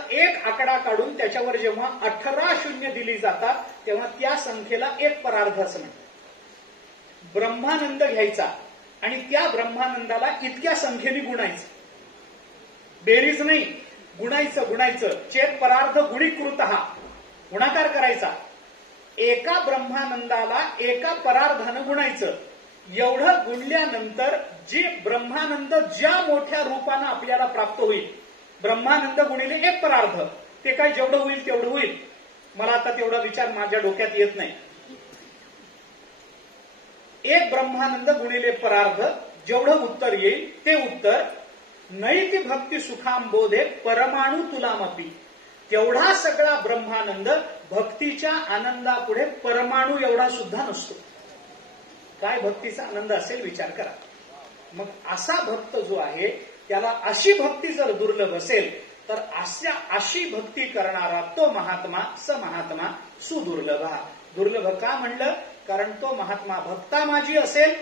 आकडा काढून त्याच्यावर जेव्हा 18 शून्य दिली जातात तेव्हा त्या संख्येला एक परार्ध असं म्हणतात. ब्रह्मानंद घ्यायचा आणि त्या ब्रह्मानंदाला इतक्या संख्येने गुणायचं. बेरीज नाही, गुणायचं. चेत परार्ध गुणीकृत, गुणाकार करायचा. एका ब्रह्मानंदाला एका परार्धानं गुणायचं. एवढं गुणल्यानंतर जे ब्रह्मानंद ज्या मोठ्या रूपानं आपल्याला प्राप्त होईल, ब्रह्मानंद गुणिले एक परार्ध, ते काय जेवढं होईल तेवढं होईल. मला आता तेवढा विचार माझ्या डोक्यात येत नाही. एक ब्रह्मानंद गुणिले परार्ध, जेवढं उत्तर येईल ते उत्तर नैति भक्ती सुखांबोधे परमाणु तुलामपी. तेवढा सगळा ब्रह्मानंद भक्तीच्या आनंदापुढे परमाणू एवढा सुद्धा नसतो. काय भक्तीचा आनंद असेल विचार करा. मग असा भक्त जो आहे त्याला अशी भक्ती जर दुर्लभ असेल तर अशी भक्ती करणारा तो महात्मा स महात्मा सुदुर्लभ. दुर्लभ का म्हणलं? कारण तो महात्मा भक्ता माझी असेल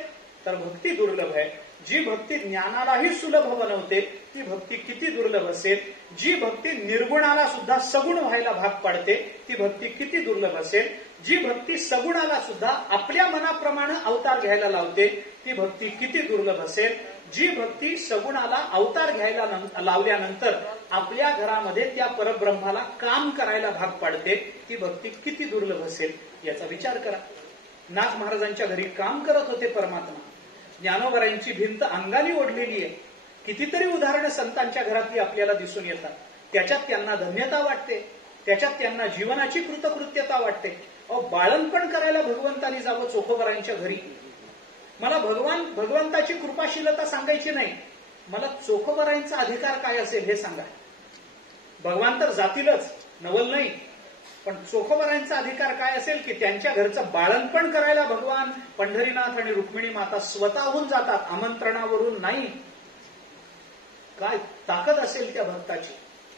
तर भक्ती दुर्लभ आहे. जी भक्ती ज्ञानालाही सुलभ बनवते ती भक्ती किती दुर्लभ असेल. जी भक्ती निर्गुणाला सुद्धा सगुण व्हायला भाग पाडते ती भक्ती किती दुर्लभ असेल. जी भक्ती सगुणाला सुद्धा आपल्या मनाप्रमाणे अवतार घ्यायला लावते ती भक्ती किती दुर्लभ असेल. जी भक्ती सगुणाला अवतार घ्यायला लावल्यानंतर आपल्या घरामध्ये त्या परब्रह्माला काम करायला भाग पाडते ती भक्ती किती दुर्लभ असेल याचा विचार करा. नाथ महाराजांच्या घरी काम करत होते परमात्मा. ज्ञानोबरांची भिंत अंगाने ओढलेली आहे. कितीतरी उदाहरणं संतांच्या घरातली आपल्याला दिसून येतात. त्याच्यात त्यांना धन्यता वाटते, त्याच्यात त्यांना जीवनाची कृतकृत्यता वाटते. बाळणपण करायला भगवंतानी जावं चोखोबरांच्या घरी. मला भगवंताची कृपाशीलता सांगायची नाही, मला चोखोबरांचा अधिकार काय असेल हे सांगा. भगवान तर जातीलच, नवल नाही, पण चोखोबरांचा अधिकार काय असेल की त्यांच्या घरचं बाळणपण करायला भगवान पंढरीनाथ आणि रुक्मिणी माता स्वतःहून जातात, आमंत्रणावरून नाही. काय ताकद असेल त्या भक्ताची.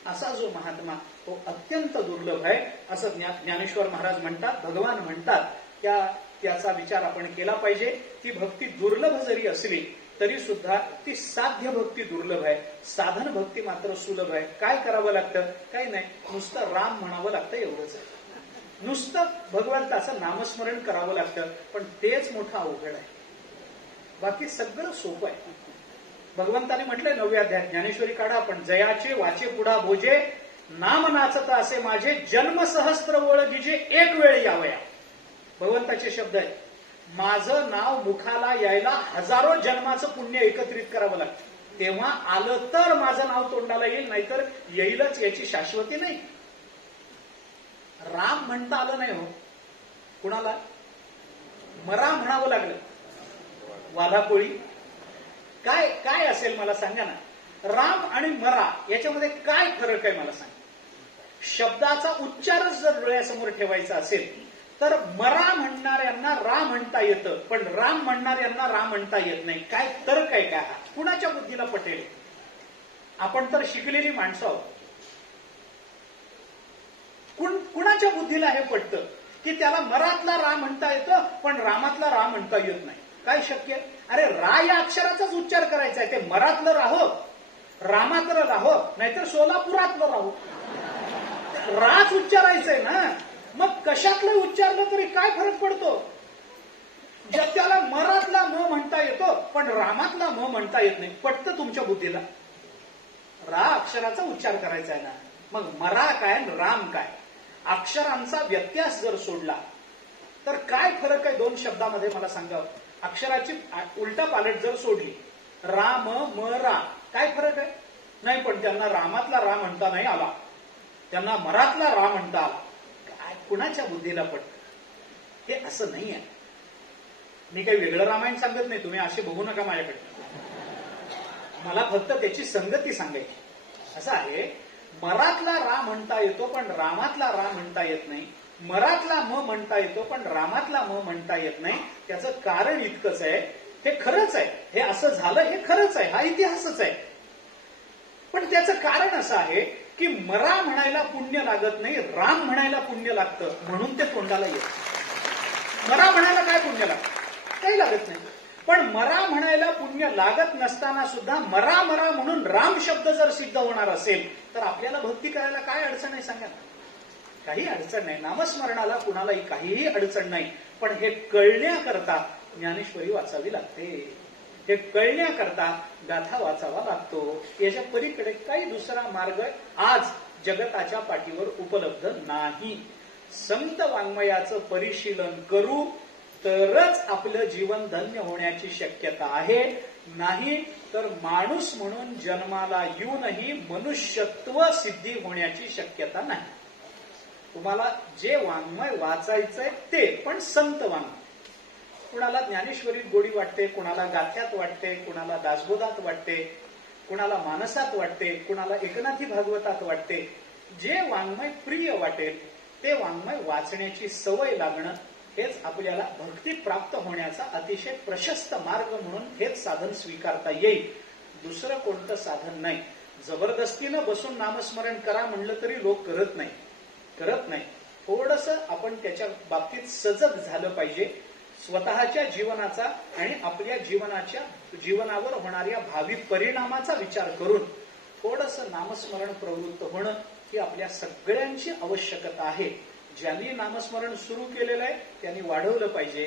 असा जो महात्मा तो अत्यंत दुर्लभ आहे असं ज्ञानेश्वर महाराज म्हणतात, भगवान म्हणतात. त्याचा विचार आपण केला पाहिजे. ती भक्ती दुर्लभ जरी असली तरी सुद्धा ती साध्य भक्ती दुर्लभ आहे. साधन भक्ती मात्र सुलभ आहे. काय करावं लागतं? काही नाही, नुसतं राम म्हणावं लागतं एवढंच आहे. नुसतं भगवंताचं नामस्मरण करावं लागतं, पण तेच मोठं अवघड आहे. बाकी सगळं सोपं आहे. भगवंताने म्हटलंय 9व्या अध्यायात, ज्ञानेश्वरी काढा आपण, जयाचे वाचे पुढा भोजे नाम नाचता असे माझे जन्म सहस्त्र ओळखीचे एक वेळ यावया. भगवंताचे शब्द आहेत. माझं नाव मुखाला यायला हजारो जन्माचं पुण्य एकत्रित करावं लागतं. तेव्हा आलं तर माझं नाव तोंडाला येईल, नाहीतर येईलच याची शाश्वती नाही. राम म्हणता आलं नाही हो कुणाला, मरा म्हणावं लागलं. वालाकोळी काय काय असेल मला सांगा ना. राम आणि मरा याच्यामध्ये काय फरक आहे मला सांगा. शब्दाचा उच्चारच जर डोळ्यासमोर ठेवायचा असेल तर मरा म्हणणाऱ्यांना रा म्हणता येतं, पण राम म्हणणाऱ्यांना रा म्हणता येत नाही. काय तर्क आहे काय? कुणाच्या बुद्धीला पटेल? आपण तर शिकलेली माणसं आहोत. कुणाच्या बुद्धीला हे पटतं की त्याला मरातला रा म्हणता येतं पण रामातला रा म्हणता येत नाही? काय शक्य आहे? अरे रा या अक्षराचाच उच्चार करायचा आहे. ते मरातलं राहो, रामातलं राहो, नाहीतर सोलापुरातलं राहो, राच उच्चारायचंय ना. मग कशातलं उच्चारलं तरी काय फरक पडतो? त्याला मरातला म म्हणता येतो पण रामातला म म्हणता येत नाही. पटतं तुमच्या बुद्धीला? रा अक्षराचा उच्चार करायचा आहे ना. मग मरा काय राम काय? अक्षरांचा व्यत्यास जर सोडला तर काय फरक आहे दोन शब्दामध्ये मला सांगा. अक्षराची उलटा पालट जर सोडली, राम म रा, काय फरक आहे? नाही, पण त्यांना रामातला रा म्हणता नाही आला, त्यांना मरातला रा म्हणता आला. काय कुणाच्या बुद्धीला पडत? हे असं नाही आहे. मी काही वेगळं रामायण सांगत नाही, तुम्ही असे बघू नका माझ्याकडे. मला फक्त त्याची संगती सांगायची. असं आहे, मरातला रा म्हणता येतो पण रामातला रा म्हणता येत नाही. मरातला म म्हणता येतो पण रामातला म म्हणता येत नाही. त्याचं कारण इतकंच आहे, हे खरंच आहे, हे असं झालं हे खरंच आहे, हा इतिहासच आहे. पण त्याचं कारण असं आहे की मरा म्हणायला पुण्य लागत नाही, राम म्हणायला पुण्य लागतं, म्हणून ते तोंडाला येतं. मरा म्हणायला काय पुण्य लागतं? काही लागत नाही. पण मरा म्हणायला पुण्य लागत नसताना सुद्धा मरा मरा म्हणून राम शब्द जर सिद्ध होणार असेल तर आपल्याला भक्ती करायला काय अडचण आहे सांगा ना. काही अडचण नाही. नामस्मरणाला कुणालाही काहीही अडचण नाही. पण हे कळण्याकरता ज्ञानेश्वरी वाचावी लागते. हे कळण्याकरता गाथा वाचावा लागतो. याच्या पलीकडे काही दुसरा मार्ग आज जगताच्या पाठीवर उपलब्ध नाही. संत वाङ्मयाचं परिशीलन करू तरच आपलं जीवन धन्य होण्याची शक्यता आहे. नाही तर माणूस म्हणून जन्माला येऊनही मनुष्यत्व सिद्धी होण्याची शक्यता नाही. तुम्हाला जे वाङ्मय वाचायचंय ते पण संत वाङ्मय. कुणाला ज्ञानेश्वरीत गोडी वाटते, कुणाला गाथ्यात वाटते, कुणाला दासबोधात वाटते, कुणाला मानसात वाटते, कुणाला एकनाथी भागवतात वाटते. जे वाङ्मय प्रिय वाटेल ते वाङ्मय वाचण्याची सवय लागणं हेच आपल्याला भक्ती प्राप्त होण्याचा अतिशय प्रशस्त मार्ग म्हणून हेच साधन स्वीकारता येईल. दुसरं कोणतं साधन नाही. जबरदस्तीनं बसून नामस्मरण करा म्हणलं तरी लोक करत नाही. थोडंसं आपण त्याच्या बाबतीत सजग झालं पाहिजे. स्वतःच्या जीवनाचा आणि आपल्या जीवनावर होणाऱ्या भावी परिणामाचा विचार करून थोडंसं नामस्मरण प्रवृत्त होणं ही आपल्या सगळ्यांची आवश्यकता आहे. ज्यांनी नामस्मरण सुरू केलेलं आहे त्यांनी वाढवलं पाहिजे.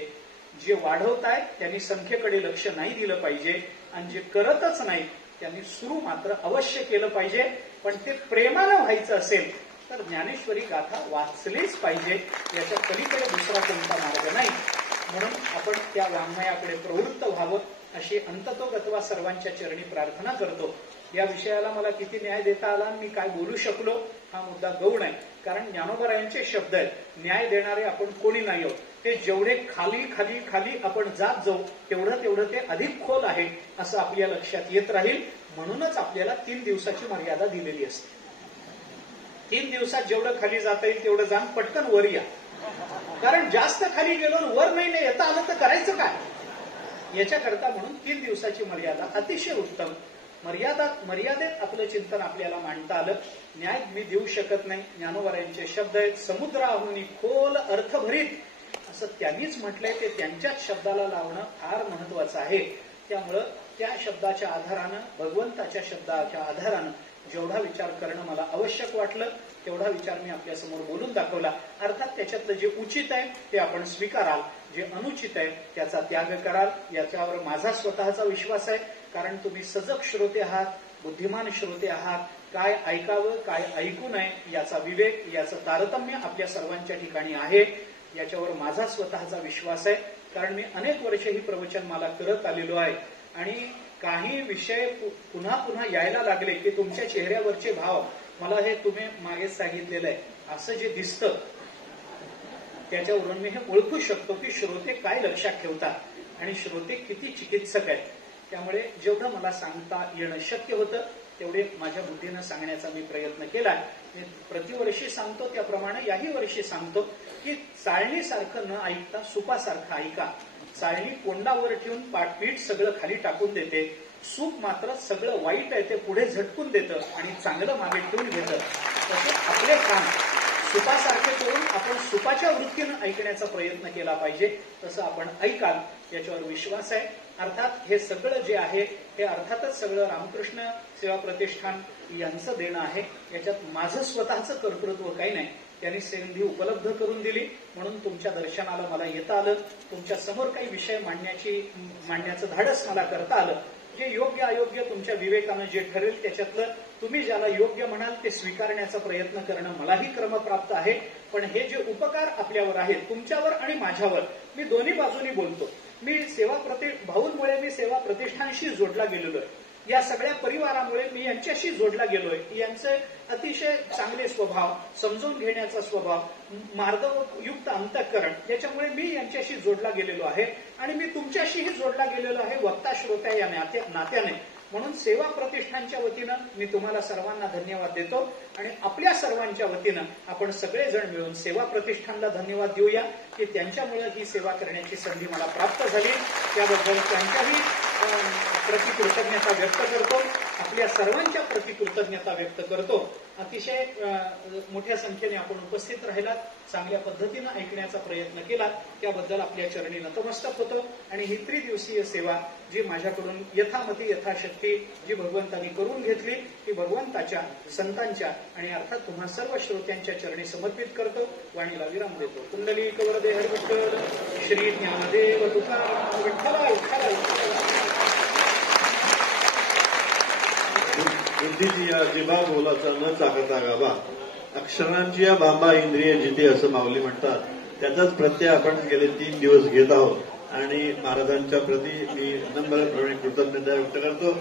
जे वाढवतायत त्यांनी संख्येकडे लक्ष नाही दिलं पाहिजे. आणि जे करतच नाही त्यांनी सुरू मात्र अवश्य केलं पाहिजे. पण ते प्रेमानं व्हायचं असेल तर ज्ञानेश्वरी गाथा वाचलीच पाहिजे. याच्या पलीकडे दुसरा कोणता मार्ग नाही. म्हणून आपण त्या वाङ्मयाकडे प्रवृत्त व्हावं अशी अंततोगत्वा सर्वांच्या चरणी प्रार्थना करतो. या विषयाला मला किती न्याय देता आला आणि मी काय बोलू शकलो हा मुद्दा गौण आहे. कारण ज्ञानोबरायांचे शब्द आहेत, न्याय देणारे आपण कोणी नाही आहोत. ते जेवढे खाली खाली खाली आपण जात जाऊ तेवढं ते अधिक खोल आहे असं आपल्या लक्षात येत राहील. म्हणूनच आपल्याला 3 दिवसाची मर्यादा दिलेली असते. 3 दिवसात जेवढं खाली जाता येईल तेवढं जाण, पटकन वर या. कारण जास्त खाली गेलो वर नाही येता आलं तर करायचं काय? याच्याकरता म्हणून 3 दिवसाची मर्यादा अतिशय उत्तम. मर्यादेत आपलं चिंतन आपल्याला मांडता आलं. न्याय मी देऊ शकत नाही. ज्ञानोबरायांचे शब्द आहेत, समुद्राहून खोल अर्थभरीत असं त्यांनीच म्हटलंय. ते त्यांच्याच शब्दाला लावणं फार महत्वाचं आहे. त्यामुळं त्या शब्दाच्या आधारानं, भगवंताच्या शब्दाच्या आधारानं जेवढा विचार करणं मला आवश्यक वाटलं तेवढा विचार मी आपल्यासमोर बोलून दाखवला. अर्थात त्याच्यातलं जे उचित आहे ते आपण स्वीकाराल, जे अनुचित आहे त्याचा त्याग कराल. याच्यावर माझा स्वतःचा विश्वास आहे. कारण तुम्ही सजग श्रोते आहात, बुद्धिमान श्रोते आहात. काय ऐकावं काय ऐकू नये याचा विवेक, याचं तारतम्य आपल्या सर्वांच्या ठिकाणी आहे. याच्यावर माझा स्वतःचा विश्वास आहे. कारण मी अनेक वर्ष ही प्रवचनमाला करत आलेलो आहे आणि काही विषय पुन्हा पुन्हा यायला लागले की तुमच्या चेहऱ्यावरचे भाव मला हे तुम्ही मागेच सांगितलेलं आहे असं जे दिसतं त्याच्यावरून मी हे ओळखू शकतो की श्रोते काय लक्षात ठेवतात आणि श्रोते किती चिकित्सक आहेत. त्यामुळे जेवढं मला सांगता येणं शक्य होतं तेवढे माझ्या बुद्धीनं सांगण्याचा मी प्रयत्न केला. मी प्रतिवर्षी सांगतो त्याप्रमाणे याही वर्षी सांगतो की चाळणीसारखं न ऐकता सुपासारखं ऐका. चाळणी कोंडावर ठेवून पीठ सगळं खाली टाकून देते, सूप मात्र सगळं वाईट आहे ते पुढे झटकून देतं आणि चांगलं मागे ठेवून घेतं. तसे आपले काम सुपासारखे करून आपण सुपाच्या वृत्तीनं ऐकण्याचा प्रयत्न केला पाहिजे. तसं आपण ऐकाल याच्यावर विश्वास आहे. अर्थात हे सगळं जे आहे हे अर्थातच सगळं रामकृष्ण सेवा प्रतिष्ठान यांचं देणं आहे. याच्यात माझं स्वतःचं कर्तृत्व काही नाही. त्यांनी संधी उपलब्ध करून दिली म्हणून तुमच्या दर्शनाला मला येता आलं. तुमच्या समोर काही विषय मांडण्याचं धाडस मला करता आलं. जे योग्य अयोग्य तुमच्या विवेकानं जे ठरेल त्याच्यातलं तुम्ही ज्याला योग्य म्हणाल ते स्वीकारण्याचा प्रयत्न करणं मलाही क्रमप्राप्त आहे. पण हे जे उपकार आपल्यावर आहेत तुमच्यावर आणि माझ्यावर मी दोन्ही बाजूनी बोलतो. मी भाऊंमुळे मी सेवा प्रतिष्ठानशी जोडला गेलेलो आहे. या सगळ्या परिवारामुळे मी यांच्याशी जोडला गेलोय. यांचे अतिशय चांगले स्वभाव, समजून घेण्याचा स्वभाव, मार्गयुक्त अंतःकरण याच्यामुळे मी यांच्याशी जोडला गेलेलो आहे आणि मी तुमच्याशीही जोडला गेलेलो आहे वक्ता श्रोत्या या नात्याने. म्हणून सेवा प्रतिष्ठानच्या वतीनं मी तुम्हाला सर्वांना धन्यवाद देतो आणि आपल्या सर्वांच्या वतीनं आपण सगळेजण मिळून सेवा प्रतिष्ठानला धन्यवाद देऊया की त्यांच्यामुळे ही सेवा करण्याची संधी मला प्राप्त झाली. त्याबद्दल त्यांच्याही प्रति कृतज्ञता व्यक्त करतो. आपल्या सर्वांच्या प्रति कृतज्ञता व्यक्त करतो. अतिशय मोठ्या संख्येने आपण उपस्थित राहिलात, चांगल्या पद्धतीनं ऐकण्याचा प्रयत्न केला त्याबद्दल आपल्या चरणी नतमस्तक होतो. आणि ही त्रिदिवसीय सेवा जी माझ्याकडून यथामती यथाशक्ती जी भगवंतांनी करून घेतली ती भगवंताच्या, संतांच्या आणि अर्थात तुम्हा सर्व श्रोत्यांच्या चरणी समर्पित करतो. वाणीला विराम देतो. कुंडलिक वरदे हरी विठ्ठल, श्री ज्ञानदेव तुकाराम विठ्ठला विठ्ठला. बुद्धीची या जिभा बोलाचा न चाकता गाभा, अक्षरांची या बांबा इंद्रिय जिथे असं माऊली म्हणतात. त्याचाच प्रत्यय आपण गेले 3 दिवस घेत आहोत आणि महाराजांच्या प्रती मी नम्रपणे कृतज्ञता व्यक्त करतो.